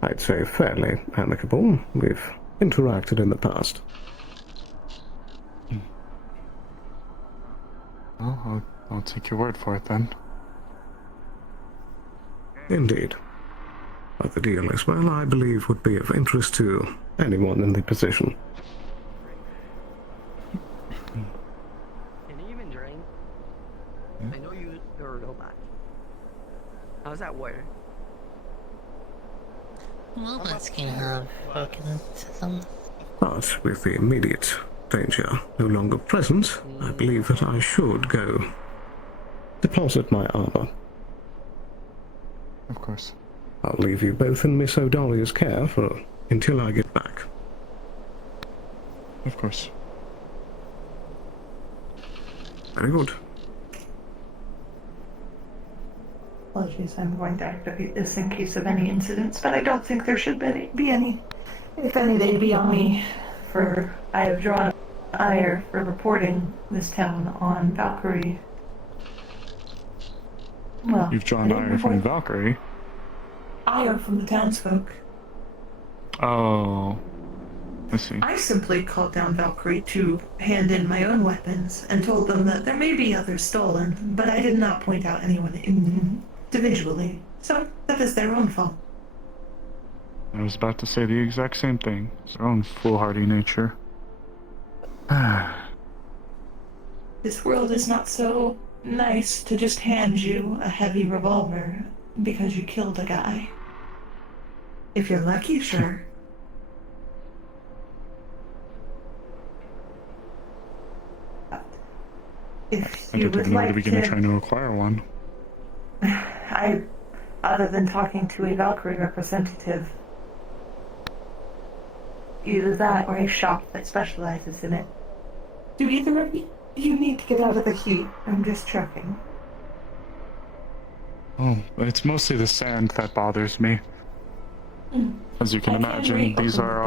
I'd say fairly amicable. We've interacted in the past. Well, I'll take your word for it then. Indeed. But the deal as well, I believe, would be of interest to anyone in the position. Can you even drink? I know you're a robot. How's that work? Robots can have broken systems. But with the immediate danger no longer present, I believe that I should go deposit my armor. Of course. I'll leave you both in Miss O'Dalia's care until I get back. Of course. Very good. Apologies, I'm going to activate this in case of any incidents, but I don't think there should be any. If any, they'd be on me, for I have drawn ire for reporting this town on Valkyrie. Well, You've drawn ire from Valkyrie? Ire from the townsfolk. Oh, I see. I simply called down Valkyrie to hand in my own weapons and told them that there may be others stolen, but I did not point out anyone individually, so that is their own fault. I was about to say the exact same thing. It's their own foolhardy nature. This world is not so nice to just hand you a heavy revolver because you killed a guy. If you're lucky, sure. If I you didn't would know like to begin trying to acquire one. Other than talking to a Valkyrie representative, either that or a shop that specializes in it. Do either of you need to get out of the heat? I'm just checking. Oh, it's mostly the sand that bothers me. As you can imagine, these are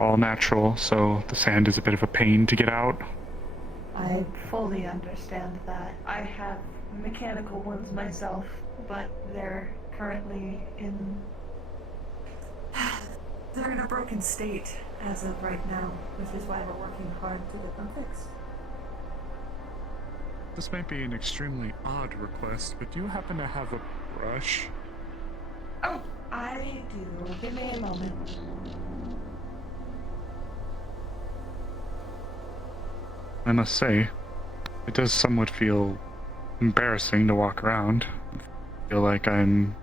all natural, so the sand is a bit of a pain to get out. I fully understand that. I have mechanical ones myself, but they're currently they're in a broken state as of right now, which is why we're working hard to get them fixed. This might be an extremely odd request, but do you happen to have a brush? Oh, I do. Give me a moment. I must say, it does somewhat feel embarrassing to walk around. I feel like I'm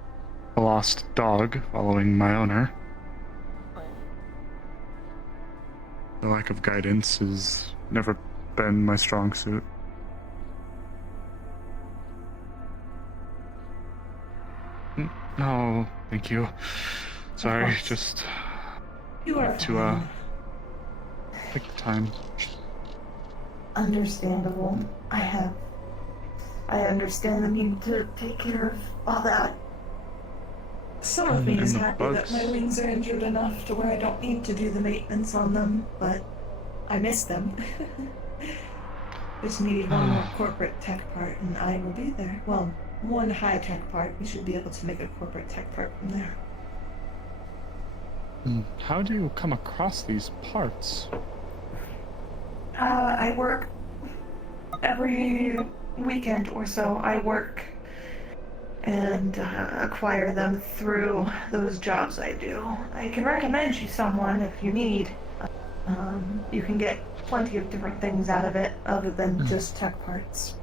a lost dog following my owner. The lack of guidance has never been my strong suit. No, thank you. Sorry, just You are to take the time. Understandable. I understand the need to take care of all that. Some of me is happy that my wings are injured enough to where I don't need to do the maintenance on them, but I miss them. Just need one more corporate tech part and I will be there. Well, one high tech part. We should be able to make a corporate tech part from there. How do you come across these parts? I work every weekend or so. I work and acquire them through those jobs I do. I can recommend you someone if you need. You can get plenty of different things out of it other than just tech parts.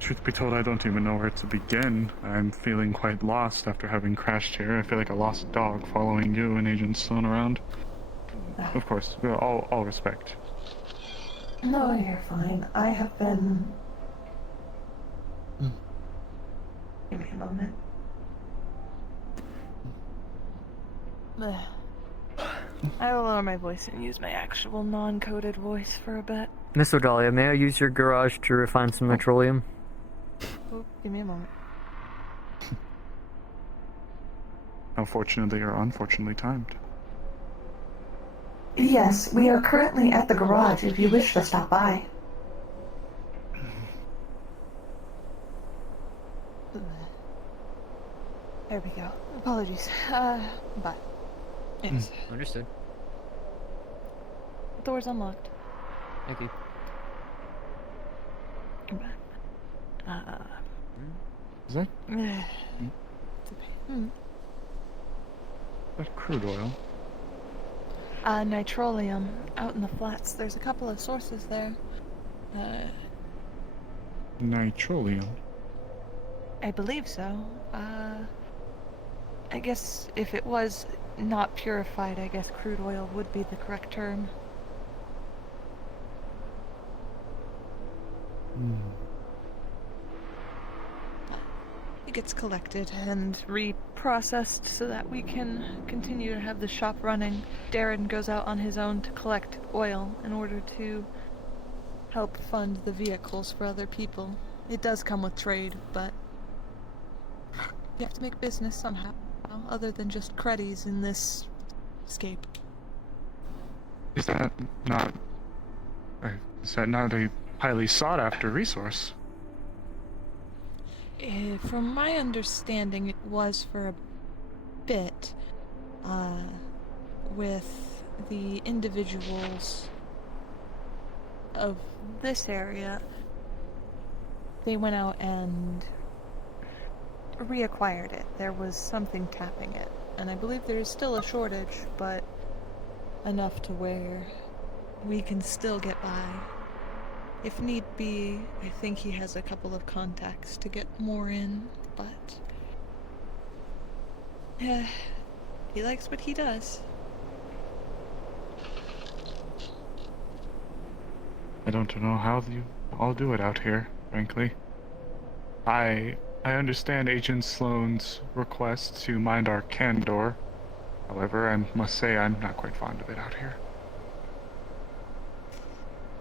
Truth be told, I don't even know where to begin. I'm feeling quite lost after having crashed here. I feel like a lost dog following you and Agent Sloan around. Of course, all respect. No, you're fine. I have been... Give me a moment. I will lower my voice and use my actual non-coded voice for a bit. Miss Odalia, may I use your garage to refine some petroleum? Oh, give me a moment. How fortunately or unfortunately timed. Yes, we are currently at the garage if you wish to stop by. There we go. Apologies. Bye. Yes. Understood. Door's unlocked. Thank you. Come back. Is that It's a pain. that crude oil? Nitroleum out in the flats. There's a couple of sources there. Nitroleum? I believe so. I guess if it was not purified, I guess crude oil would be the correct term. It gets collected and reprocessed so that we can continue to have the shop running. Darren goes out on his own to collect oil in order to help fund the vehicles for other people. It does come with trade, but you have to make business somehow, other than just creddies in this scape. Is that not a highly sought after resource? From my understanding, it was for a bit, with the individuals of this area. They went out and reacquired it. There was something tapping it, and I believe there is still a shortage, but enough to where we can still get by. If need be, I think he has a couple of contacts to get more in, but he likes what he does. I don't know how you all do it out here, frankly. I understand Agent Sloan's request to mind our candor. However, I must say I'm not quite fond of it out here.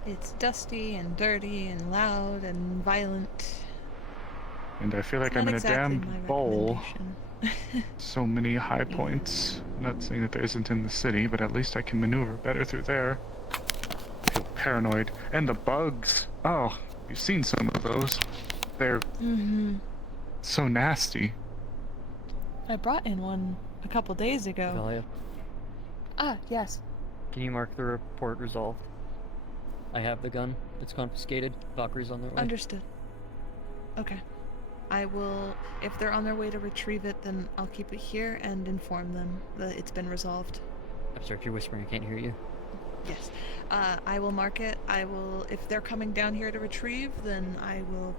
It's dusty and dirty and loud and violent. And I feel like I'm in a damn bowl. So many high points. Not saying that there isn't in the city, but at least I can maneuver better through there. I feel paranoid. And the bugs. Oh, you've seen some of those. They're so nasty. I brought in one a couple days ago. Valia, Ah, yes. can you mark the report resolved? I have the gun. It's confiscated. Valkyrie's on their way. Understood. Okay. I will, if they're on their way to retrieve it, then I'll keep it here and inform them that it's been resolved. I'm sorry if you're whispering, I can't hear you. Yes. I will mark it. I will, if they're coming down here to retrieve, then I will,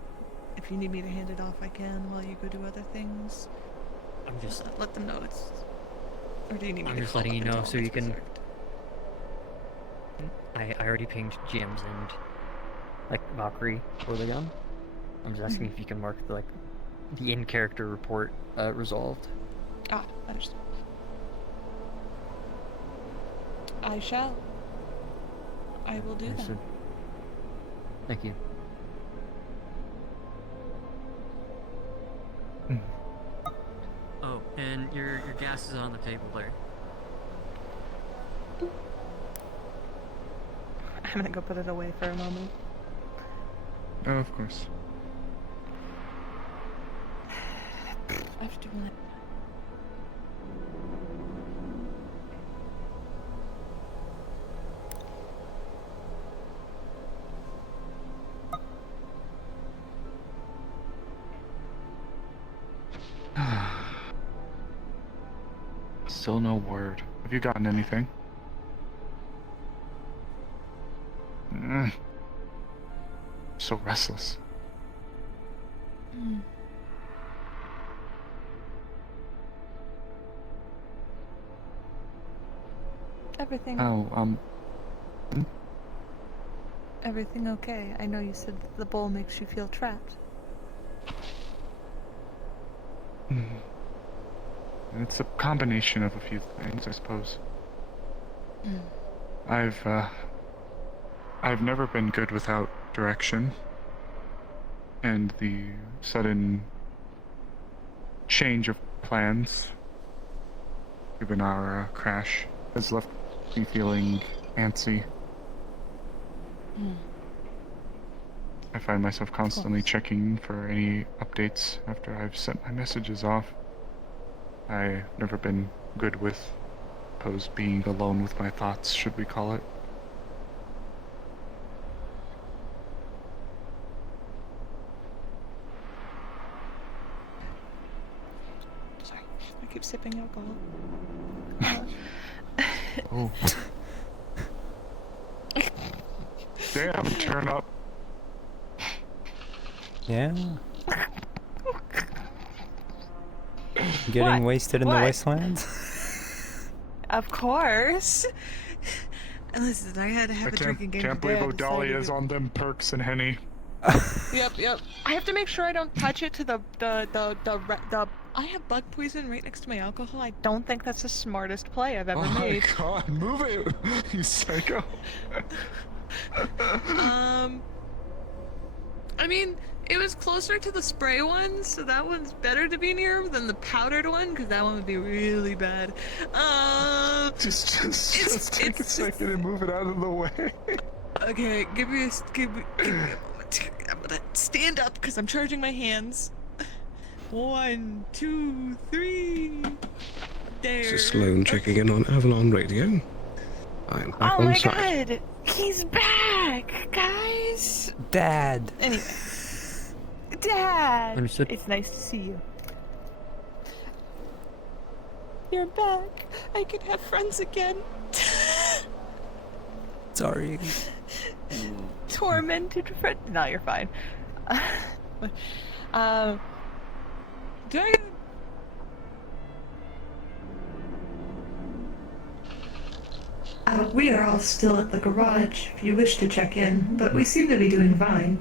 if you need me to hand it off, I can while you go do other things. I'm just... let them know it's, or do you need me I'm to just call letting you up and know tell so them you it's can... reserved? I already pinged Jim's and, like, Valkyrie for the gun. I'm just asking if you can mark the, like, the in-character report resolved. Ah, understood. I shall. I will do Understood. Thank you. Oh, and your gas is on the table there. I'm gonna go put it away for a moment. Oh, of course. I have to do it. Still no word. Have you gotten anything? So restless. Everything. Oh, Everything okay? I know you said that the bowl makes you feel trapped. It's a combination of a few things, I suppose. I've never been good without direction, and the sudden change of plans, given our crash, has left me feeling antsy. I find myself constantly checking for any updates after I've sent my messages off. I've never been good with, being alone with my thoughts, should we call it. Sorry, I keep sipping alcohol. Oh. Damn, turn up. Yeah. Getting wasted in the wasteland? Of course. Listen, I had to have a drinking game Can't today. believe I decided Odalia is on them perks and Henny. Yep. I have to make sure I don't touch it to the I have bug poison right next to my alcohol. I don't think that's the smartest play I've ever made. Oh my god, move it, you psycho. I mean, it was closer to the spray one, so that one's better to be near than the powdered one, because that one would be really bad. Just take a second and move it out of the way. Okay, give me a moment. I'm gonna stand up because I'm charging my hands. 1, 2, 3. There. This is Sloan checking in on Avalon Radio. I am back Oh on my site. god! He's back, guys! Dad! Anyway. Dad! Understood. It's nice to see you. You're back. I can have friends again. Sorry. Tormented friend. No, you're fine. Do I... We are all still at the garage if you wish to check in, but we seem to be doing fine.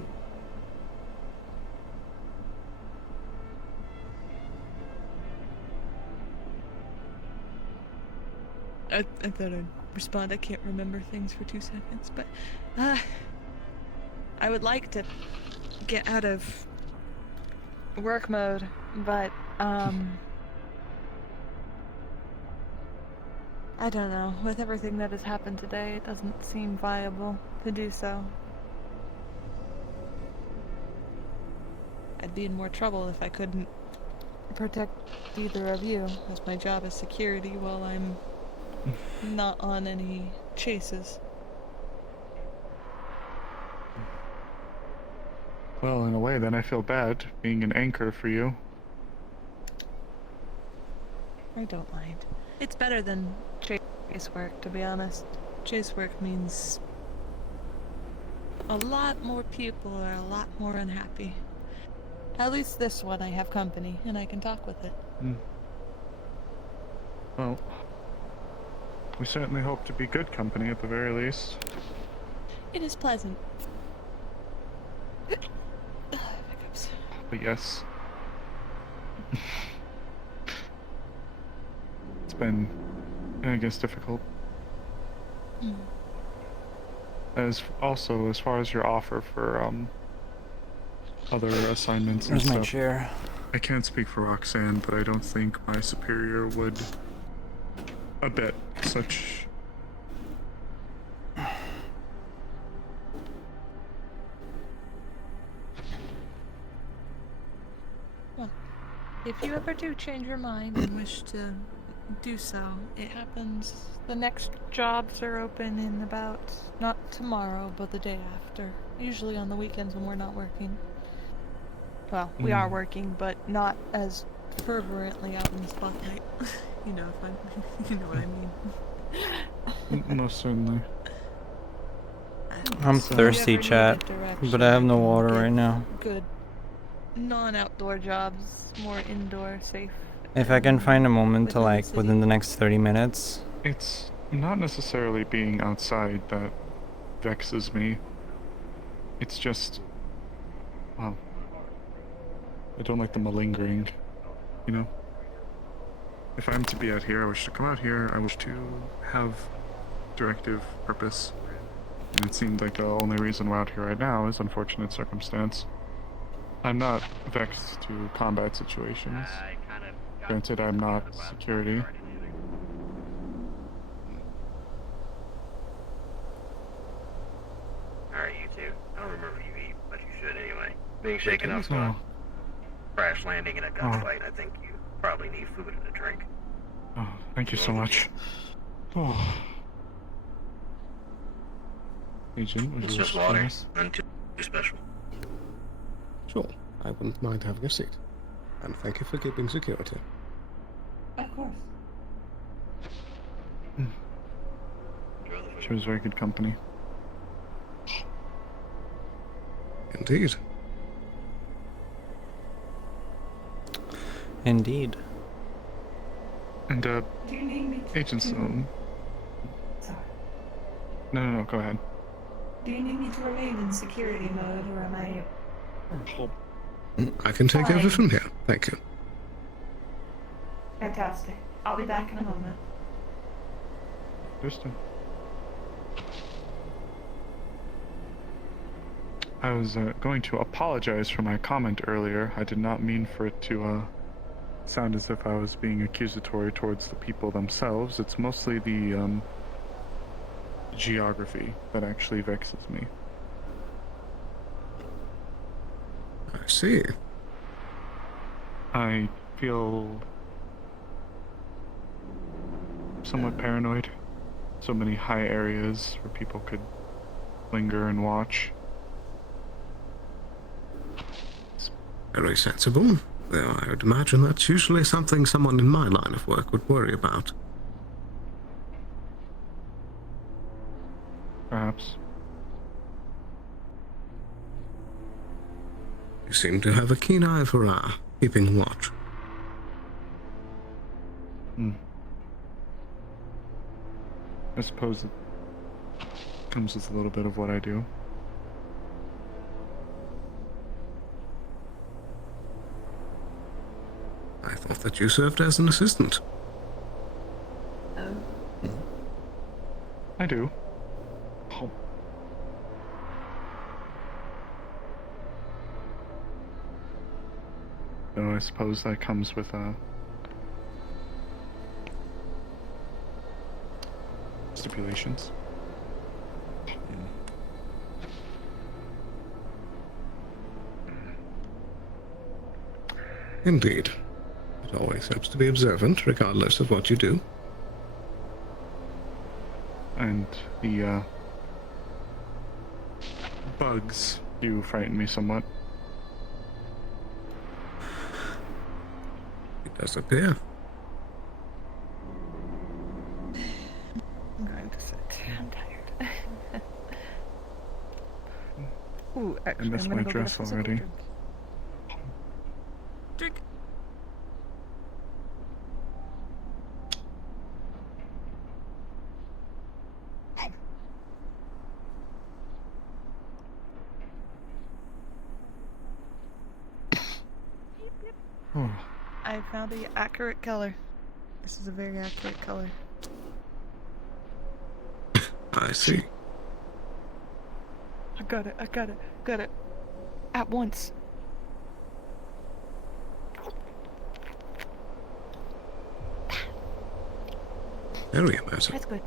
I thought I'd respond. I can't remember things for 2 seconds, but I would like to get out of work mode, but I don't know. With everything that has happened today, it doesn't seem viable to do so. I'd be in more trouble if I couldn't protect either of you, as my job is security while I'm not on any chases. Well, in a way, then I feel bad being an anchor for you. I don't mind. It's better than chase work, to be honest. Chase work means a lot more people are a lot more unhappy. At least this one I have company, and I can talk with it. Well, we certainly hope to be good company at the very least. It is pleasant. But yes. It's been, I guess, difficult. As far as your offer for other assignments and Where's stuff. my chair? I can't speak for Roxanne, but I don't think my superior would abet such if you ever do change your mind and wish to do so, it happens. The next jobs are open in about, not tomorrow, but the day after. Usually on the weekends when we're not working. Well, we are working, but not as fervently out in the spotlight. You know, you know what I mean. Most certainly. I'm So- thirsty, If you ever need chat, a direction, but I have I no can water give right now. Good non-outdoor jobs, more indoor, safe. If I can find a moment to within the like city. within the next 30 minutes. It's not necessarily being outside that vexes me. It's just, well, I don't like the malingering, you know? If I'm to be out here, I wish to come out here, I wish to have directive purpose. And it seemed like the only reason we're out here right now is unfortunate circumstance. I'm not vexed to combat situations. Granted, I'm not security. Alright, you two. I don't remember you eat, but you should anyway. Being shaken up from a crash landing in a gunfight, I think you probably need food and a drink. Oh, thank you so much. Oh. Agent, would It's you just wish to join water. us? Nothing too special. Sure, I wouldn't mind having a seat. And thank you for keeping security. Of course. She was very good company. Indeed. Indeed. And, Do you need me to... agents, Sorry. No, go ahead. Do you need me to remain in security mode, or am I... I can take Fine. over from here, thank you. Fantastic. I'll be back in a moment. Understood. I was going to apologize for my comment earlier. I did not mean for it to sound as if I was being accusatory towards the people themselves. It's mostly the geography that actually vexes me. I see. I feel somewhat paranoid. So many high areas where people could linger and watch. Very sensible. Though I would imagine that's usually something someone in my line of work would worry about. Perhaps. You seem to have a keen eye for keeping watch. I suppose it comes with a little bit of what I do. I thought that you served as an assistant. I do. Oh. So I suppose that comes with stipulations. Indeed. It always helps to be observant, regardless of what you do. And the bugs do frighten me somewhat. It does appear. I'm going to sit. I'm tired. Ooh, actually, I missed I'm my gonna go get a dress physical already. drink. Drink. I found the accurate color. This is a very accurate color. I see. I got it. At once. Very impressive. That's good.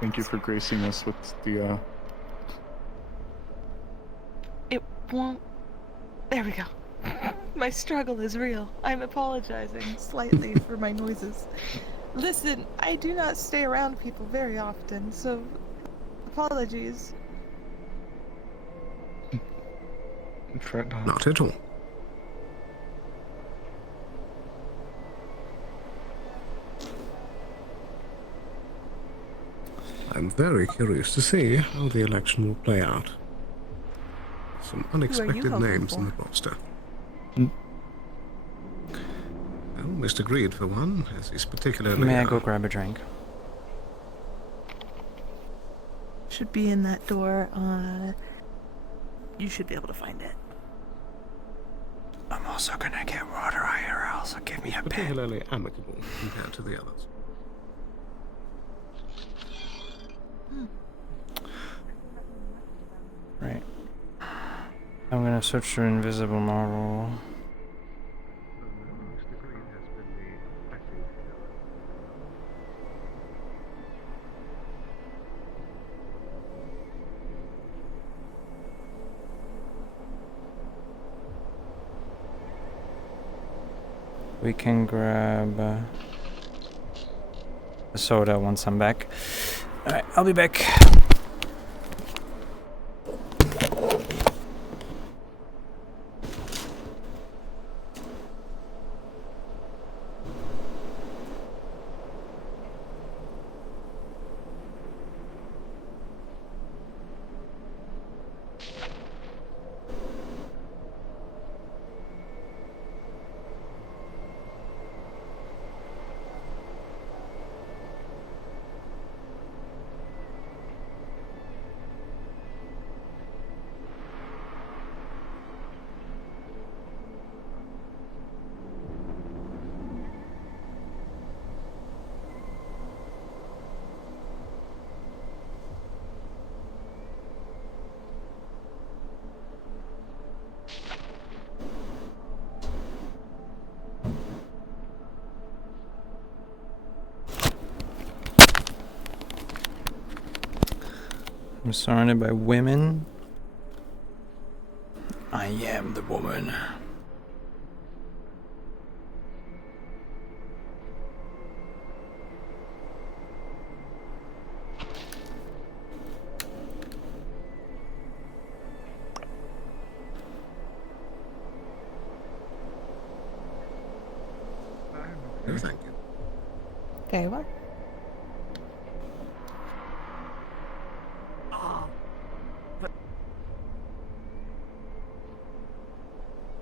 Thank you for gracing us with the It won't There we go. My struggle is real. I'm apologizing slightly for my noises. Listen, I do not stay around people very often, so apologies. Not at all. I'm very curious to see how the election will play out. Some unexpected names in the roster. Well, Mr. Greed, for one, as is particularly... May I go grab a drink? Should be in that door. You should be able to find it. I'm also gonna get water IRL, so give me a pen. Particularly amicable compared to the others. Right. I'm gonna switch to invisible model. We can grab a soda once I'm back. Alright, I'll be back. I'm surrounded by women. I am the woman. No, thank you. Very well.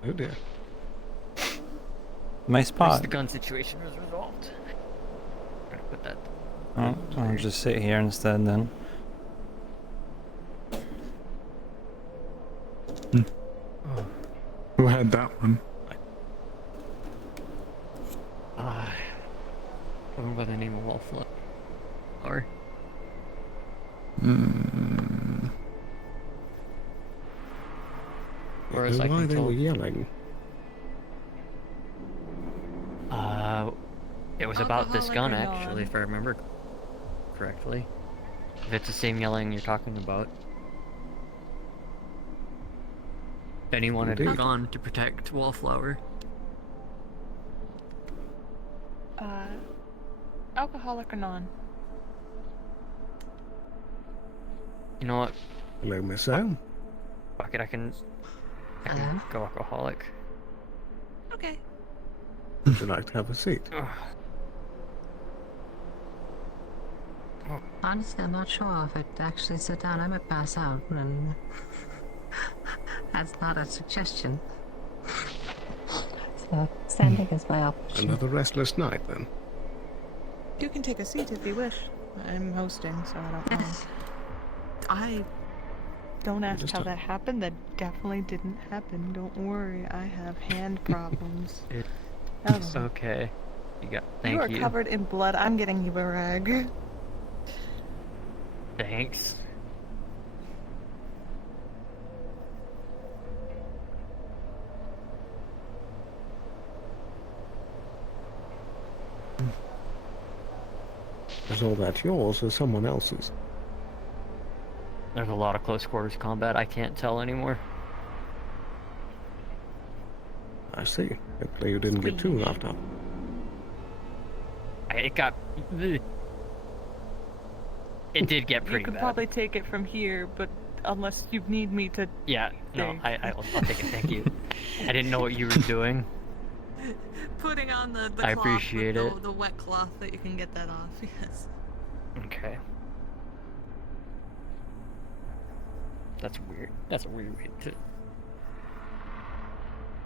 Oh dear. My At least spot. the gun situation was resolved. I'm gonna put that. Oh, I'll just sit here instead then. Who had that one? Someone by the name of Wallflower. Or Or as I why can they tell, were yelling? it was about this gun actually, if I remember correctly. If it's the same yelling you're talking about. Benny wanted a gun to protect Wallflower. Alcoholic or non? You know what? Hello, Miss O. Fuck it, I can go alcoholic. Okay. Would you like to have a seat? Honestly, I'm not sure if I'd actually sit down. I might pass out, and that's not a suggestion. So, standing is my option. Another restless night, then. You can take a seat if you wish. I'm hosting, so I don't know. I don't ask how that happened. That definitely didn't happen. Don't worry. I have hand problems. It's okay. Thank you. You are covered in blood. I'm getting you a rag. Thanks. Is all that yours or someone else's? There's a lot of close quarters combat. I can't tell anymore. I see. Hopefully you didn't get too laughed up. It got... It did get pretty You could bad. probably take it from here, but unless you need me to... Yeah, no, stay. I'll take it, thank you. I didn't know what you were doing. Putting on the I cloth appreciate with it. the wet cloth that you can get that off, yes. Okay. That's weird. That's a weird way to...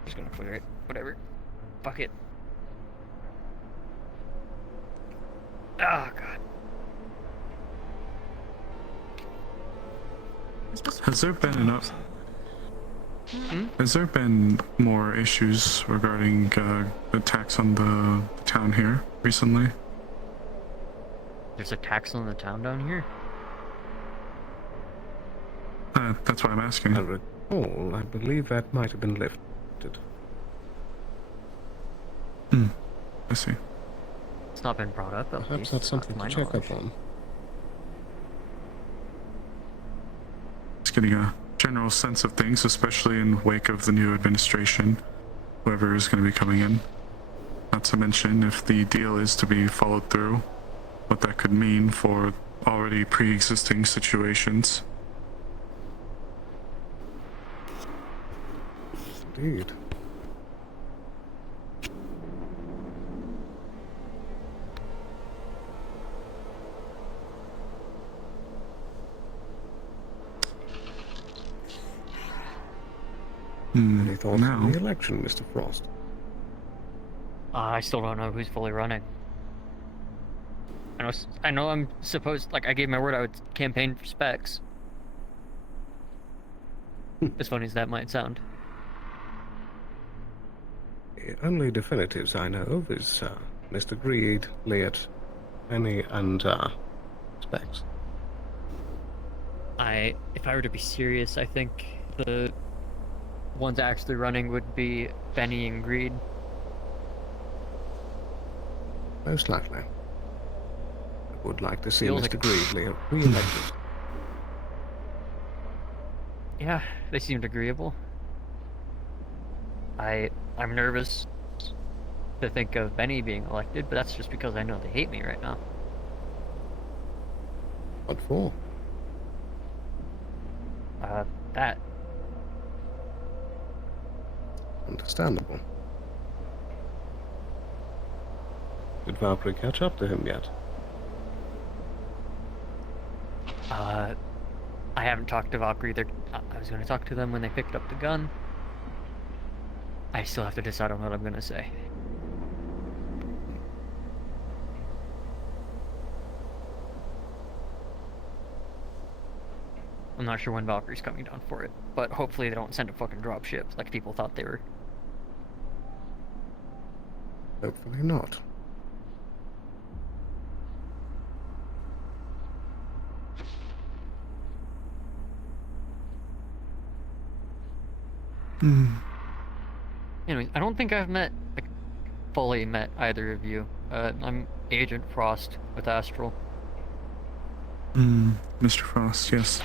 Just gonna clear it. Whatever. Fuck it. Oh, God. Has there been enough? Has there been more issues regarding attacks on the town here recently? There's attacks on the town down here? That's why I'm asking. I recall, I believe that might have been lifted. I see. It's not been brought up, at Perhaps least, that's something to check up on. Just getting a general sense of things, especially in wake of the new administration, whoever is going to be coming in. Not to mention, if the deal is to be followed through, what that could mean for already pre-existing situations. Indeed. Any thoughts on the election, Mr. Frost? I still don't know who's fully running. I know I'm supposed... Like, I gave my word I would campaign for Specs. As funny as that might sound. The only definitives I know of is Mr. Greed, Leot, Penny, and Specs. If I were to be serious, I think the ones actually running would be Benny and Greed. Most likely. I would like to see Feels Mr. like- Greed re-elected. Yeah, they seemed agreeable. I'm nervous to think of Benny being elected, but that's just because I know they hate me right now. What for? That. Understandable. Did Valkyrie catch up to him yet? I haven't talked to Valkyrie. I was going to talk to them when they picked up the gun. I still have to decide on what I'm going to say. I'm not sure when Valkyrie's coming down for it, but hopefully they don't send a fucking dropship like people thought they were. Hopefully not. Anyways, I don't think I've fully met either of you. I'm Agent Frost with Astral. Mr. Frost, yes.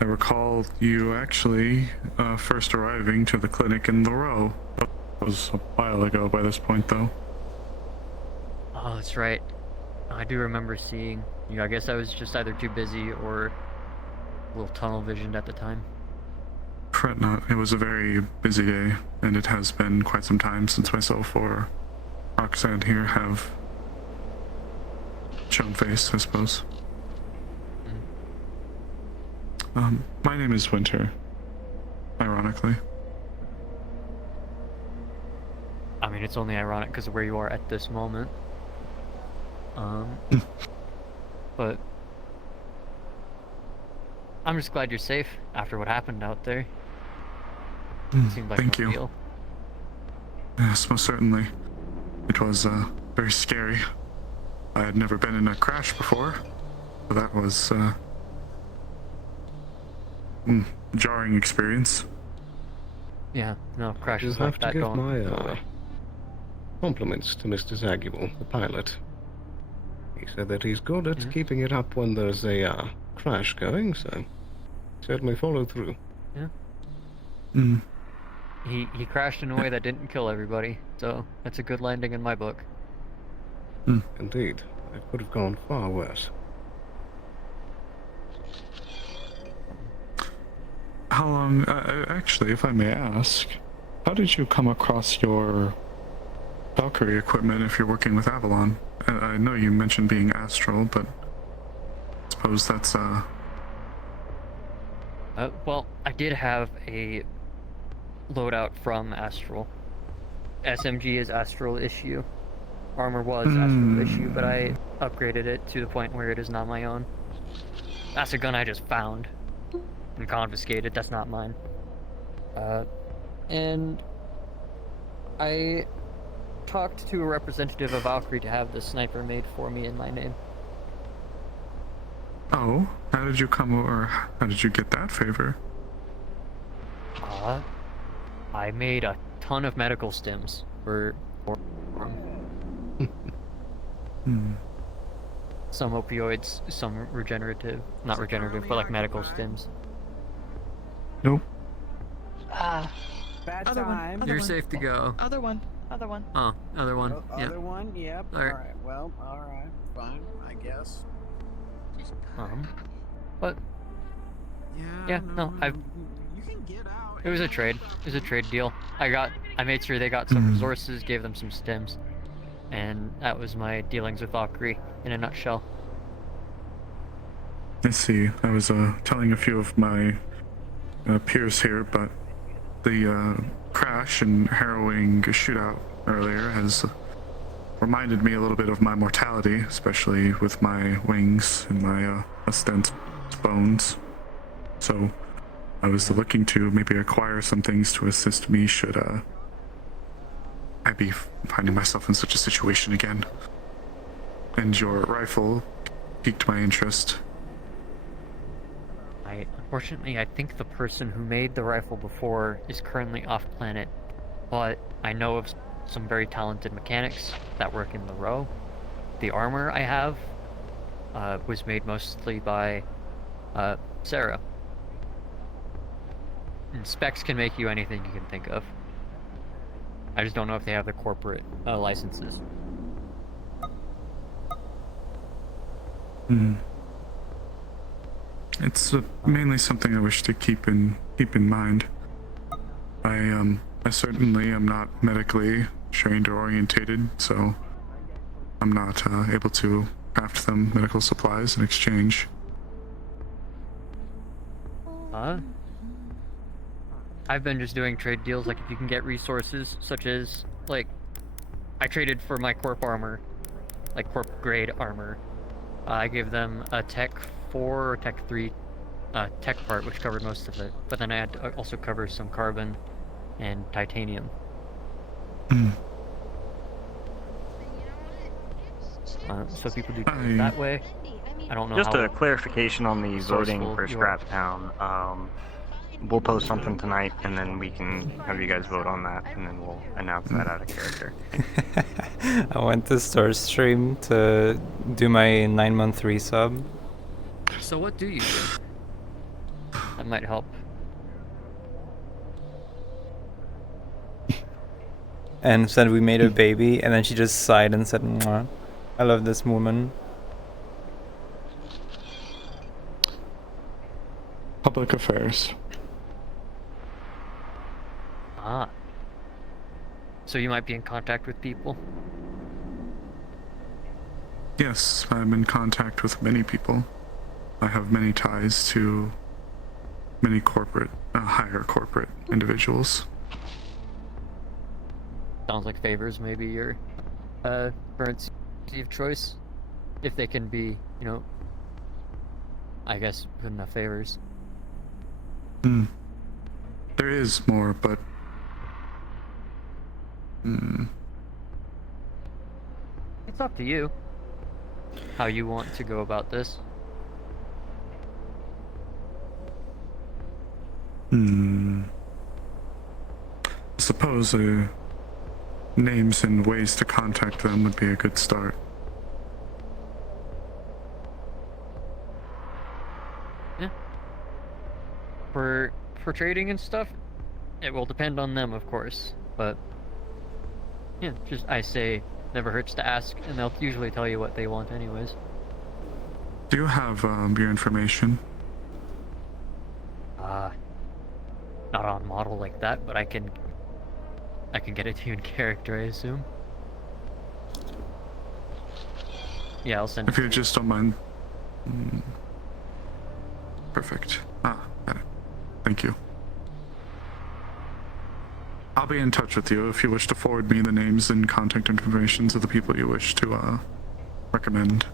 I recall you actually first arriving to the clinic in the row. That was a while ago by this point, though. Oh, that's right. I do remember seeing you. I guess I was just either too busy or a little tunnel visioned at the time. Fret not, it was a very busy day, and it has been quite some time since myself or Roxanne here have shown face, I suppose. My name is Winter, ironically. I mean, it's only ironic because of where you are at this moment. But I'm just glad you're safe after what happened out there. Seemed like Thank no you. deal. Yes, most certainly. It was very scary. I had never been in a crash before, so that was jarring experience. Yeah, no, You crashes have like to that give don't my go away. compliments to Mr. Zaguel, the pilot. He said that he's good at keeping it up when there's a crash going, so certainly follow through. Yeah. he crashed in a way that didn't kill everybody, so that's a good landing in my book. Indeed. It could have gone far worse. How long, actually, if I may ask, how did you come across your Valkyrie equipment if you're working with Avalon? I know you mentioned being astral, but I suppose that's, Well, I did have a loadout from Astral. SMG is Astral issue. Armor was Astral issue, but I upgraded it to the point where it is not my own. That's a gun I just found and confiscated. That's not mine. And I talked to a representative of Valkyrie to have the sniper made for me in my name. Oh, how did you come over? How did you get that favor? I made a ton of medical stims for some opioids, some regenerative, not regenerative, but like medical stims. Nope. Bad Other time. one. You're safe to go. Other one. Other one. Oh, other one. Yeah. Other one? Yep. Alright. Alright, well, alright. Fine, I guess. But yeah, no, it was a trade. It was a trade deal. I made sure they got some resources, gave them some stims, and that was my dealings with Valkyrie in a nutshell. I see. I was telling a few of my peers here, but the crash and harrowing shootout earlier has reminded me a little bit of my mortality, especially with my wings and my ostent bones. So I was looking to maybe acquire some things to assist me should I be finding myself in such a situation again. And your rifle piqued my interest. Unfortunately, I think the person who made the rifle before is currently off planet, but I know of some very talented mechanics that work in the row. The armor I have was made mostly by Sarah. And specs can make you anything you can think of. I just don't know if they have the corporate licenses. It's mainly something I wish to keep in mind. I certainly am not medically trained or orientated, so I'm not able to craft them medical supplies in exchange. I've been just doing trade deals, like if you can get resources, such as, like, I traded for my corp armor, like corp grade armor. I gave them a Tech 4 or Tech 3 tech part, which covered most of it, but then I had to also cover some carbon and titanium. So people do it that way. I don't know. Just how a clarification on the voting for Scraptown. We'll post something tonight, and then we can have you guys vote on that, and then we'll announce that out of character. I went to Store Stream to do my 9-month resub. So what do you do? That might help. And said we made a baby, and then she just sighed and said, "Mwah. I love this woman." Public affairs. So you might be in contact with people? Yes, I'm in contact with many people. I have many ties to many corporate, higher corporate individuals. Sounds like favors maybe your currency of choice, if they can be, you know, I guess good enough favors. There is more, but It's up to you how you want to go about this. Suppose names and ways to contact them would be a good start. Yeah. For trading and stuff, It will depend on them, of course, but yeah, just I say never hurts to ask, and they'll usually tell you what they want anyways. Do you have your information? Not on model like that, but I can get it to you in character, I assume. Yeah, I'll send it If to you you. just don't mind. Perfect. Got it. Thank you. I'll be in touch with you if you wish to forward me the names and contact information of the people you wish to recommend.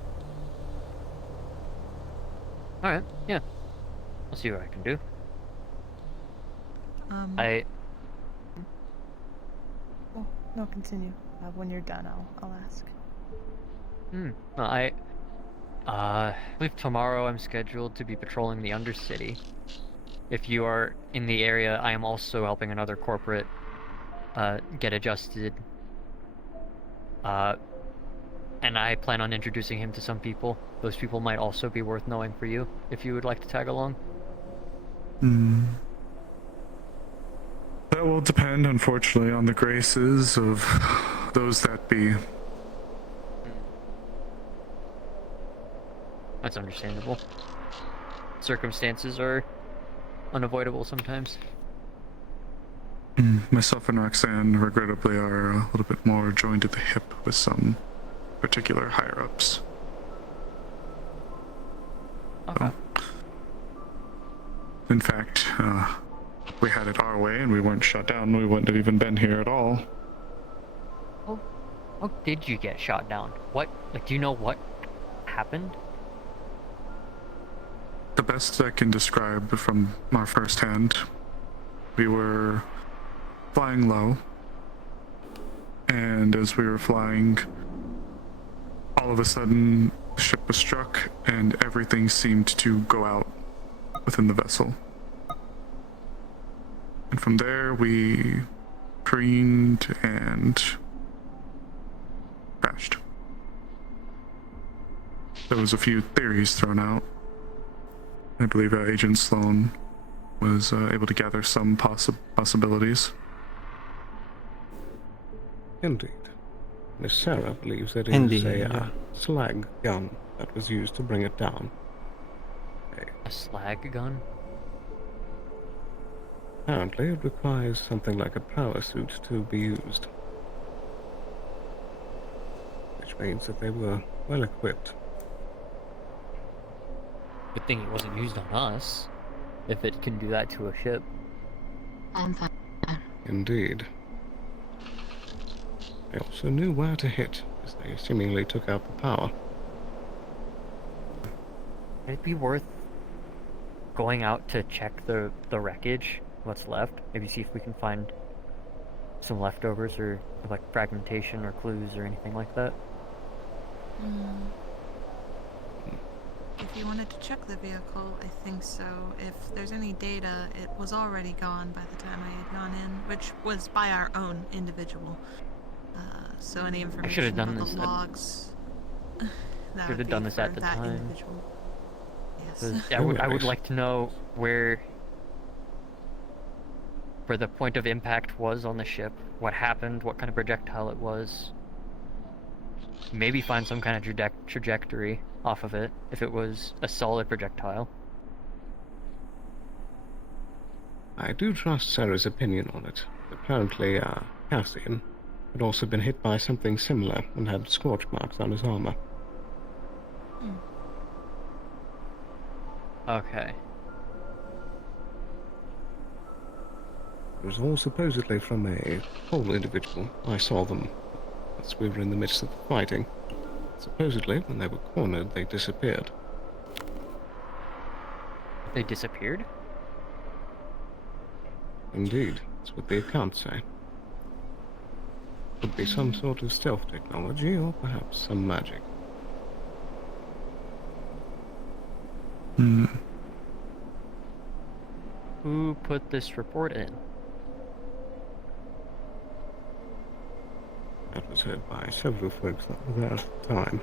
Alright, yeah. I'll see what I can do. Oh, no, continue. When you're done, I'll ask. I believe tomorrow I'm scheduled to be patrolling the Undercity. If you are in the area, I am also helping another corporate get adjusted. And I plan on introducing him to some people. Those people might also be worth knowing for you, if you would like to tag along. That will depend, unfortunately, on the graces of those that be. That's understandable. Circumstances are unavoidable sometimes. Myself and Roxanne, regrettably, are a little bit more joined at the hip with some particular higher-ups. Okay. So, in fact, we had it our way and we weren't shut down, we wouldn't have even been here at all. How did you get shot down? What, like, do you know what happened? The best I can describe from our first hand, we were flying low, and as we were flying, all of a sudden the ship was struck and everything seemed to go out within the vessel. And from there we careened and crashed. There was a few theories thrown out. I believe Agent Sloan was able to gather some possibilities. Indeed. Miss Sarah believes that it Indeed, is a yeah. slag gun that was used to bring it down. A slag gun? Apparently it requires something like a power suit to be used. Which means that they were well equipped. Good thing it wasn't used on us, if it can do that to a ship. I'm fine. Indeed. They also knew where to hit, as they seemingly took out the power. Would it be worth going out to check the wreckage, what's left? Maybe see if we can find some leftovers or like fragmentation or clues or anything like that? If you wanted to check the vehicle, I think so. If there's any data, it was already gone by the time I had gone in, which was by our own individual. So any information about the logs, that Should have done this at the time. Individual. Yes. I would like to know where the point of impact was on the ship, what happened, what kind of projectile it was. Maybe find some kind of trajectory off of it, if it was a solid projectile. I do trust Sarah's opinion on it. Apparently, Cassian had also been hit by something similar and had scorch marks on his armor. Okay. It was all supposedly from a whole individual. I saw them as we were in the midst of the fighting. Supposedly, when they were cornered, they disappeared. They disappeared? Indeed, that's what the accounts say. Could be some sort of stealth technology, or perhaps some magic. Who put this report in? That was heard by several folks that were there at the time.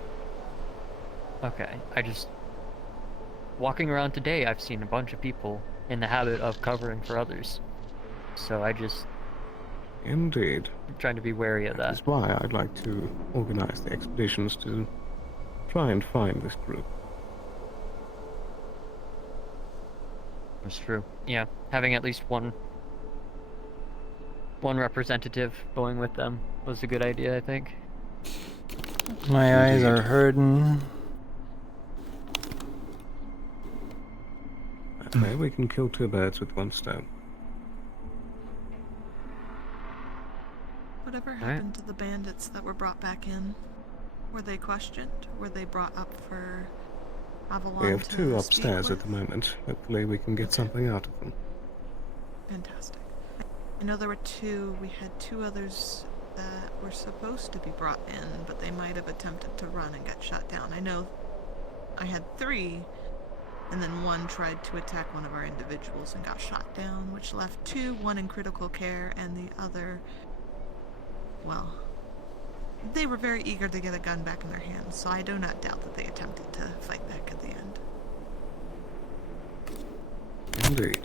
Okay, walking around today, I've seen a bunch of people in the habit of covering for others. So I just... Indeed. I'm trying to be wary of that. That's why I'd like to organize the expeditions to try and find this group. That's true. Yeah, having at least one representative going with them was a good idea, I think. My eyes are hurting. That way we can kill 2 birds with 1 stone. Whatever happened to the bandits that were brought back in? Were they questioned? Were they brought up for Avalon We have to 2 speak upstairs with? at the moment. Hopefully we can get something out of them. Fantastic. I know there were 2. We had 2 others that were supposed to be brought in, but they might have attempted to run and get shot down. I know I had 3, and then 1 tried to attack one of our individuals and got shot down, which left 2, 1 in critical care, and the other, well, they were very eager to get a gun back in their hands, so I do not doubt that they attempted to fight back at the end. Indeed.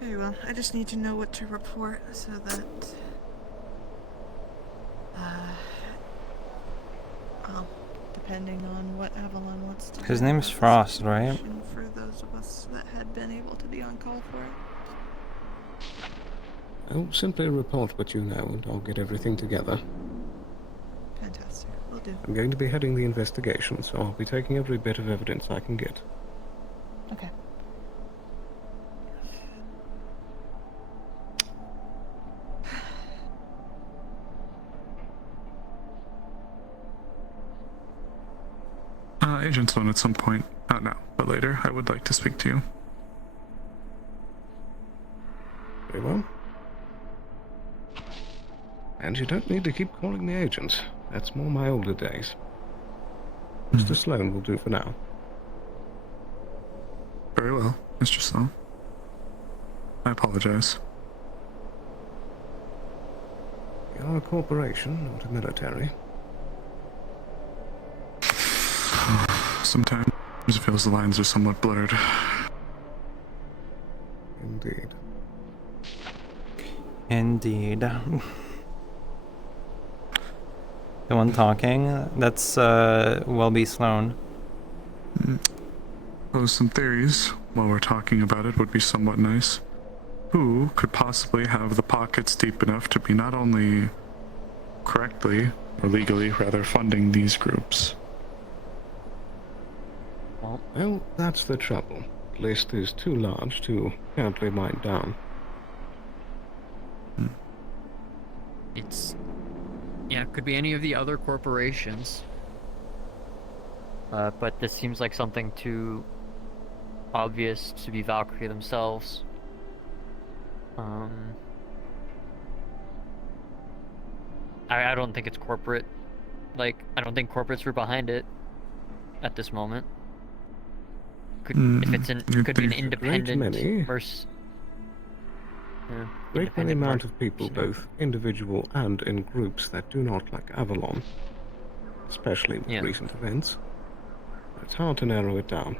Very well. I just need to know what to report so that well, depending on what Avalon wants to His do, name's Frost, right? for those of us that had been able to be on call for it. I'll simply report what you know and I'll get everything together. Fantastic. Will do. I'm going to be heading the investigation, so I'll be taking every bit of evidence I can get. Okay. Agent Sloan, at some point, not now, but later, I would like to speak to you. Very well. And you don't need to keep calling me Agent. That's more my older days. Mr. Sloan will do for now. Very well, Mr. Sloan. I apologize. You are a corporation, not a military. Sometimes it feels the lines are somewhat blurred. Indeed. Indeed. The one talking, that's Welby Sloan. Well, some theories, while we're talking about it, would be somewhat nice. Who could possibly have the pockets deep enough to be not only correctly, or legally, rather, funding these groups? Well, that's the trouble. The list is too large to currently wind down. It's... yeah, it could be any of the other corporations. But this seems like something too obvious to be Valkyrie themselves. I don't think it's corporate. Like, I don't think corporates were behind it at this moment. If it's could be an independent versus... Yeah, Great many amount of people, both individual and in groups, that do not like Avalon. Especially with recent events. It's hard to narrow it down.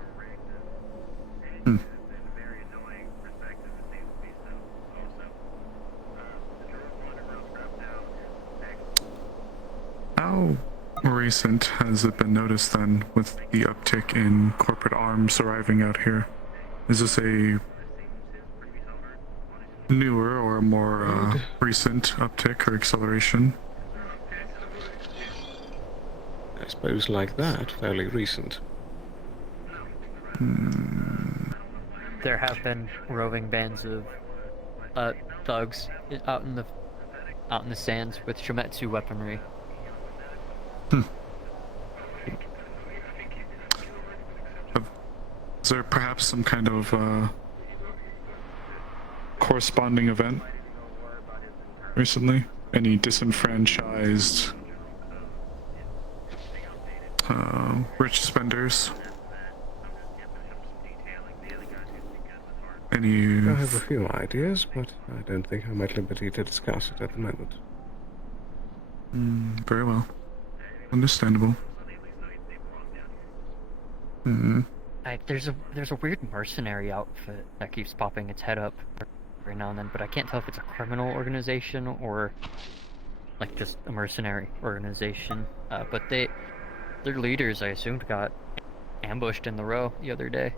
How recent has it been noticed then with the uptick in corporate arms arriving out here? Is this a newer or a more recent uptick or acceleration? I suppose like that, fairly recent. There have been roving bands of thugs out in the sands with Shumetsu weaponry. Is there perhaps some kind of corresponding event recently? Any disenfranchised rich spenders? Any... I have a few ideas, but I don't think I'm at liberty to discuss it at the moment. Very well. Understandable. There's a weird mercenary outfit that keeps popping its head up every now and then, but I can't tell if it's a criminal organization or like just a mercenary organization. But their leaders, I assumed, got ambushed in the row the other day.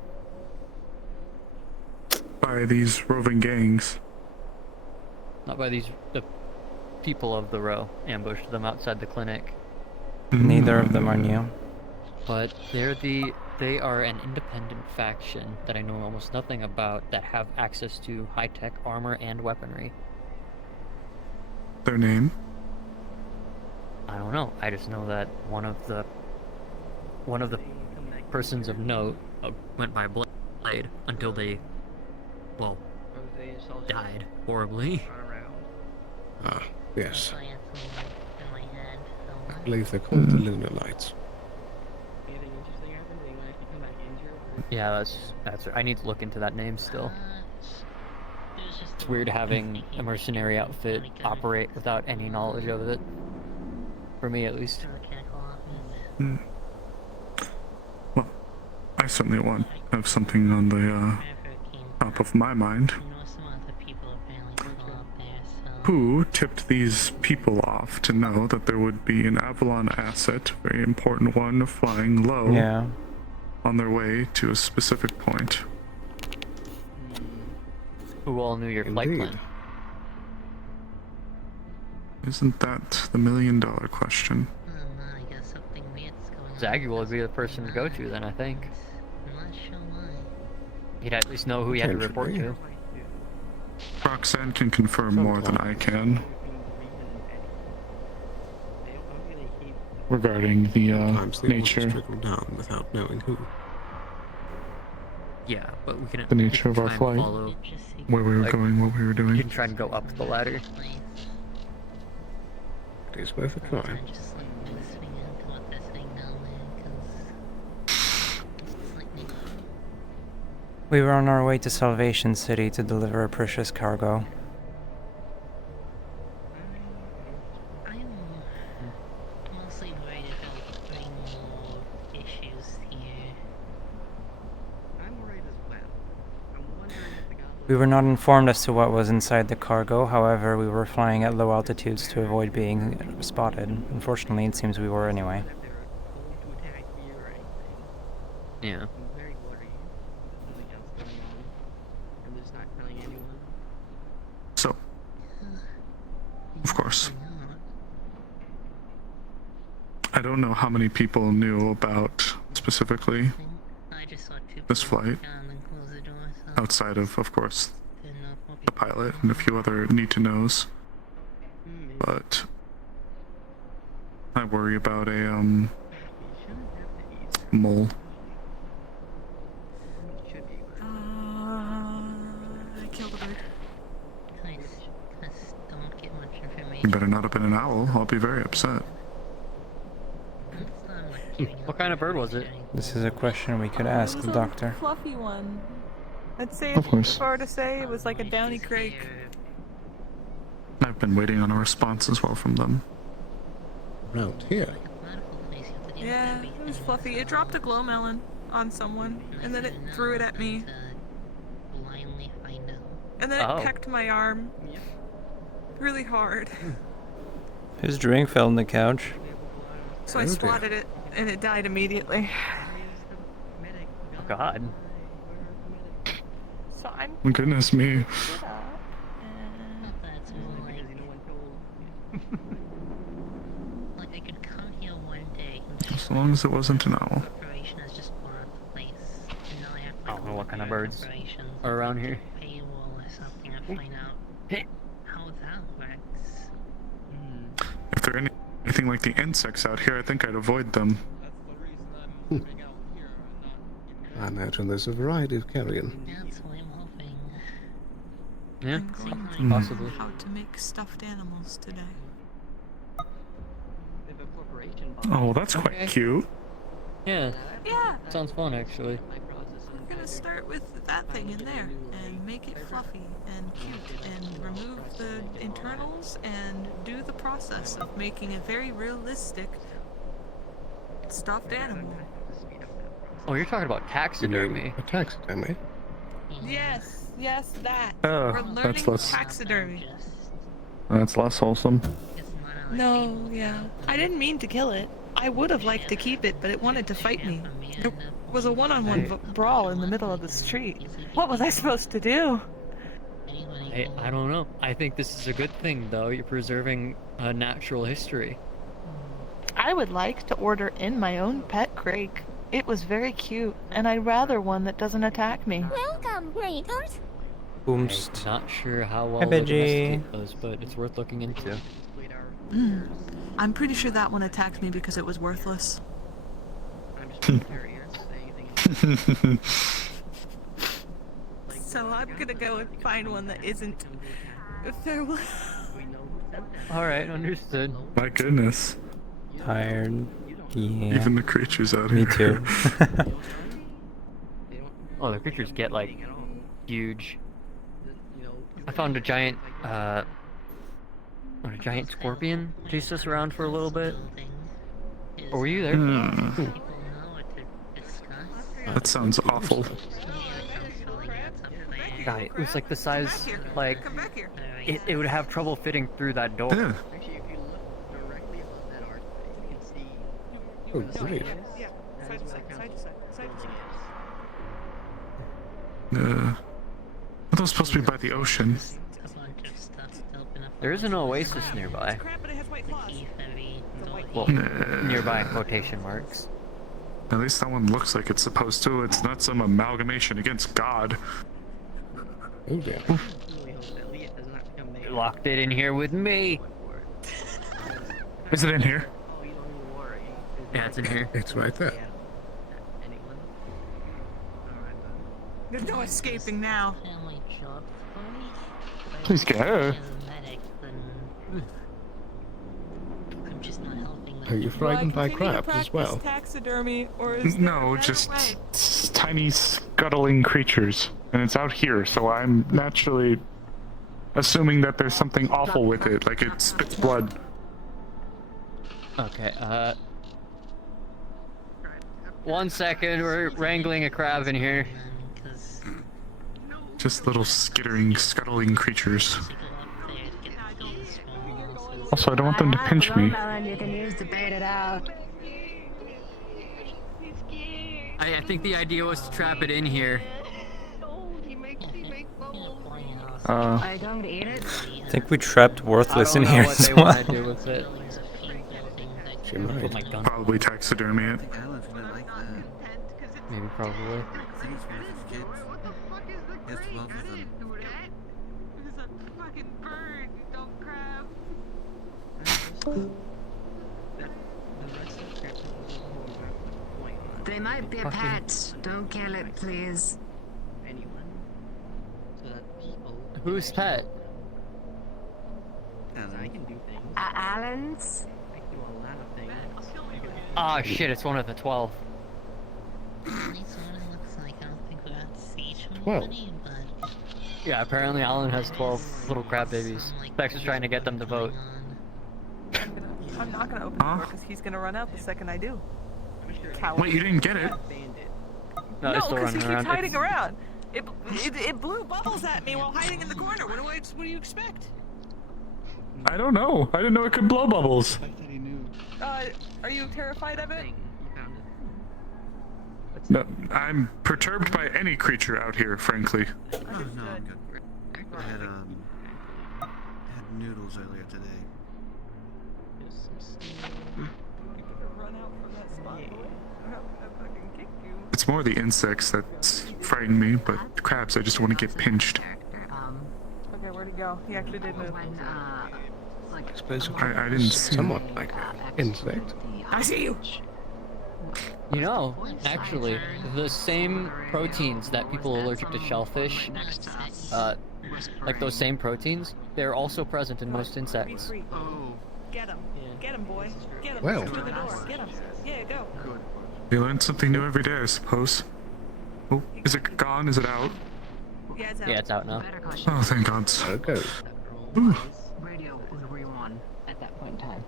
By these roving gangs. Not by the people of the row ambushed them outside the clinic. Neither of them are new. But they are an independent faction that I know almost nothing about that have access to high-tech armor and weaponry. Their name? I don't know. I just know that one of the persons of note went by blade until they, well, died horribly. Ah, yes. I believe they're called the Lunar Lights. Yeah, that's. I need to look into that name still. It's weird having a mercenary outfit operate without any knowledge of it. For me, at least. Well, I certainly want to have something on the top of my mind. Who tipped these people off to know that there would be an Avalon asset, very important one, flying low on their way to a specific point? Who all knew your flight plan? Isn't that the $1 million question? Zaguel would be the person to go to then, I think. He'd at least know who he had to report to. Roxanne can confirm more than I can regarding the nature. Trickle down without knowing who. Yeah, but we can. The nature of our flight, where we were going, what we were doing. You can try and go up the ladder. It is worth a try. We were on our way to Salvation City to deliver a precious cargo. I'm mostly worried about bringing more issues here. I'm worried as well. I'm wondering if the goblins... We were not informed as to what was inside the cargo, however, we were flying at low altitudes to avoid being spotted. Unfortunately, it seems we were anyway. Yeah. I'm very worried that something else going on, and there's not telling anyone. So, of course, I don't know how many people knew about specifically this flight, outside of course, the pilot and a few other need-to-knows, but I worry about a mole. I killed a bird. Don't get much information. You better not have been an owl. I'll be very upset. What kind of bird was it? This is a question we could ask the doctor. A fluffy one. I'd say Of course. if I were to say it was like a downy crake. I've been waiting on a response as well from them. Round here. Yeah, it was fluffy. It dropped a glow melon on someone, and then it threw it at me. And then it pecked my arm. Really hard. His drink fell on the couch. So I swatted it, and it died immediately. Oh God. So I'm... Goodness me. Like I could come here one day. As long as it wasn't an owl. Operation has just gone off the place. And now I have I don't know what kind of birds are around here. paywall or something to find out how that works. If there are anything like the insects out here, I think I'd avoid them. I imagine there's a variety of carrion. That's what I'm hoping. Yeah, possibly. How to make stuffed animals today. Oh, that's quite cute. Yeah. Yeah. Sounds fun, actually. We're gonna start with that thing in there and make it fluffy and cute and remove the internals and do the process of making a very realistic stuffed animal. Oh, you're talking about taxidermy. A taxidermy? Yes, yes, that. Oh, We're learning taxidermy. That's less wholesome. No, yeah. I didn't mean to kill it. I would have liked to keep it, but it wanted to fight me. There was a one-on-one brawl in the middle of the street. What was I supposed to do? I don't know. I think this is a good thing, though. You're preserving natural history. I would like to order in my own pet crake. It was very cute, and I'd rather one that doesn't attack me. Welcome, Raiders. Boomst. Not sure how well Hi, they Benji. domesticate those, but it's worth looking into. I'm pretty sure that one attacked me because it was worthless. So I'm gonna go and find one that isn't. Farewell. Alright, understood. My goodness. Tired. Yeah. Even the creatures out Me here. too. Oh, the creatures get, like, huge. I found a giant, a giant scorpion chased us around for a little bit. Or were you there? That sounds awful. God, it was like the size, like, it would have trouble fitting through that door. Yeah. Oh, great. Yeah, side to side, side to side, side to side. Are those supposed to be by the ocean? There is an oasis nearby. Well, nearby in quotation marks. At least that one looks like it's supposed to. It's not some amalgamation against God. Oh, dear. Locked it in here with me. Is it in here? Yeah, it's in here. It's right there. There's no escaping now. Please go. Are you frightened by crabs as well? Taxidermy, or is No, just tiny scuttling creatures. And it's out here, so I'm naturally assuming that there's something awful with it, like it spits blood. Okay, 1 second, we're wrangling a crab in here. Just little skittering, scuttling creatures. Also, I don't want them to pinch me. You can use to bait it out. I think the idea was to trap it in here. Are you going to eat it? I think we trapped Worthless in here as I well. want to do with it. She might. Put my gun. Probably taxidermy it. Maybe, probably. They might be a pet. Don't kill it, please. Whose pet? Alan's? Ah, shit, it's one of the 12. 12? Yeah, apparently Alan has 12 little crab babies. Bex is trying to get them to vote. I'm not gonna open the door because he's gonna run out the second I do. Coward. Wait, you didn't get it? No, it's still because he running keeps around. hiding around. It blew bubbles at me while hiding in the corner. What do you expect? I don't know. I didn't know it could blow bubbles. Are you terrified of it? No, I'm perturbed by any creature out here, frankly. Oh, no, I'm good. I had noodles earlier today. It's more the insects that frighten me, but crabs, I just want to get pinched. Okay, where'd he go? He actually did move. I suppose I didn't see somewhat like an insect. I see you! You know, actually, the same proteins that people allergic to shellfish, like those same proteins, they're also present in most insects. Get him. Get him, boy. Get him. Well. Through the door. Get him. Yeah, go. You learn something new every day, I suppose. Oh, is it gone? Is it out? Yeah, it's out. Yeah, it's out now. Oh, thank God. So it goes. Radio were you on at that point in time?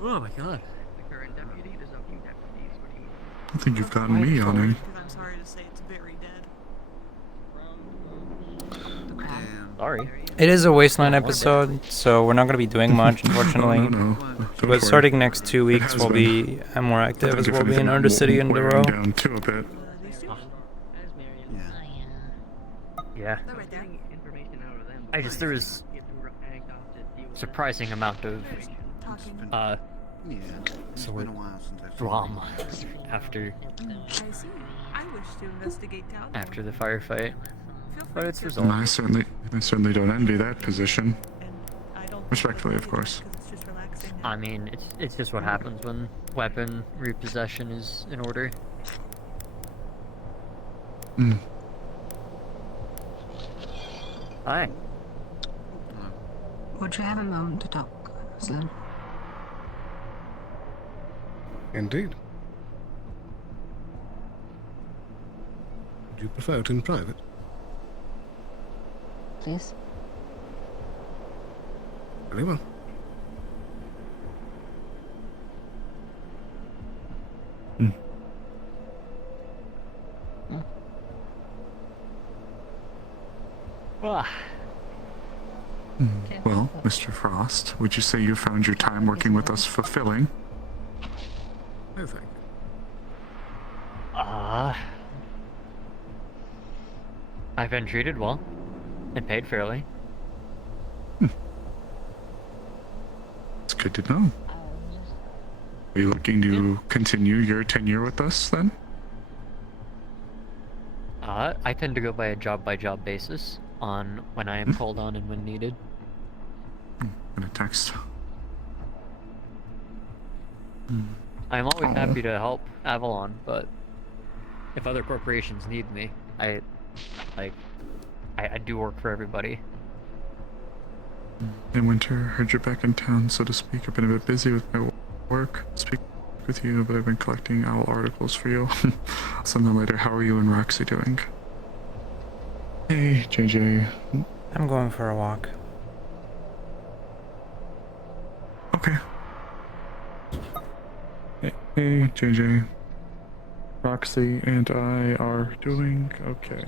Oh my god. I think you've gotten me yawning. Because I'm sorry to say it's very dead. Sorry. It is a wasteland episode, so we're not going to be doing much, unfortunately. No. Don't But worry. starting next 2 It weeks, has we'll been. be more I active think as if we'll be in anything, Undercity and wearing Duro. down too a bit. Yeah. I just there was surprising amount of sort of drama after I see. I wish to investigate down there. after the firefight, but it's And resolved. I certainly don't envy that position. Respectfully, of course. I mean, it's just what happens when weapon repossession is in order. Mm. Hi. Would you have a moment to talk, Slim? Indeed. Would you prefer it in private? Please? Very well. Well, Mr. Frost, would you say you found your time working with us fulfilling? No, thank you. I've been treated well and paid fairly. It's good to know. Are you looking to continue your tenure with us then? I tend to go by a job-by-job basis on when I am called on and when needed. In a text. I'm always happy to help Avalon, but if other corporations need me, I do work for everybody. In Winter, heard you're back in town, so to speak. I've been a bit busy with my work. Speak with you, but I've been collecting owl articles for you. I'll send them later. How are you and Roxy doing? Hey, JJ. I'm going for a walk. Okay. Hey, JJ. Roxy and I are doing okay.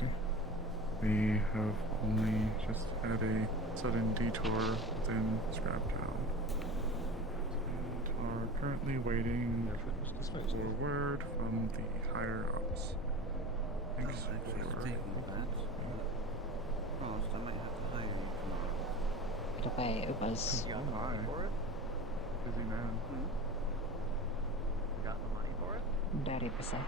We have only just had a sudden detour within Scraptown and are currently waiting for word from the higher ups. Thanks for Frost, I might have to hire you tomorrow. By the way, it was... Busy man. You got the money for it? 30%.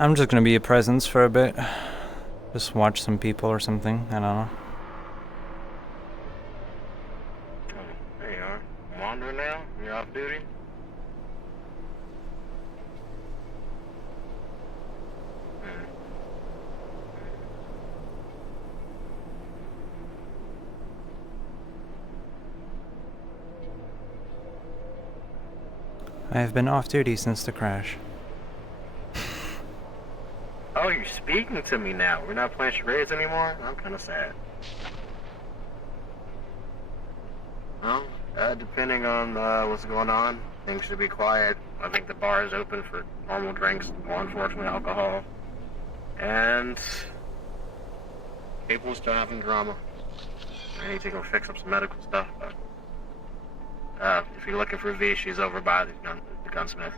I'm just gonna be a presence for a bit. Just watch some people or something. I don't know. There you are. Wandering now? You're off duty? I have been off duty since the crash. Oh, you're speaking to me now. We're not playing charades anymore? I'm kind of sad. Well, depending on what's going on, things should be quiet. I think the bar is open for normal drinks, or unfortunately alcohol. And people still having drama. I need to go fix up some medical stuff, but if you're looking for V, she's over by the gunsmith.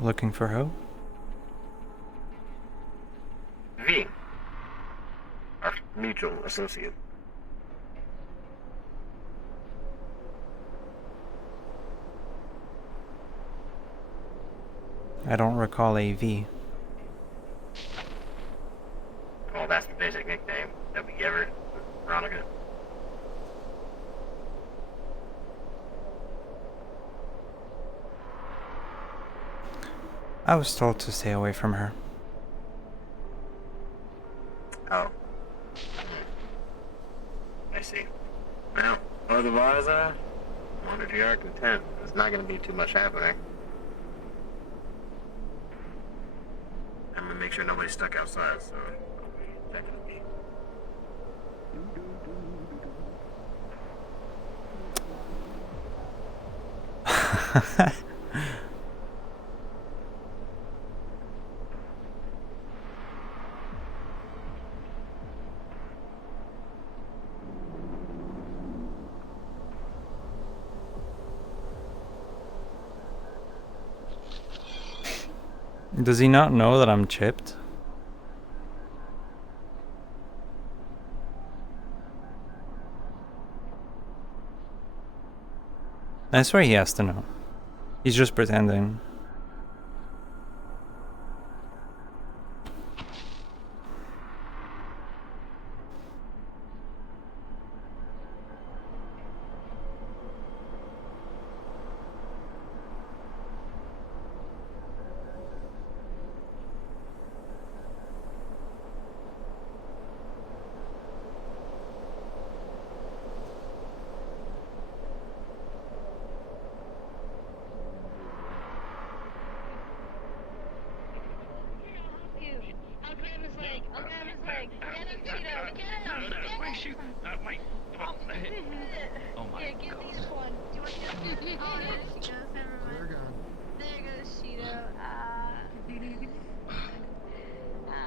Looking for who? V. Our mutual associate. I don't recall AV. Oh, that's the basic nickname that we give her, Veronica. I was told to stay away from her. Oh. I see. Well, otherwise, wonder if you are content. There's not going to be too much happening. I'm going to make sure nobody's stuck outside, so check it out. Does he not know that I'm chipped? I swear he has to know. He's just pretending.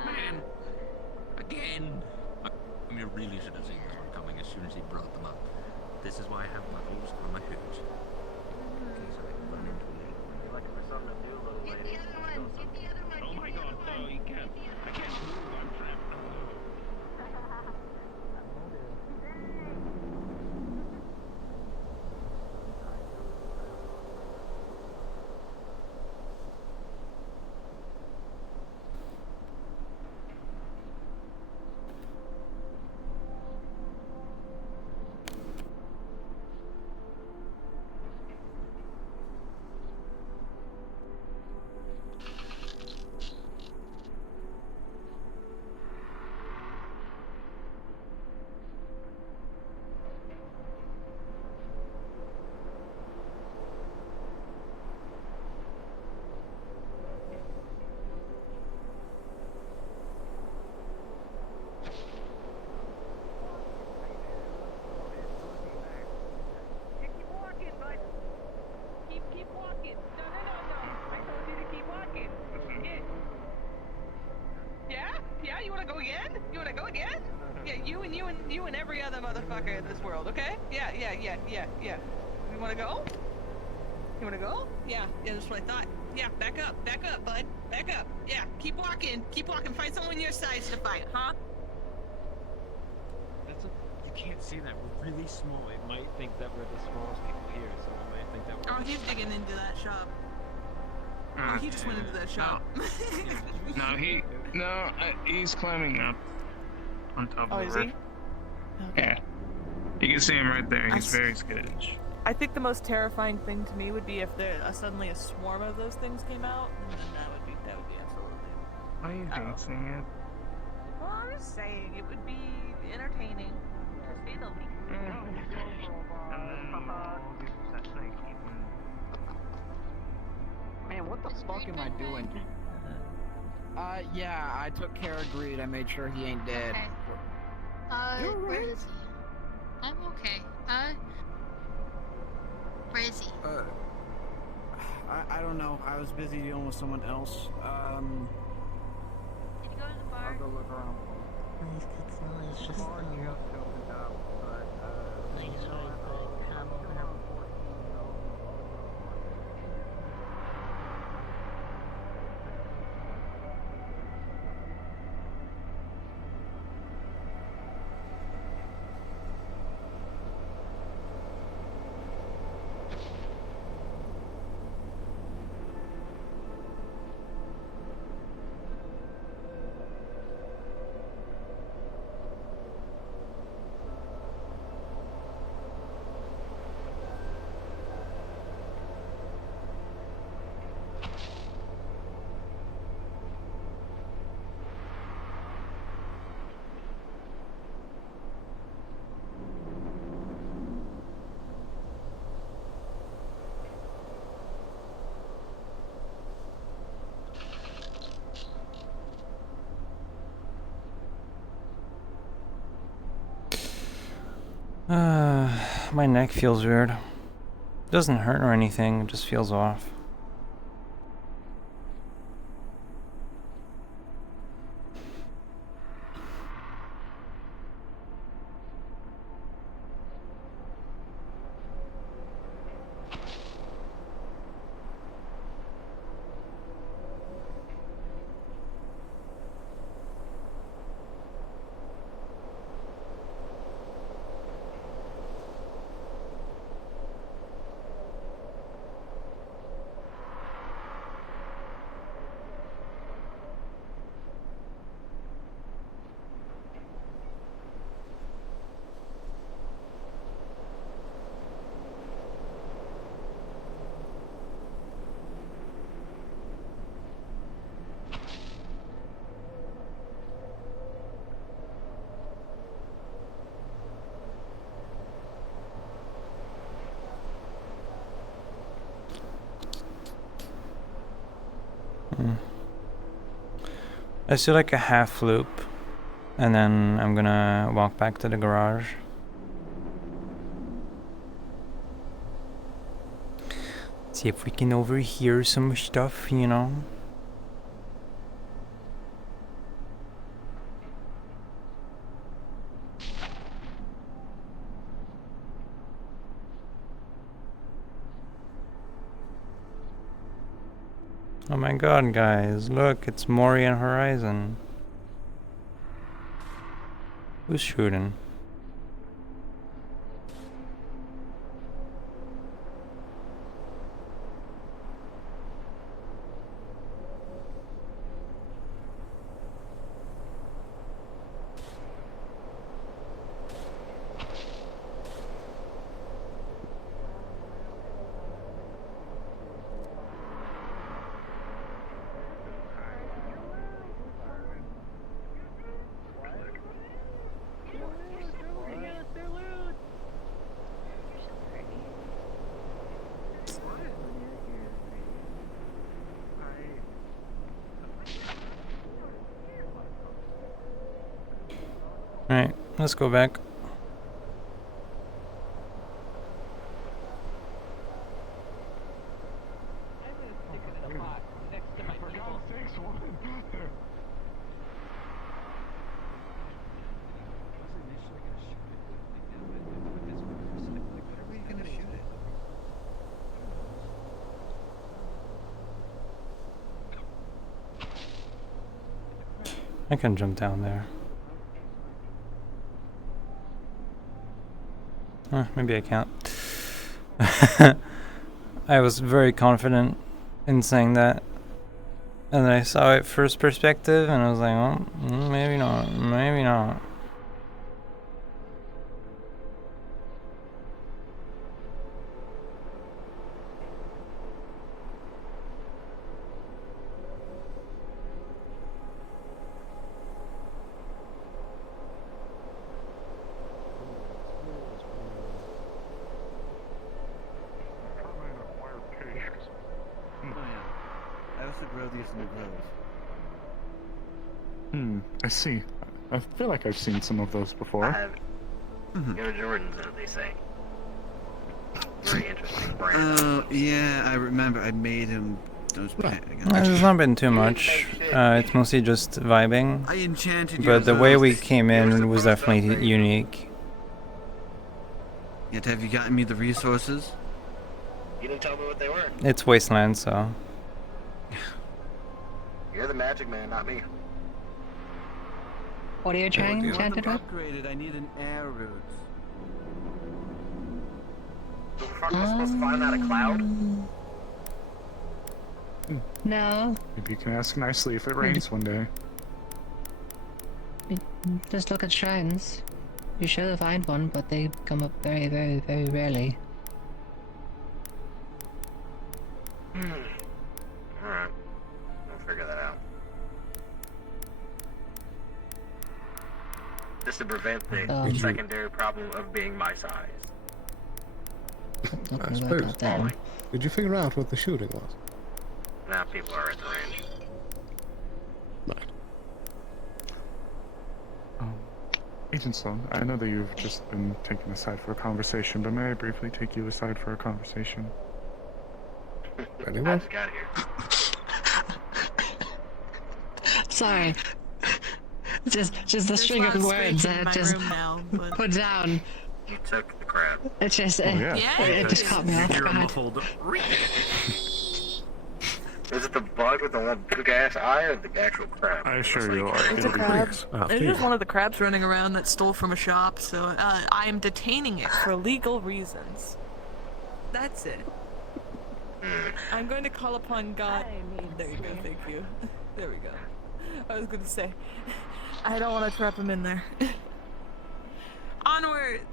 Man, again. I mean, I really should have seen this one coming as soon as he brought them up. This is why I have buckles on my hoods. Okay, so I can run into it. You're looking for something to do, little lady. Oh my god, no, you can't. I can't move, I'm trapped. You and every other motherfucker in this world, okay? Yeah. You wanna go? You wanna go? Yeah, that's what I thought. Yeah, back up, bud. Back up. Yeah, keep walking. Find someone your size to fight, huh? You can't see that. We're really small. It might think that we're the smallest people here, so it might think that we're... Oh, he's digging into that shop. Oh, he just went into that shop. He's climbing up on top of the is roof. he? Yeah. You can see him right there. He's very skittish. I think the most terrifying thing to me would be if suddenly a swarm of those things came out, and then that would be absolutely. Why are you dancing it? Well, I'm just saying it would be entertaining, to say the least. Man, what the fuck am I doing? Yeah, I took care of Greed. I made sure he ain't dead. Okay. Where is he? I'm okay. Where is he? I don't know. I was busy dealing with someone else. Did you go to the bar? I'll go look around. Nice, good smell. It's just like My neck feels weird. Doesn't hurt or anything, it just feels off. Let's do like a half loop, and then I'm gonna walk back to the garage. See if we can overhear some stuff, you know? Oh my god, guys, look, it's Mori and Horizon. Who's shooting? Alright, let's go back. I can jump down there. Maybe I can't. I was very confident in saying that, and then I saw it first perspective, and I was like, oh, maybe not, maybe not. I see. I feel like I've seen some of those before. Go Jordan's, as they say. Very interesting brand. Yeah, I remember I made him those It's not been too much. It's mostly just vibing. I enchanted but the way we yourself. came in was definitely unique. Yet have you gotten me the resources? You didn't tell me what they were. It's Wasteland, so. You're the magic man, not me. What are you trying to do? Upgraded, I need an air route. So we're supposed to find out a cloud? No. Maybe you can ask nicely if it rains one day. Just look at shrines. You should find one, but they come up very, very, very rarely. Alright. We'll figure that out. Just to prevent the secondary problem of being my size. I suppose. Did you figure out what the shooting was? Now people are at the range. Right. Agent Sloan, I know that you've just been taken aside for a conversation, but may I briefly take you aside for a conversation? Very well. I just got here. Sorry. Just the string of words I had just put down. You took the crap. It just, yeah. it just caught me off guard. Is it the bug with the one big ass eye or the actual crab? I assure you, It's a crab. It's just one of the crabs running around that stole from a shop, so I am detaining it for legal reasons. That's it. I'm going to call upon God. There you go, thank you. There we go. I was going to say, I don't want to trap him in there. Onwards!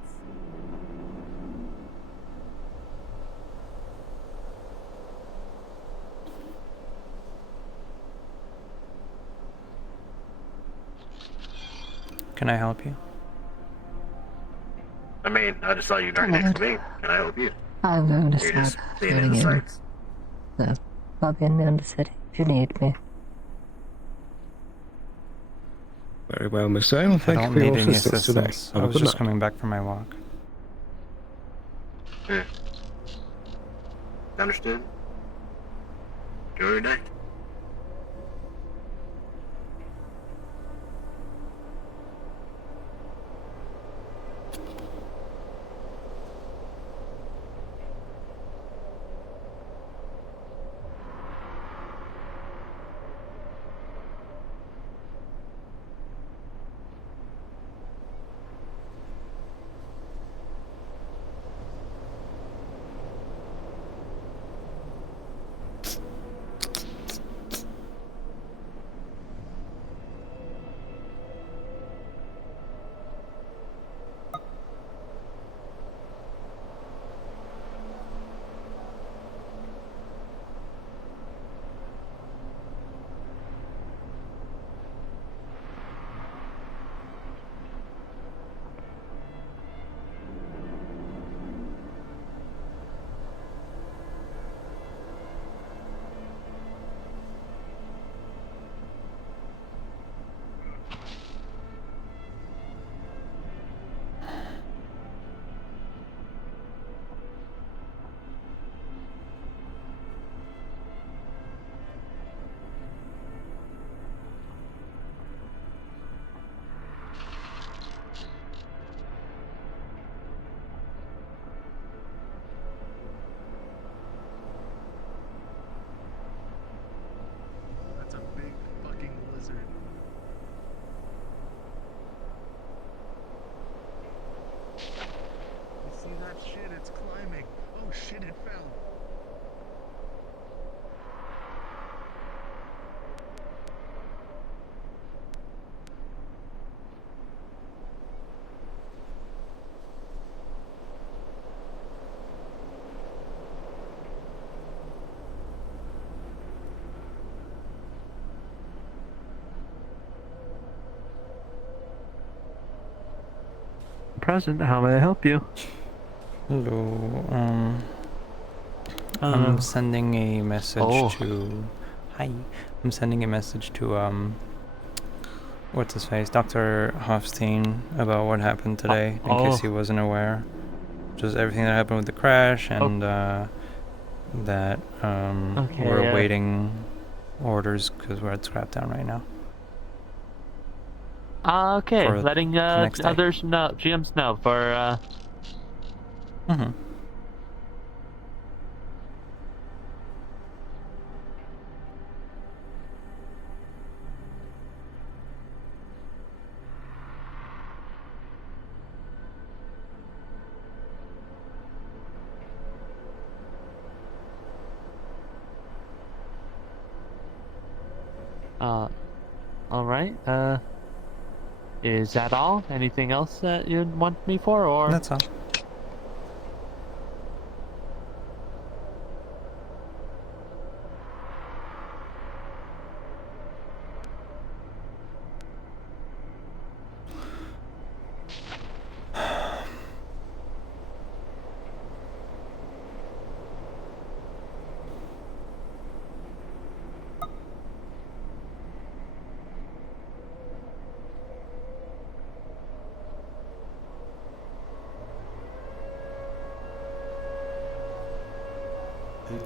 Can I help you? I mean, I just saw you right next to me. Can I help you? I'm going to You're just start seeing in the heading in. sights. So, I'll be in the city if you need me. Very well, Miss Sale. I Thank you don't for need your any assistance today. assistance. Have I a was good just night. coming back from my walk. Understood? Enjoy your day. That's a big fucking lizard. You see that shit? It's climbing. Oh shit, it fell. Present, how may I help you? Hello, I'm sending a message to... Hi. I'm sending a message to, what's his face? Dr. Hofstein about what happened today, in case he wasn't aware. Just everything that happened with the crash, and, that, we're awaiting orders, because we're at Scraptown right now. Okay, For letting the next day. others know, GMs know for Mm-hmm. Alright, is that all? Anything else that you'd want me for, or? That's all.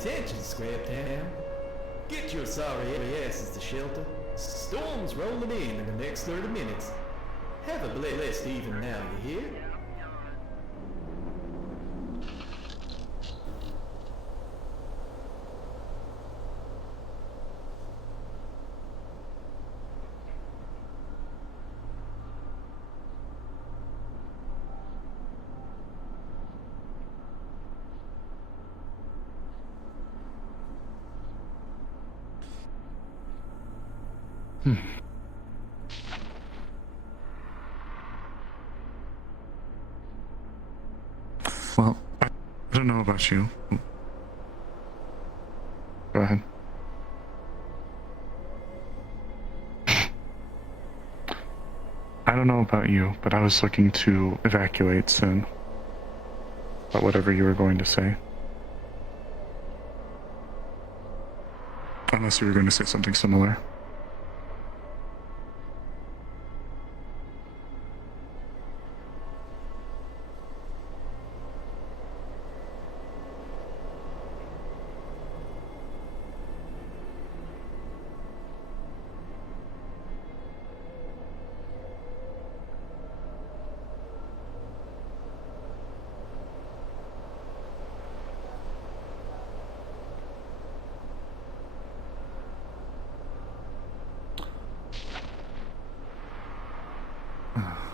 attention, Scraptown. Get your sorry asses to shelter. Storm's rolling in the next 30 minutes. Have a blessed evening now, you hear? Well, I don't know about you. Go ahead. I don't know about you, but I was looking to evacuate soon. About whatever you were going to say. Unless you were going to say something similar.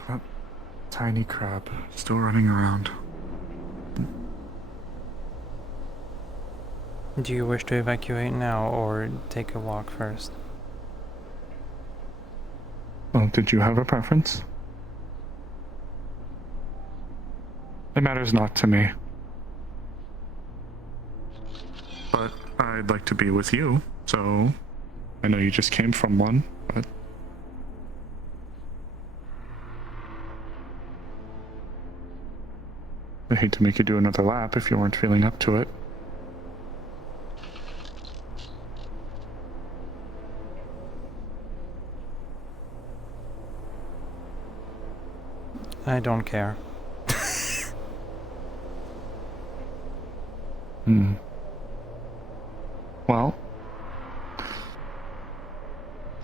That tiny crab still running around. Do you wish to evacuate now or take a walk first? Well, did you have a preference? It matters not to me. But I'd like to be with you, so I know you just came from one, but I hate to make you do another lap if you weren't feeling up to it. I don't care. Well,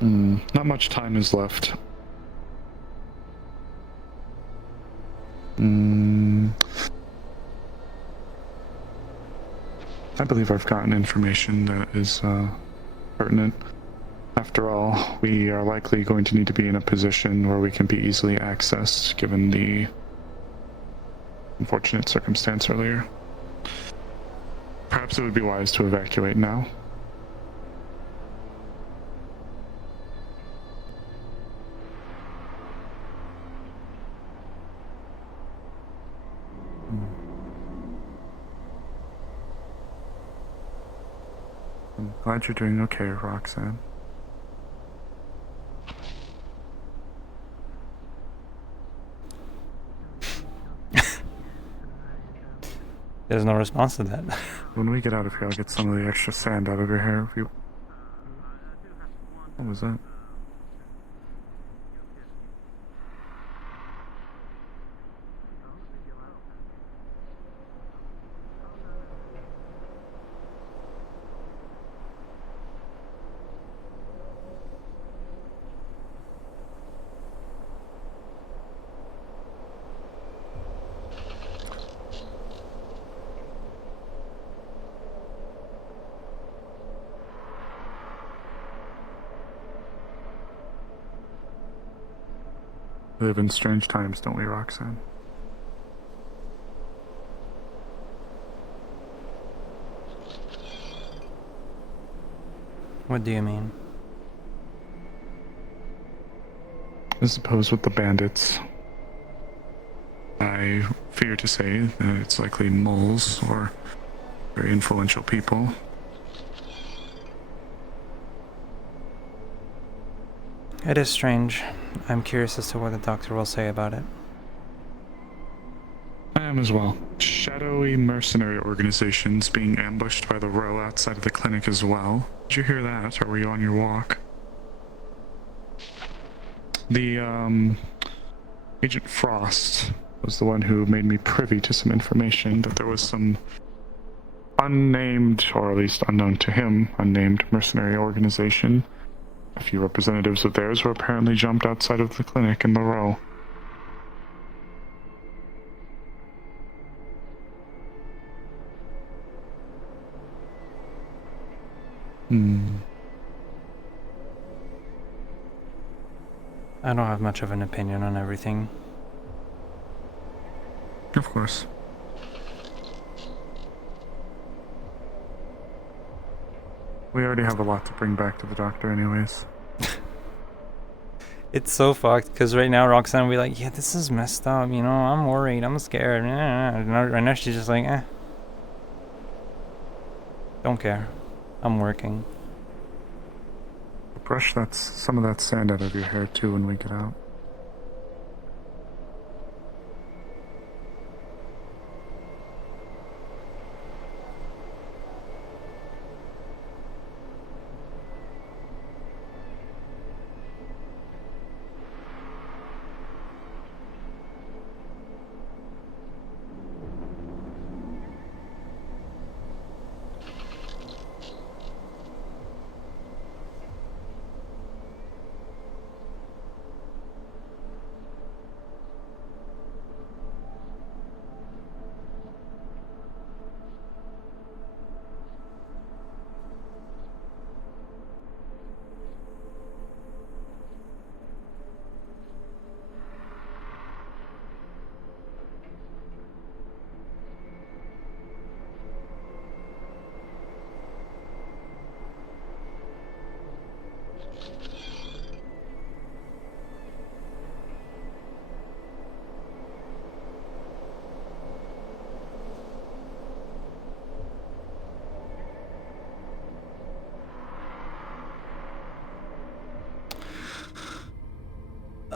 not much time is left. I believe I've gotten information that is pertinent. After all, we are likely going to need to be in a position where we can be easily accessed, given the unfortunate circumstance earlier. Perhaps it would be wise to evacuate now. I'm glad you're doing okay, Roxanne. There's no response to that. When we get out of here, I'll get some of the extra sand out of your hair if you... What was that? We live in strange times, don't we, Roxanne? What do you mean? I suppose with the bandits, I fear to say that it's likely moles or very influential people. It is strange. I'm curious as to what the doctor will say about it. I am as well. Shadowy mercenary organizations being ambushed by the row outside of the clinic as well. Did you hear that, or were you on your walk? The, Agent Frost was the one who made me privy to some information that there was some unnamed, or at least unknown to him, unnamed mercenary organization. A few representatives of theirs were apparently jumped outside of the clinic in the row. I don't have much of an opinion on everything. Of course. We already have a lot to bring back to the doctor anyways. It's so fucked, because right now Roxanne will be like, yeah, this is messed up, you know, I'm worried, I'm scared. And right now she's just like, don't care. I'm working. Brush some of that sand out of your hair too when we get out.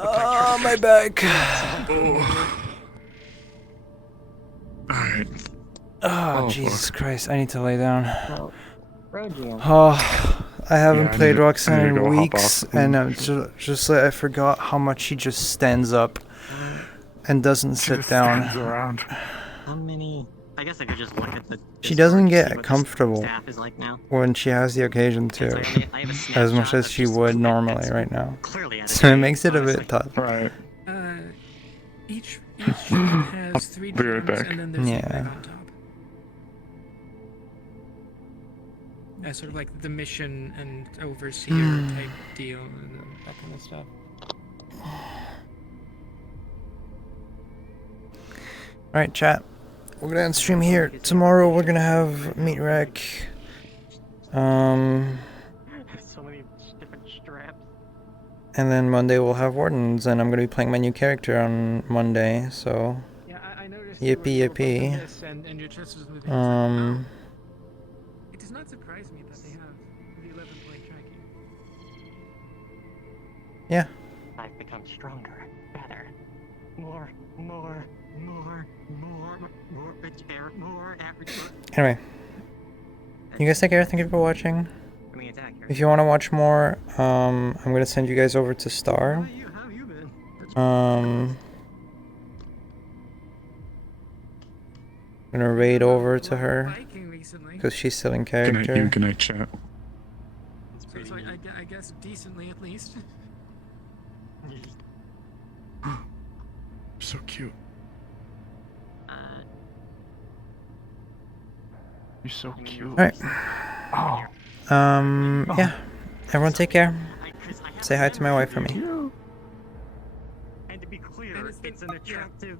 Oh, my back. Alright. Oh, Jesus Christ, I need to lay down. Well, Rogian. Oh, I haven't played Roxanne in hop weeks, off. and I'm just like, I forgot how much she just stands up and doesn't sit down. Around. How many? I guess I could just look at the. She doesn't Discord to see get what the comfortable staff is like now. when she has the occasion to, I have a as much snapshot as of she just would two normally epics right now. clearly at a So it time, makes it a honestly. bit tough. Right. Each has 3 Be right DMs back. and then there's Yeah. a red on top. As sort of like the mission and overseer type deal and that kind of stuff. Alright, chat. We're gonna end stream here. Tomorrow we're gonna have Meat Wreck. So many different straps. And then Monday we'll have Wardens, and I'm gonna be playing my new character on Monday, so. Yeah, I noticed Yippee yippee. and your chest was moving. It does not surprise me that they have the 11-point tracking. Yeah. I've become stronger, better, more repair, more average. Anyway. You guys take care, thank you for watching. If you want to watch more, I'm gonna send you guys over to Star. I'm gonna raid over to her because she's still in character. Good night, chat. So I guess decently at least. So cute. You're so cute. Alright. Oh. Yeah. Everyone take care. Say hi to my wife for me. And to be clear, it's an attractive.